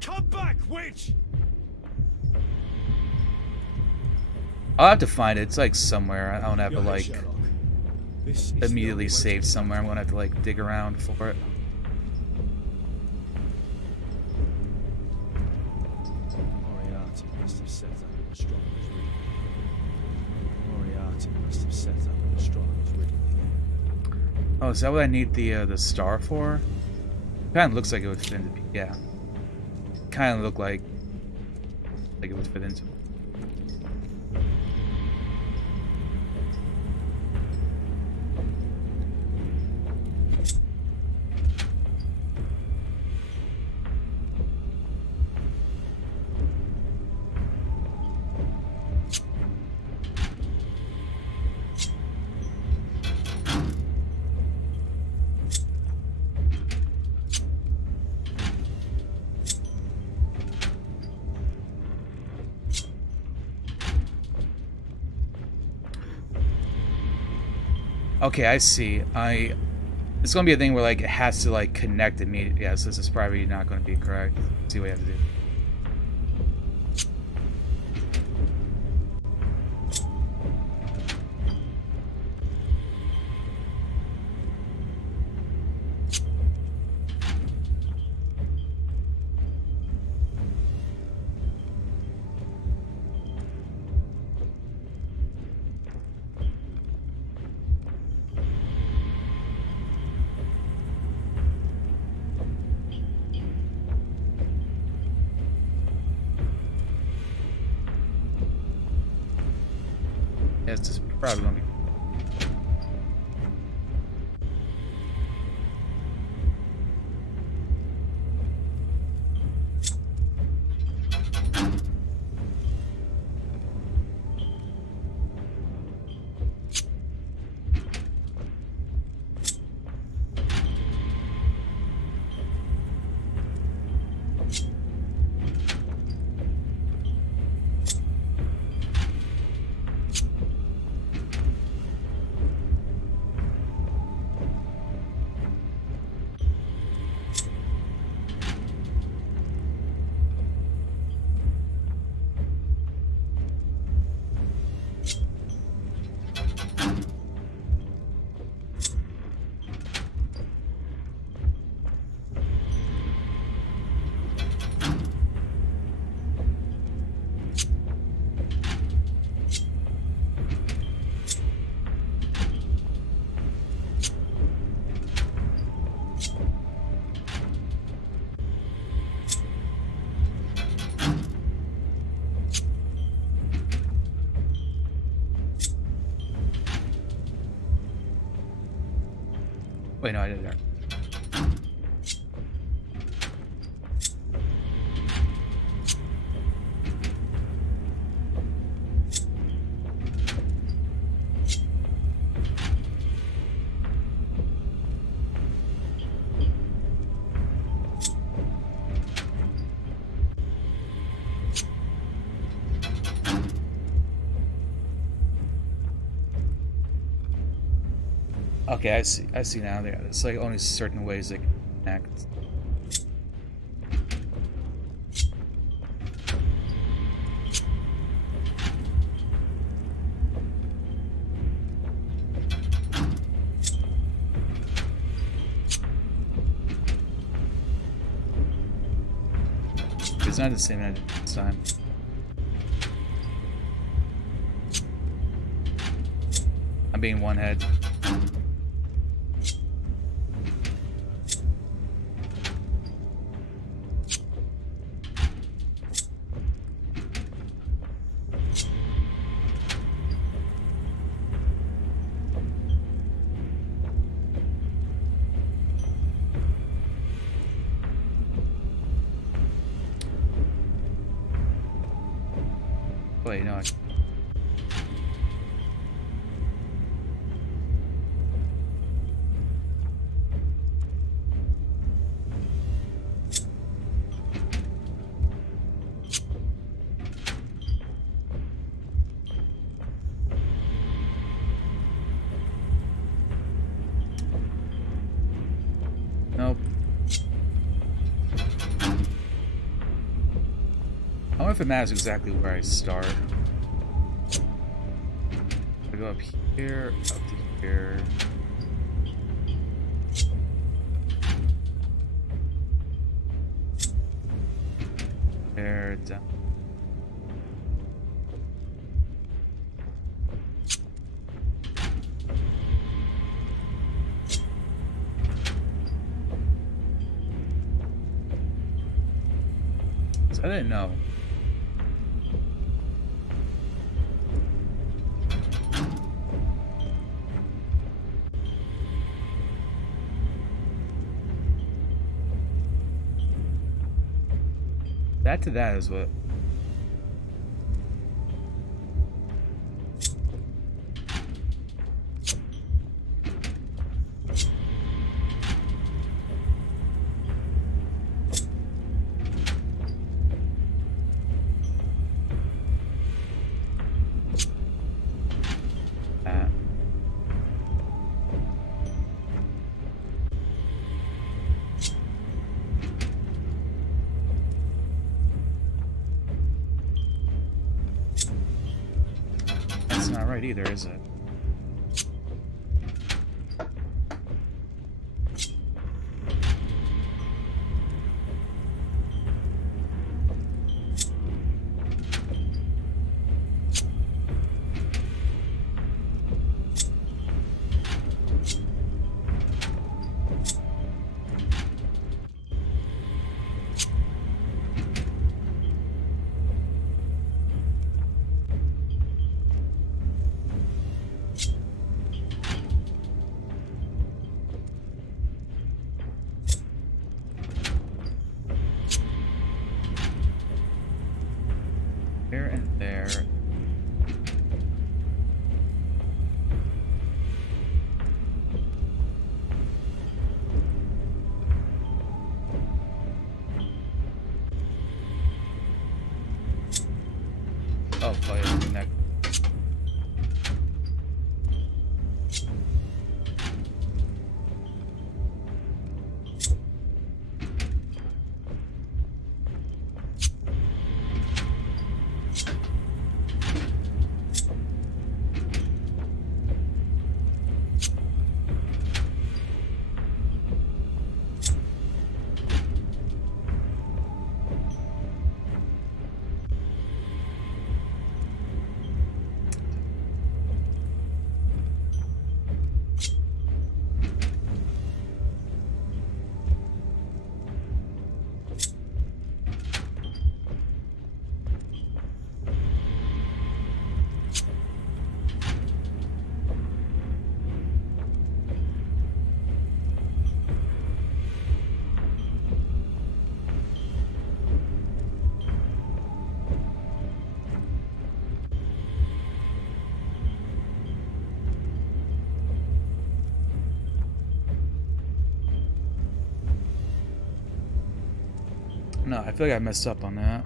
Come back, witch! I'll have to find it. It's like somewhere. I don't have it like Sherlock. This is the immediately only way saved to- somewhere. I'm gonna have to like dig around for it. Moriarty must have set up an astronomer's riddle. Moriarty must have set up an astronomer's riddle. Oh, is that what I need the star for? Kind of looks like it would fit into. Yeah. Kind of look like it would fit into. Okay, I see. It's gonna be a thing where like it has to like connect immediately. Yes, this is probably not gonna be correct. Let's see what I have to do. Yeah, it's just probably gonna be. Wait, no, I did that. Okay, I see. I see now. There, it's like only certain ways they can connect. It's not the same at this time. I'm being one head. Wait, no. Nope. I wonder if it matters exactly where I start. I go up here, up to here. There, down. So I didn't know. That to that is what. That's not right either, is it? There and there. Oh, play it next. No, I feel like I messed up on that.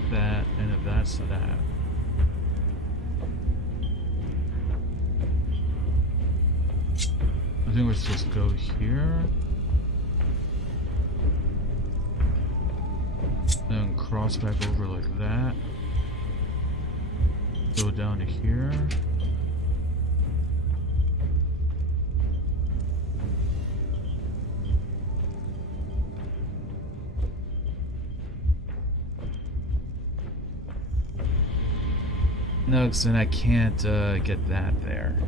like that, and if that's that. I think let's just go here. Then cross back over like that. Go down to here. No, because then I can't get that there.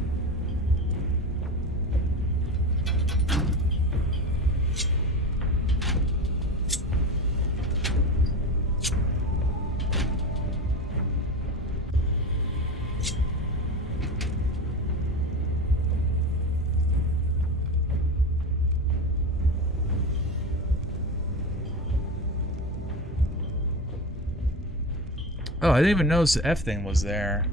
Oh, I didn't even notice the F thing was there.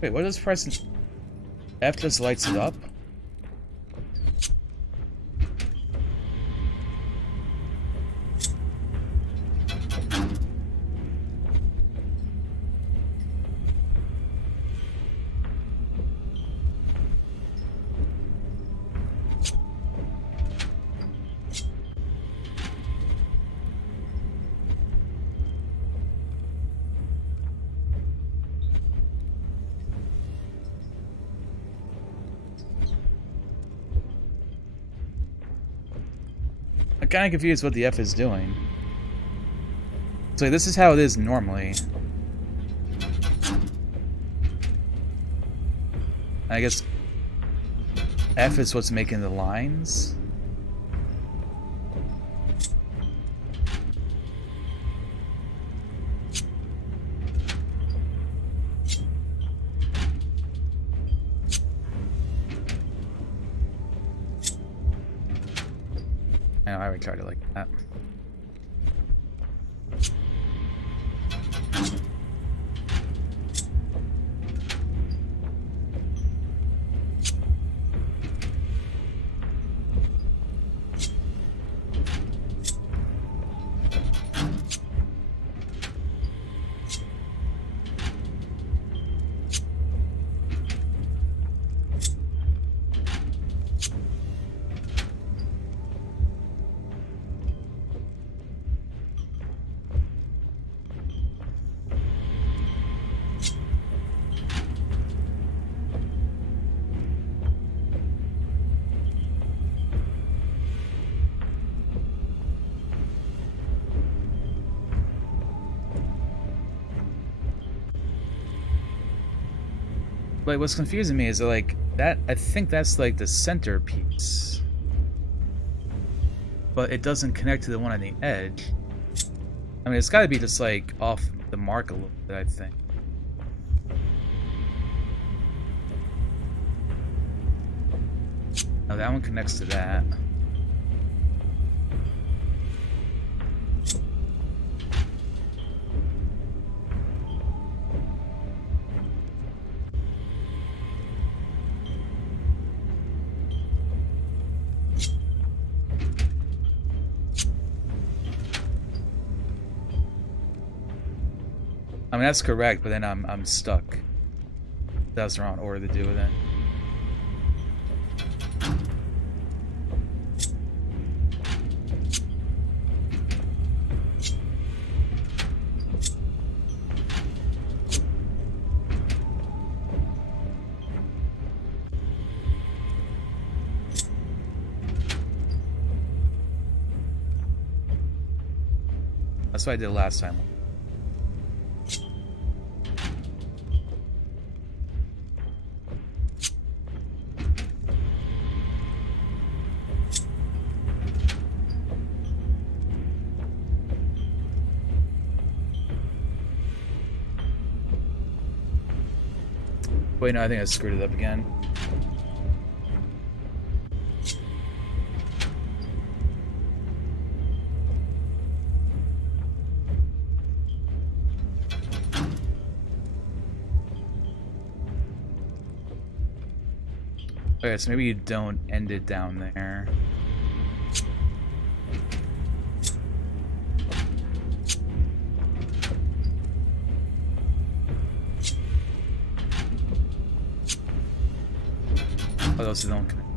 Wait, what does press F just lights it up? I'm kind of confused what the F is doing. So this is how it is normally. I guess F is what's making the lines. I know, I already tried it like that. But what's confusing me is that, like, that, I think that's like the centerpiece. But it doesn't connect to the one on the edge. I mean, it's gotta be just like off the mark a little bit, I think. Oh, that one connects to that. I mean, that's correct, but then I'm stuck. That's the wrong order to do with it. That's what I did last time. Wait, no, I think I screwed it up again. Okay, so maybe you don't end it down there. Oh, those don't connect.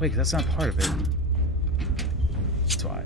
Wait, that's not part of it. That's why.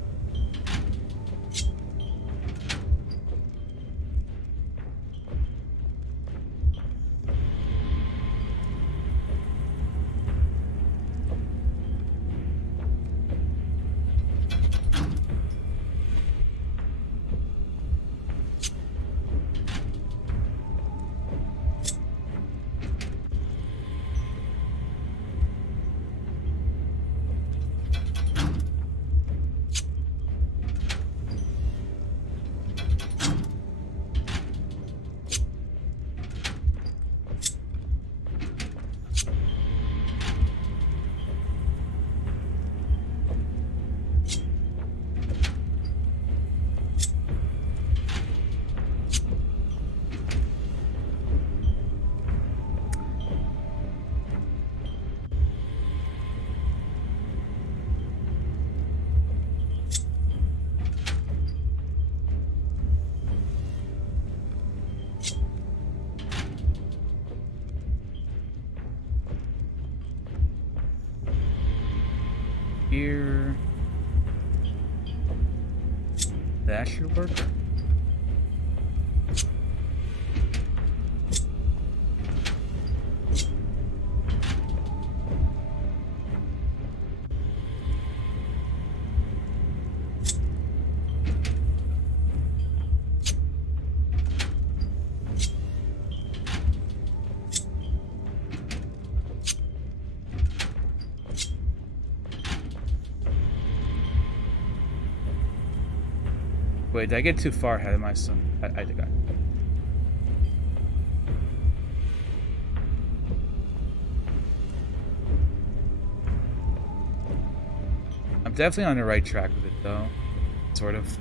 Here. That should work. Wait, did I get too far ahead of myself? I think I... I'm definitely on the right track with it, though. Sort of.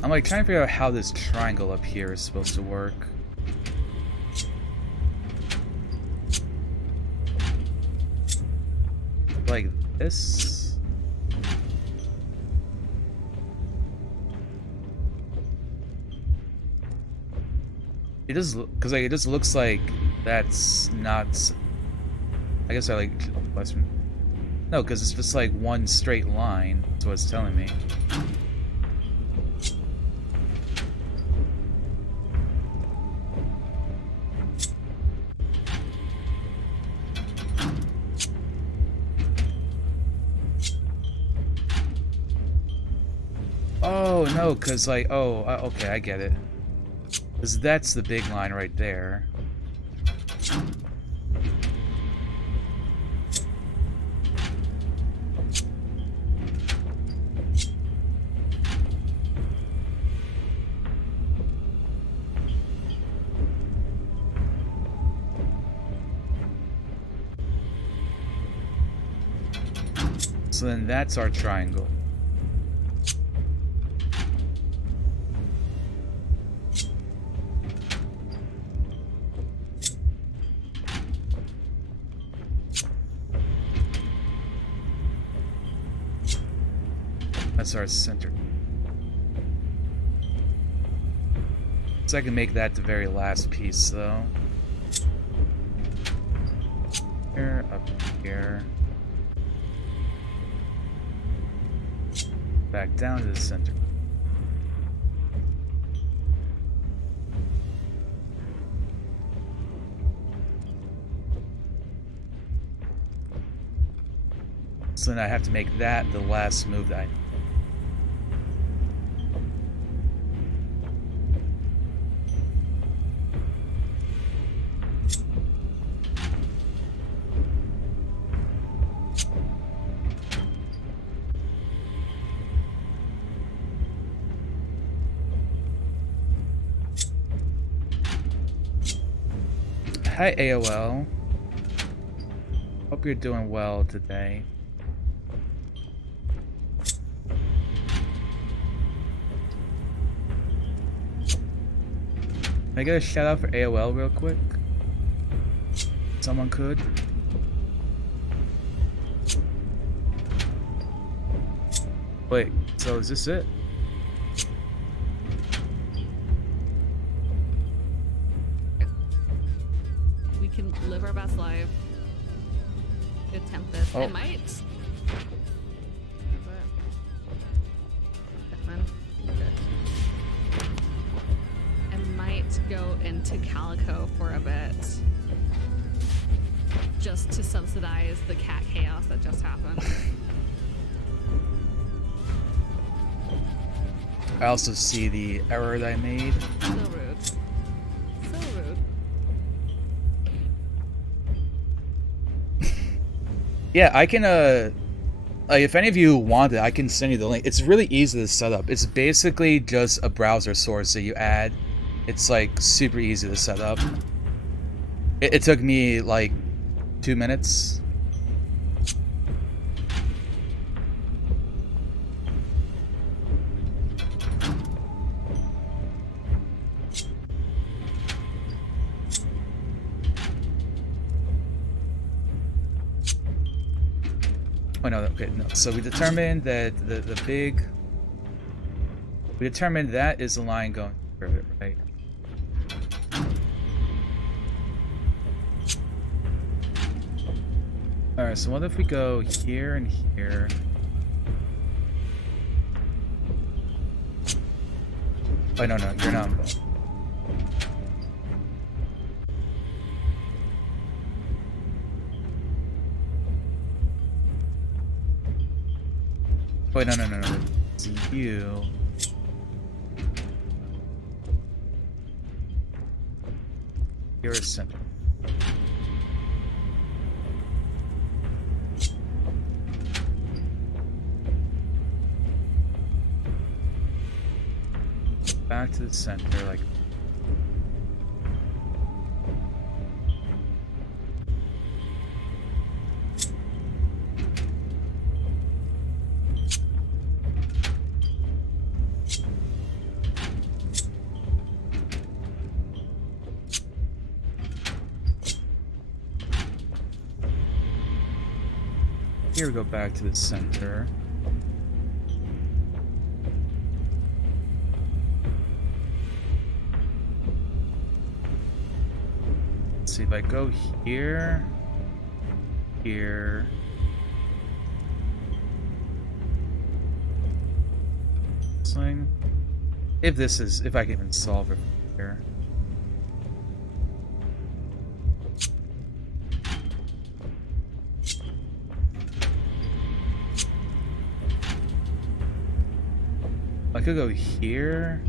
I'm like trying to figure out how this triangle up here is supposed to work. Like this? It does, because like it just looks like that's not. I guess I like Western. No, because it's just like one straight line. That's what it's telling me. no, because, like, okay, I get it. Because that's the big line right there. So then that's our triangle. That's our center. So I can make that the very last piece, though. Here, up here. Back down to the center. So then I have to make that the last move that I... Hi, AOL. Hope you're doing well today. Can I get a shout out for AOL real quick? Someone could. Wait, so is this it? We can live our best life. Attempt this. Oh. I might. I might go into Calico for a bit. Just to subsidize the cat chaos that just happened. I also see the error that I made. So rude. So rude. Yeah, I can, like, if any of you want it, I can send you the link. It's really easy to set up. It's basically just a browser source that you add. It's, like, super easy to set up. It took me, like, 2 minutes. Oh no, okay, no. So we determined that we determined that is the line going through it, right? Alright, so what if we go here and here? Oh no, you're not involved. Wait, no. It's you. You're a center. Back to the center, like... Here we go back to the center. Let's see if I go here, here. Sling. If I can even solve it here. could go here.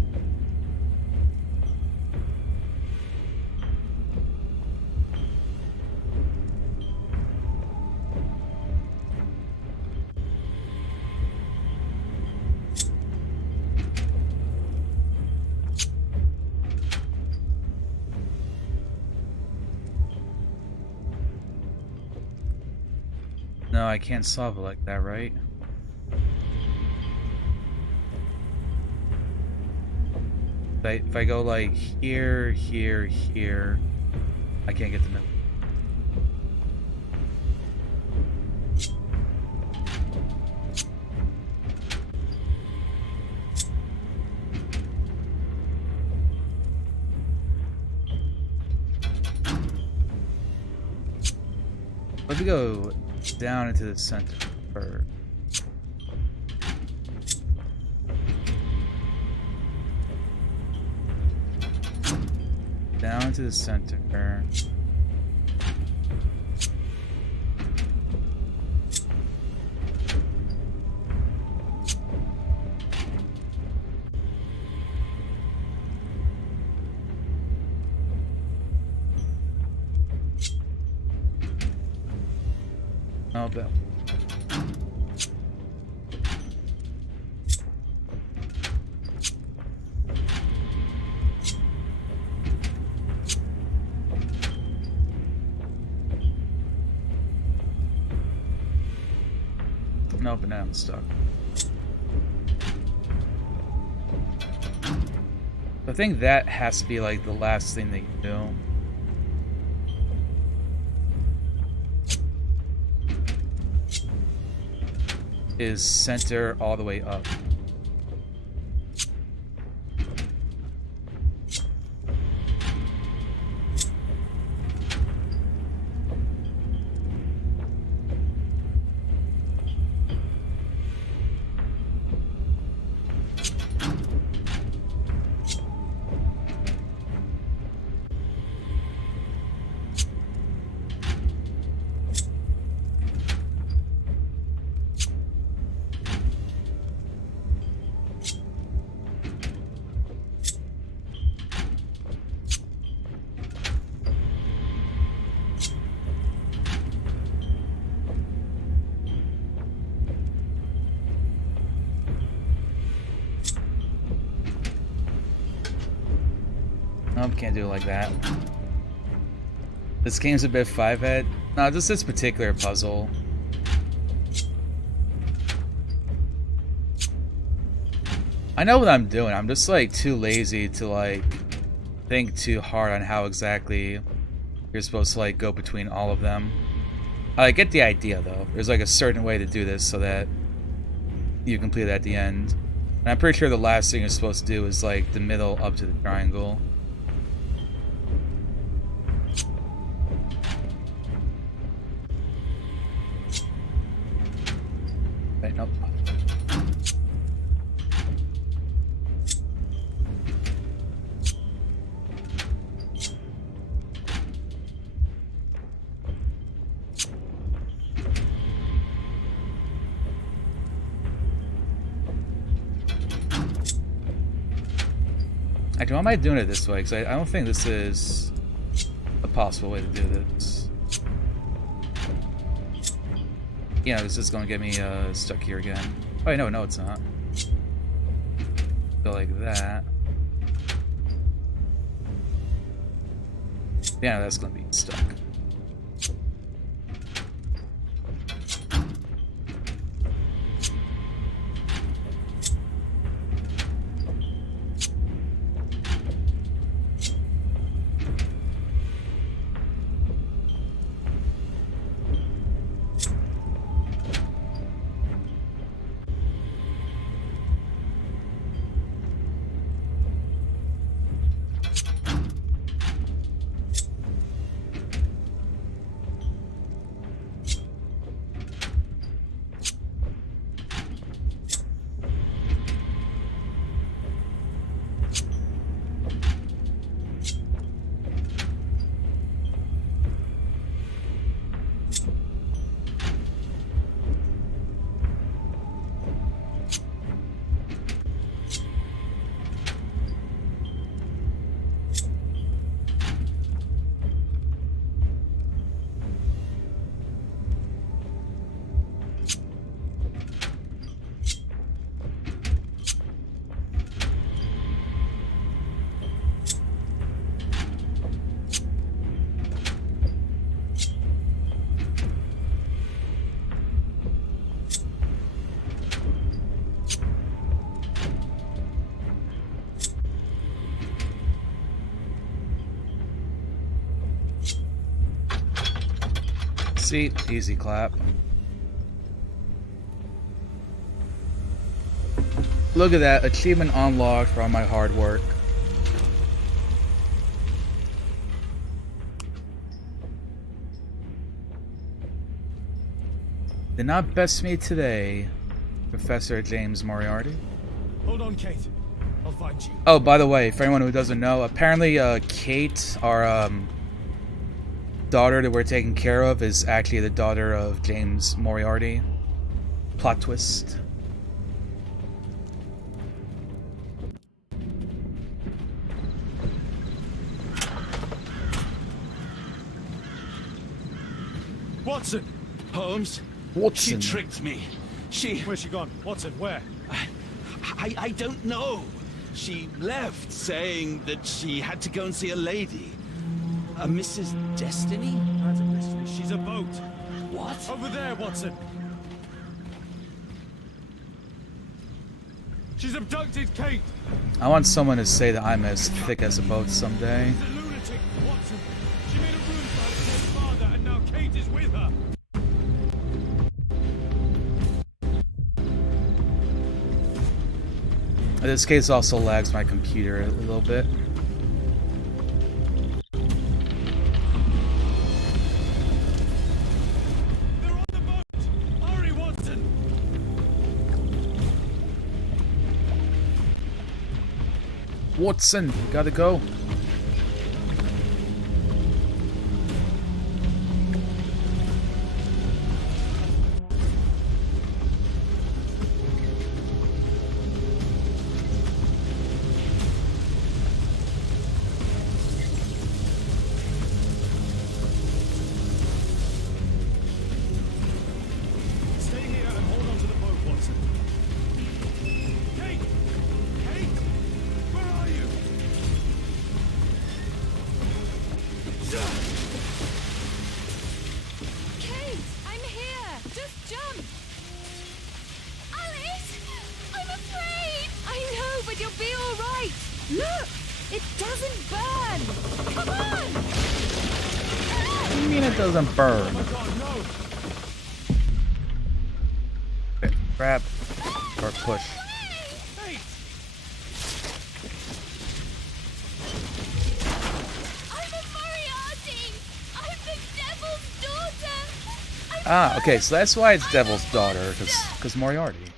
No, I can't solve it like that, right? If I go like here, here, here, I can't get the middle. Let me go down into the center first. Down to the center. Oh, but nope, now I'm stuck. I think that has to be like the last thing that you do. Is center all the way up. Nope, can't do it like that. This game's a bit 5-head. No, just this particular puzzle. I know what I'm doing. I'm just like too lazy to like think too hard on how exactly you're supposed to like go between all of them. I get the idea though. There's like a certain way to do this so that you complete it at the end. And I'm pretty sure the last thing you're supposed to do is like the middle up to the triangle. Wait, nope. Actually, why am I doing it this way? Because I don't think this is a possible way to do this. Yeah, this is going to get me stuck here again. Oh, no, it's not. Go like that. Yeah, that's going to be stuck. seat, easy clap. Look at that, achievement unlocked for all my hard work. Did not best me today, Professor James Moriarty. Hold on, Kate. I'll find you. Oh, by the way, for anyone who doesn't know, apparently Kate, our daughter that we're taking care of, is actually the daughter of James Moriarty. Plot twist. Watson! Holmes? Watson. She tricked me. Where's she gone? Watson, where? I don't know. She left saying that she had to go and see a lady. A Mrs. Destiny? That's a mystery. She's a boat. What? Over there, Watson. She's abducted Kate. I want someone to say that I'm as thick as a boat someday. She's a lunatic, Watson. She made a ruse about Kate's father, and now Kate is with her. This case also lags my computer a little bit. They're on the boat. Hurry, Watson. Watson, gotta go. Stay here and hold on to the boat, Watson. Kate! Kate! Where are you? Kate, I'm here. Just jump. Alice! I'm afraid! I know, but you'll be all right. Look, it doesn't burn. Come on. What do you mean it doesn't burn? Oh God, no! Okay, grab or push. Kate! I'm a Moriarty! I'm the Devil's daughter! Ah, okay, so that's why it's Devil's Daughter, because Moriarty.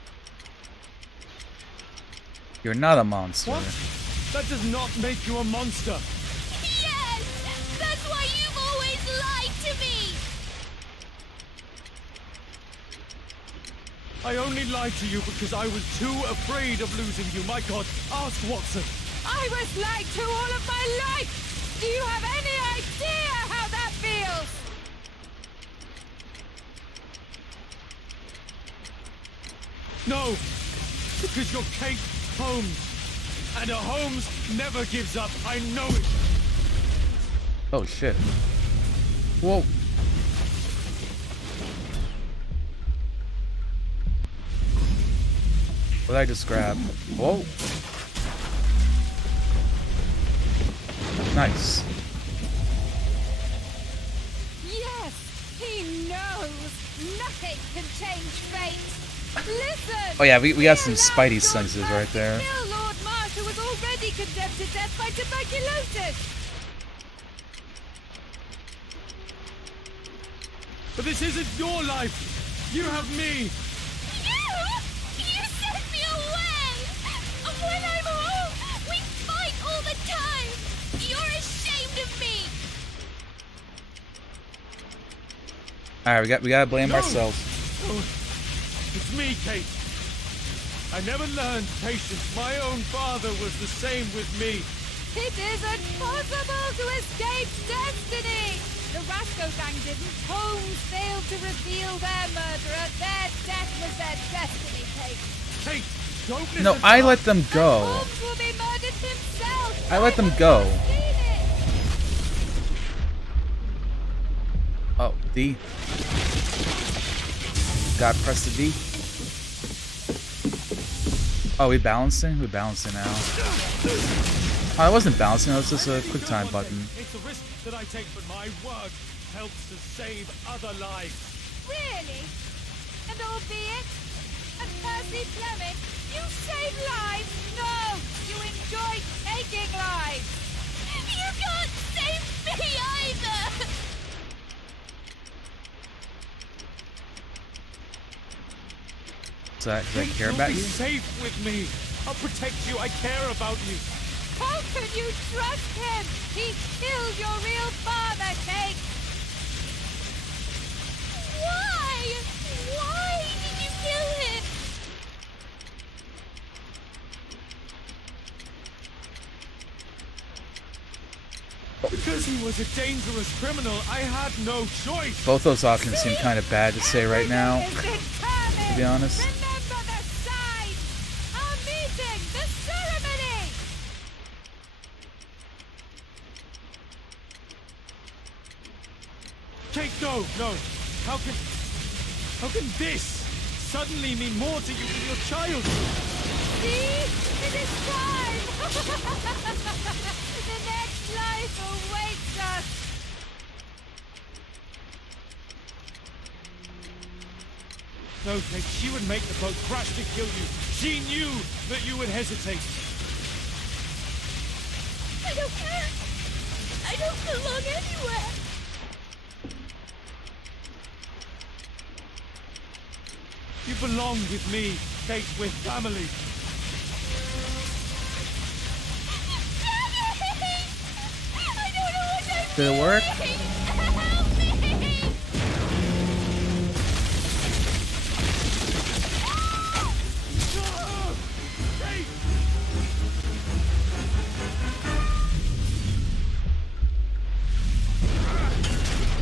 You're not a monster. What? That does not make you a monster. Yes! That's why you've always lied to me! I only lied to you because I was too afraid of losing you. My God, ask Watson. I was lied to all of my life. Do you have any idea how that feels? No, because you're Kate Holmes. And a Holmes never gives up. I know it. Oh shit. Whoa. What did I just grab? Whoa. Nice. Yes, he knows. Nothing can change fate. Listen. Oh yeah, we got some spidey senses right there. Kill Lord Marsh, who was already condemned to death by tuberculosis. But this isn't your life. You have me. You sent me away! When I'm home, we fight all the time! You're ashamed of me! Alright, we gotta blame No. ourselves. Oh, it's me, Kate. I never learned patience. My own father was the same with me. It isn't possible to escape destiny. The Rasco gang didn't. Holmes failed to reveal their murderer. Their death was their destiny, Kate. Kate, don't listen. No, I let them go. Holmes will be murdered himself. I let them go. Oh, D. Gotta press the D. Oh, we balancing? We're balancing now. Oh, I wasn't balancing, it was just a quick time button. It's a risk that I take, but my word, helps to save other lives. Really? And albeit, and Percy Fleming, you save lives? No! You enjoy taking lives! You can't save me either! Does that care about You'll you? be safe with me. I'll protect you. I care about you. How can you trust him? He killed your real father, Kate! Why? Why did you kill him? Because he was a dangerous criminal, I had no choice. Both those options seem kind of bad to say right now, to be honest. Remember the sign! Our meeting! The ceremony! Kate, no, no. How can this suddenly mean more to you than your child? See? It is time! The next life awaits us! No, Kate, she would make the boat crash to kill you. She knew that you would hesitate. I don't care. I don't belong anywhere. You belong with me, Kate, with family. I don't know what I'm Did it work? doing. Help me!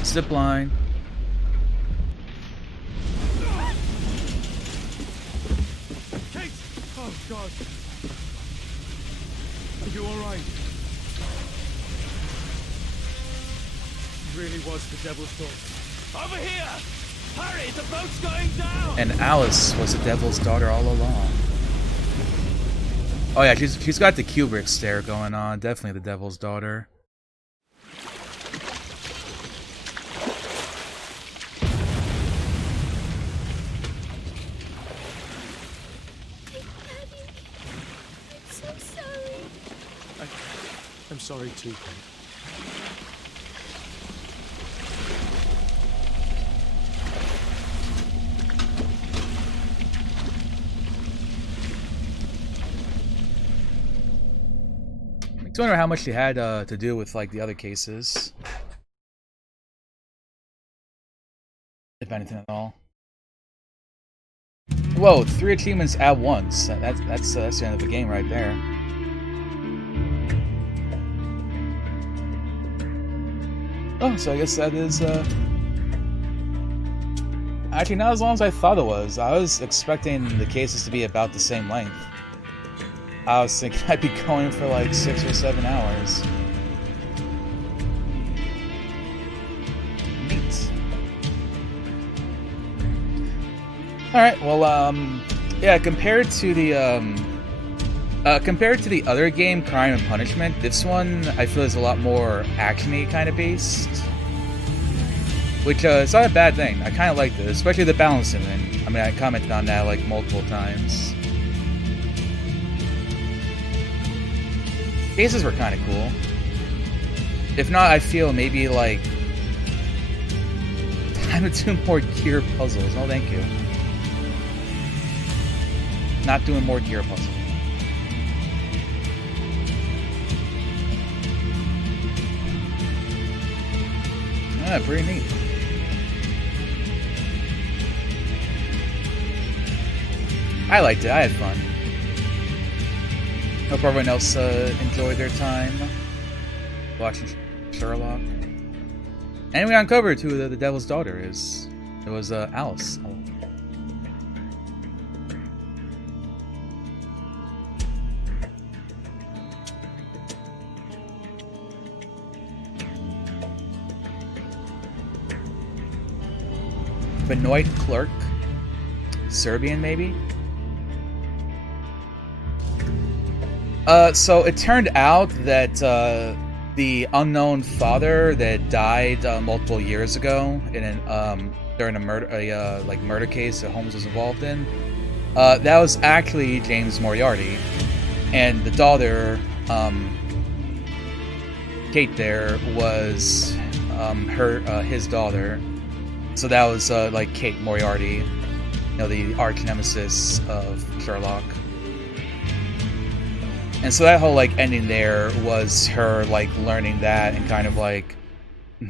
Zip line. Kate! Oh, God. Are you all right? It really was the devil's daughter. Over here! Hurry, the boat's going down! And Alice was the devil's daughter all along. Oh yeah, she's got the Kubrick stare going on. Definitely the devil's daughter. I'm so sorry. I'm sorry too, Kate. Makes me wonder how much she had to do with like the other cases, if anything at all. Whoa, 3 achievements at once. That's the end of the game right there. Oh, so I guess that is actually not as long as I thought it was. I was expecting the cases to be about the same length. I was thinking I'd be going for like 6 or 7 hours. Neat. Alright, well, yeah, compared to the other game, Crime and Punishment, this one I feel is a lot more action-y kind of based. Which, it's not a bad thing. I kind of like this, especially the balancing. And I mean, I commented on that like multiple times. Cases were kind of cool. If not, I feel maybe like time to do more gear puzzles. Oh, thank you. Not doing more gear puzzles. Ah, pretty neat. I liked it. I had fun. Hope everyone else enjoyed their time watching Sherlock. And we uncovered who the devil's daughter is. It was Alice. Benoit Clerk. Serbian, maybe? So it turned out that the unknown father that died multiple years ago in an during a murder case that Holmes was involved in. That was actually James Moriarty, and the daughter, Kate, there was his daughter. So that was like Kate Moriarty, you know, the arch nemesis of Sherlock. And so that whole like ending there was her like learning that and kind of like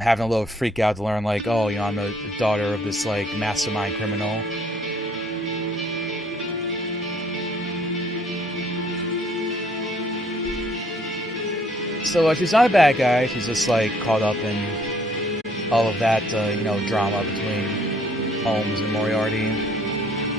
having a little freak out to learn like, oh, you know, I'm the daughter of this like mastermind criminal. So she's not a bad guy. She's just like caught up in all of that, you know, drama between Holmes and Moriarty.